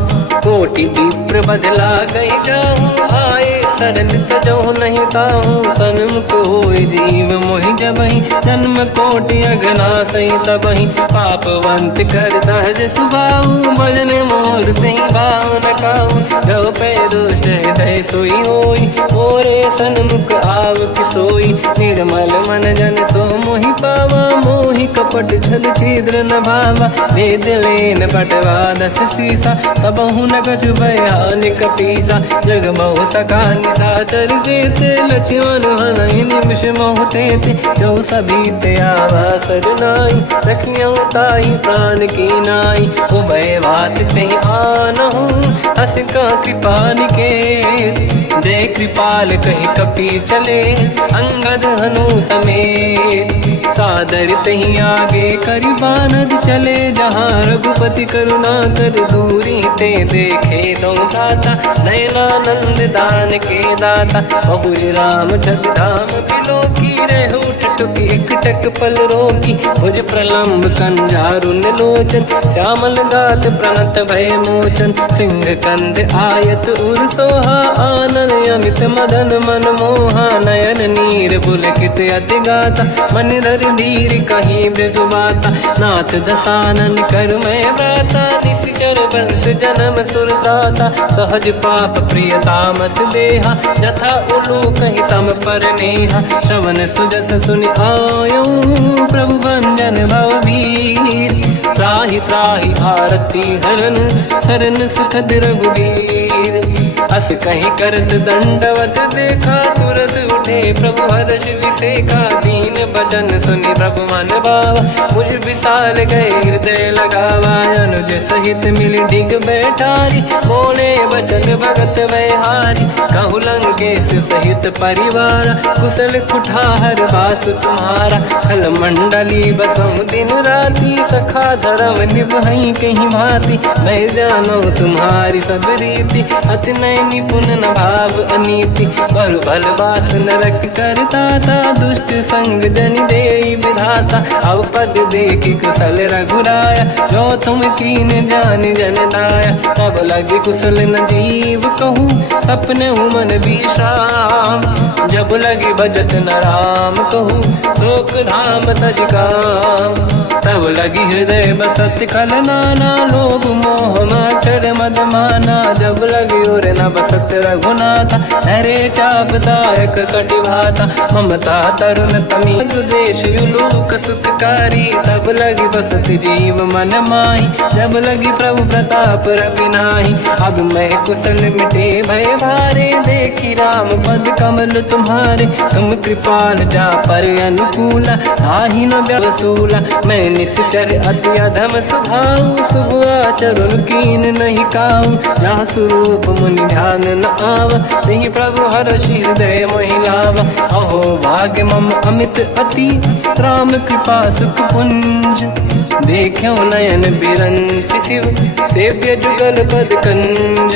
कोटि विप्र बदला गई जाऊँ आए शरण तजो नहीं ताहूँ सन्मुख होय जीव मोहि जबहि जन्म कोटि अगना सही तबहि पापवंत कर सहज सुभाऊ भजन मोर तहि भाव न काहू जो पै दुष्ट हृदय सोई होई मोरे सन्मुख आव किसोई निर्मल मन जन सो मोहि पावा मोहि कपट छल छिद्र न भावा वेद लेन पटवा दस सीसा तबहु न कछु भयानि कपीसा जग महु सका निशाचर जेते लक्ष्मण हनहि निमिष महु तेते जो सभी ते आवा सरनाई रखियौ ताहि प्राण की नाई उभय बात ते आनहु हस का कृपा निकेत जय कृपाल कहि कपि चले अंगद हनु समेत सादर तही आगे करि बानद चले जहाँ रघुपति करुणा कर दूरी ते देखे दो दाता नयनानंद दान के दाता बहुर राम छग धाम बिलो की रहु टुकी एक टक पल रोकी भुज प्रलंब कंजारुन लोचन श्यामल गात प्रणत भय मोचन सिंह कंद आयत उर सोहा आनन अमित मदन मन मोहा नयन नीर पुलकित अति गाता मन धरि रणधीर कहीं मृदु माता, नाथ दशानन कर मैं व्रता, निश्चर वंश जन्म सुरत्राता, सहज पाप प्रिय तामस देहा, यथा उलू कहीं तम पर नेहा, श्रवण सुजस सुनि आयो प्रभु भंजन भवभीर, त्राहि त्राहि आरती हरन शरण सुखद रघुवीर, अस कहीं करत दंडवत देखा, तुरत उठे प्रभु हर्ष विसेखा, दीन बचन सुनि प्रभु मन भावा, मुझ विशाल गए हृदय लगावा, अनुज सहित मिल डिग बैठारी, बोले वचन भगत वैहारी, कहु लंकेश सहित परिवार, कुशल कुठार बास तुम्हारा, खल मंडली बसम दिन राती, सखा धर्म निभई कहीं भांति, मैं जानो तुम्हारी सब रीति, अति नय निपुण न भाव अनीति, पर भल बास नरक करता था, दुष्ट संग जन दे विधाता, अब पद देखी कुशल रघुराया, जो तुम कीन जान जन दाया, तब लगे कुशल न जीव कहूँ, सपने मन विश्राम, जब लगे भजत न राम कहूँ, शोक धाम तज काम, तब लगी हृदय बसत कल नाना, लोभ मोह मच्छर मद माना, जब लगी और न बसत रघुनाथा, हरे चाप सायक कटिभाता, ममता तरुण तमी देश युलूक सुखकारी, तब लगी बसत जीव मन माही, जब लगी प्रभु प्रताप रविनाही, अब मैं कुशल मिटे भय भारे, देखी राम पद कमल तुम्हारे, तुम कृपाल जा पर अनुकूला, आही न व्यवसूला, मैं निश्चर अति अधम स्वभाव, शुभ आचरण कीन नहीं काऊ, जहाँ स्वरूप मुनि ध्यान न आव, नहीं प्रभु हर्ष हृदय महिलावा, अहो भाग्य मम अमित अति, राम कृपा सुख पुंज, देखो नयन बिरंच शिव, सेव्य जुगल पद कंज,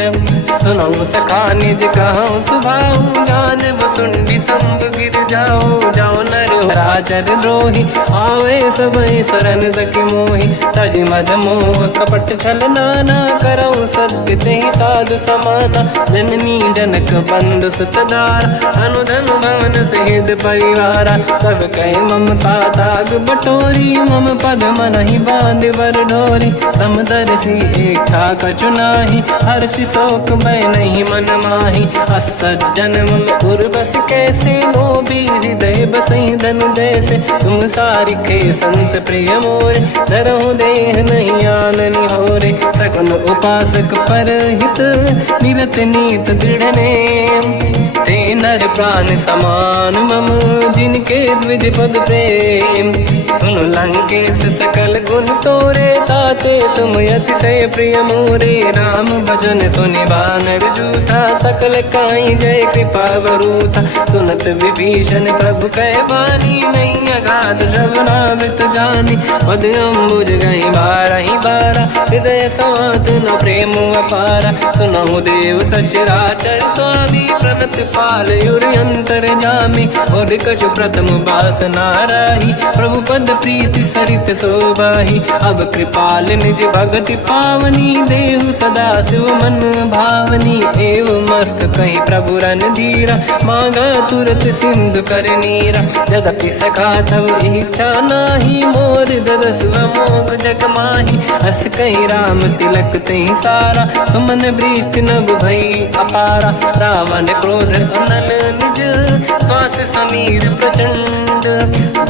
सुनऊ सखा निज कहूँ सुभाऊ, जान वसुंडी संग गिर जाओ, जाओ नर राजर द्रोही, आवे सब शरण दक मोहि, तज मद मोह कपट छल नाना, करऊँ सत्य ते साधु समाना, जननी जनक बंधु सुतदार, अनुधन भवन सहित परिवारा, सब कहे ममता ताग बटोरी, मम पद मन ही बांध बर डोरी, समदर्शी इच्छा कछु नाही, हर्ष शोक मैं नहीं मन माही, असज्जन मम उर्वश कैसे, लोभी हृदय बसई धनु जैसे, तुम सारिखे संत प्रिय मोरे, धरहु देह नहीं आननि होरे, सगुन उपासक पर हित, निरत नीत दृढ़ नेम, ते नर प्राण समान मम, जिनके द्विज पद प्रेम, सुन लंकेश सकल गुण तोरे, ताते तुम अतिशय प्रिय मोरे, राम भजन सुनि बानर जूथा, सकल काई जय कृपा वरूथा, सुनत विभीषण प्रभु कह बानी, नहीं अगाध श्रवणामृत जानी, पद अम्बुज गई बारहि बारा, हृदय समात न प्रेम अपारा, सुनहु देव सचराचर स्वामी, प्रणत पाल युर अंतर जामी, और कछु प्रथम बास नाराही, प्रभु पद प्रीति सरित शोभाही, अब कृपाल निज भगति पावनी, देहु सदा शिव मन भावनी, एव मस्त कहीं प्रभु रन धीरा, मांगा तुरत सिंधु कर नीरा, यद्यपि सखा तब इच्छा नाही, मोर दरस मोग जग माही, हस कहीं राम तिलक तही सारा, सुमन वृष्टि नभ भई अपारा, रावण क्रोध अनल निज, श्वास समीर प्रचंड,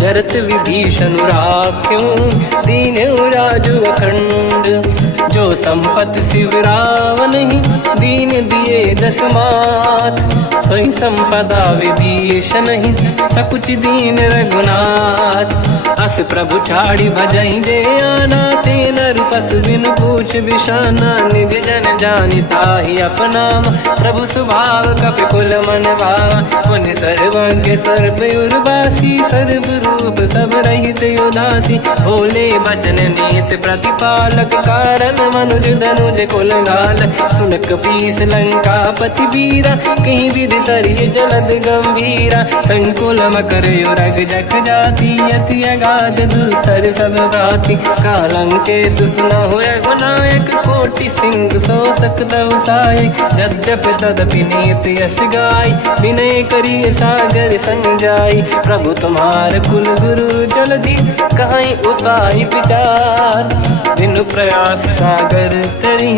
जरत विभीषण राख्यों, दीन राजु अखंड, जो संपत शिव रावण ही, दीन दिए दस मात, सोई संपदा विभीषण ही, सकुच दीन रघुनाथ, अस प्रभु छाड़ी भजई जे आना, ते नर पसु बिनु पूछ बिशाना, निज जन जानि ताहि अपनाम, प्रभु स्वभाव कपि कुल मन भावा, मुनि सर्वज्ञ सर्वयुर्वासी, सर्व रूप सब रहित उदासी, भोले बचन नीत प्रतिपालक, कारण मनुज धनुज कुल गाल, सुन कपीस लंका पति वीरा, कहीं विधि तरिय जलद गंभीरा, संकुल मकर युरग जख जाति, अति अगाध व्याध दुस्तर सब भांति कालंके सुसना हुए गुनायक कोटि सिंधु सो सकदव साय यद्यप तदपि नीत यस गाय विनय करिय सागर संजाई प्रभु तुम्हार कुल गुरु जलधि कहीं उपाय विचार बिनु प्रयास सागर तरी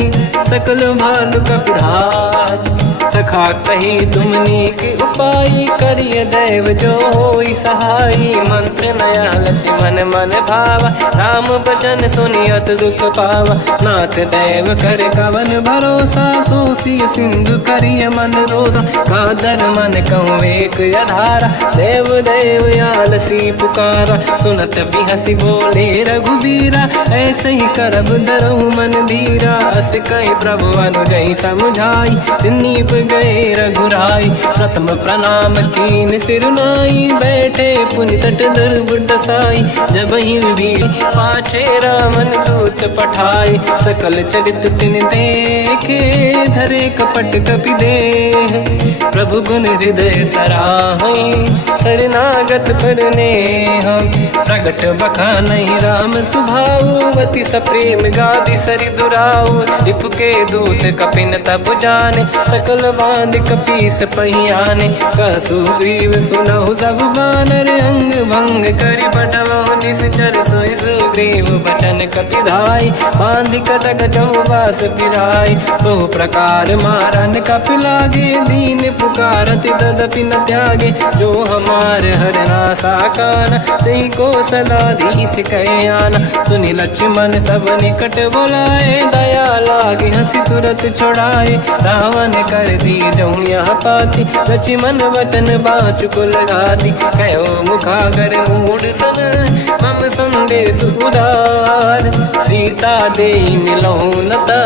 सकल भालु कपिधार सखा कही तुमनी के उपाय करिय दैव जो होई सहाई मंत्र नया लक्ष्मण मन भावा राम भजन सुनियत दुख पावा नाथ दैव कर कवन भरोसा सोसी सिंधु करिय मन रोसा कादर मन कहूँ एक अधारा देव देव आलसी पुकारा सुनत भी हंसी बोले रघुबीरा ऐसे ही करब धरहु मन धीरा अस कहीं प्रभु अनुजय समझाई सिन्नीप गए रघुराई प्रथम प्रणाम कीन सिरुनाई बैठे पुनि तट दुर्बुड साई जब ही भी पाछे रामन दूत पठाए सकल चरित तिन देखे धरे कपट कपि देह प्रभु गुण हृदय सराहै शरणागत परने हम प्रगट बखानहि राम सुभाऊ वति सप्रेम गादि सरि दुराऊ रिपु के दूत कपिन तब जाने सकल बांध कपीस पहियाने कहसु ग्रीव सुनहु सब बानर अंग भंग करि पटवहु निश्चर सोई सुग्रीव बचन कपिधाई बांध कटक चौबास पिराई तो प्रकार मारन कपि लागे दीन पुकारत तदपि न त्यागे जो हमार हरना साकार तई को सलाधीश कहे आना सुनि लक्ष्मण सब निकट बोलाए दया लागे हंसी तुरत छोड़ाए रावण कर दी जऊँ यहाँ पाती लक्ष्मण वचन बाचुक लगाती कहो मुखागर मूड सन मम संदेश उदार सीता दे मिलहु नता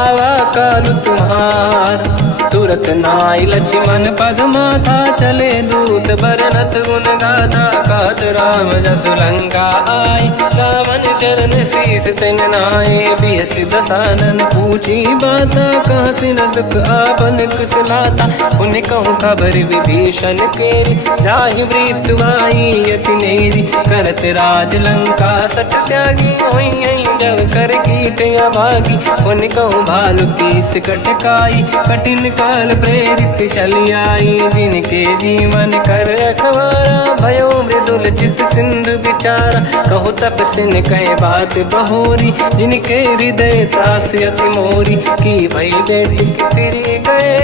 आवा कालु तुम्हार तुरत नाई लक्ष्मण पद माथा चले दूत बरनत गुण गाथा कहत राम जसु लंका आय रावण चरण शीस तिन नाये बिहस दसानन पूछी बाता कहसी न दुख आपन कुशलाता उन कहूँ खबर विभीषण केरी जाहि मृत्यु आई यति नेरी करत राज लंका सट त्यागी हुई जब कर कीट अभागी उन कहूँ भालू कीस कटकाई कठिन काल प्रेरित चली आई जिनके जीवन कर अखबारा भयो मृदुल चित सिंधु विचारा कहु तपसिन कहे बात बहोरी जिनके हृदय त्रास अति मोरी की भई बेटी तिरी गए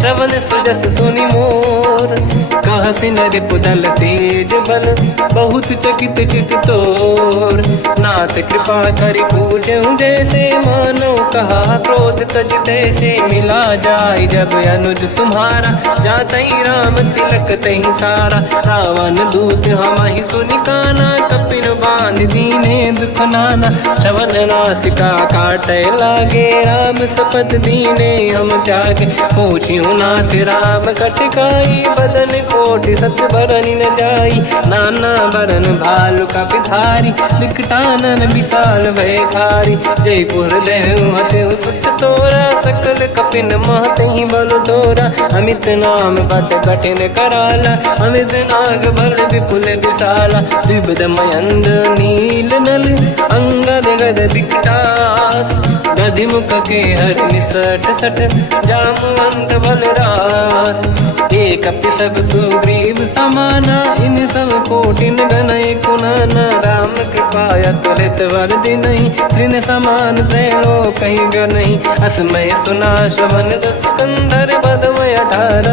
श्रवण सुजस सुनि मोर कहसिन रिपुदल तेज बल बहुत चकित चित तोर नाथ कृपा करि पूजहु जैसे मानो कहा क्रोध तज तैसे मिला जाय जब अनुज तुम्हारा जातहि राम तिलक तहि सारा रावण दूत हमहि सुनि काना कपिन बांध दीने दुख नाना श्रवण नासिका काटे लागे राम सपथ दीने हम जागे पूछियो नाथ राम कटकाई बदन कोटि सत बरनि न जाई नाना बरन भालु कपिधारी विकटानन विशाल भय खारी जयपुर देहु हतेउ सुत तोरा सकल कपिन महतहि बल तोरा अमित नाम बट कठिन कराला अमित नाग बल विपुल विशाला द्विविध मयंद नील नल अंगद गद विकटास गधिमुख के हर निसट सट जामवंत बलरास एक कपि सब सुग्रीव समाना इन सब कोटिन गनय कुनाना राम कृपाया तुलित वर दिनहि दिन समान त्रैलो कहीं गनहि असमय सुना श्रवण दस कंधर बदमय 18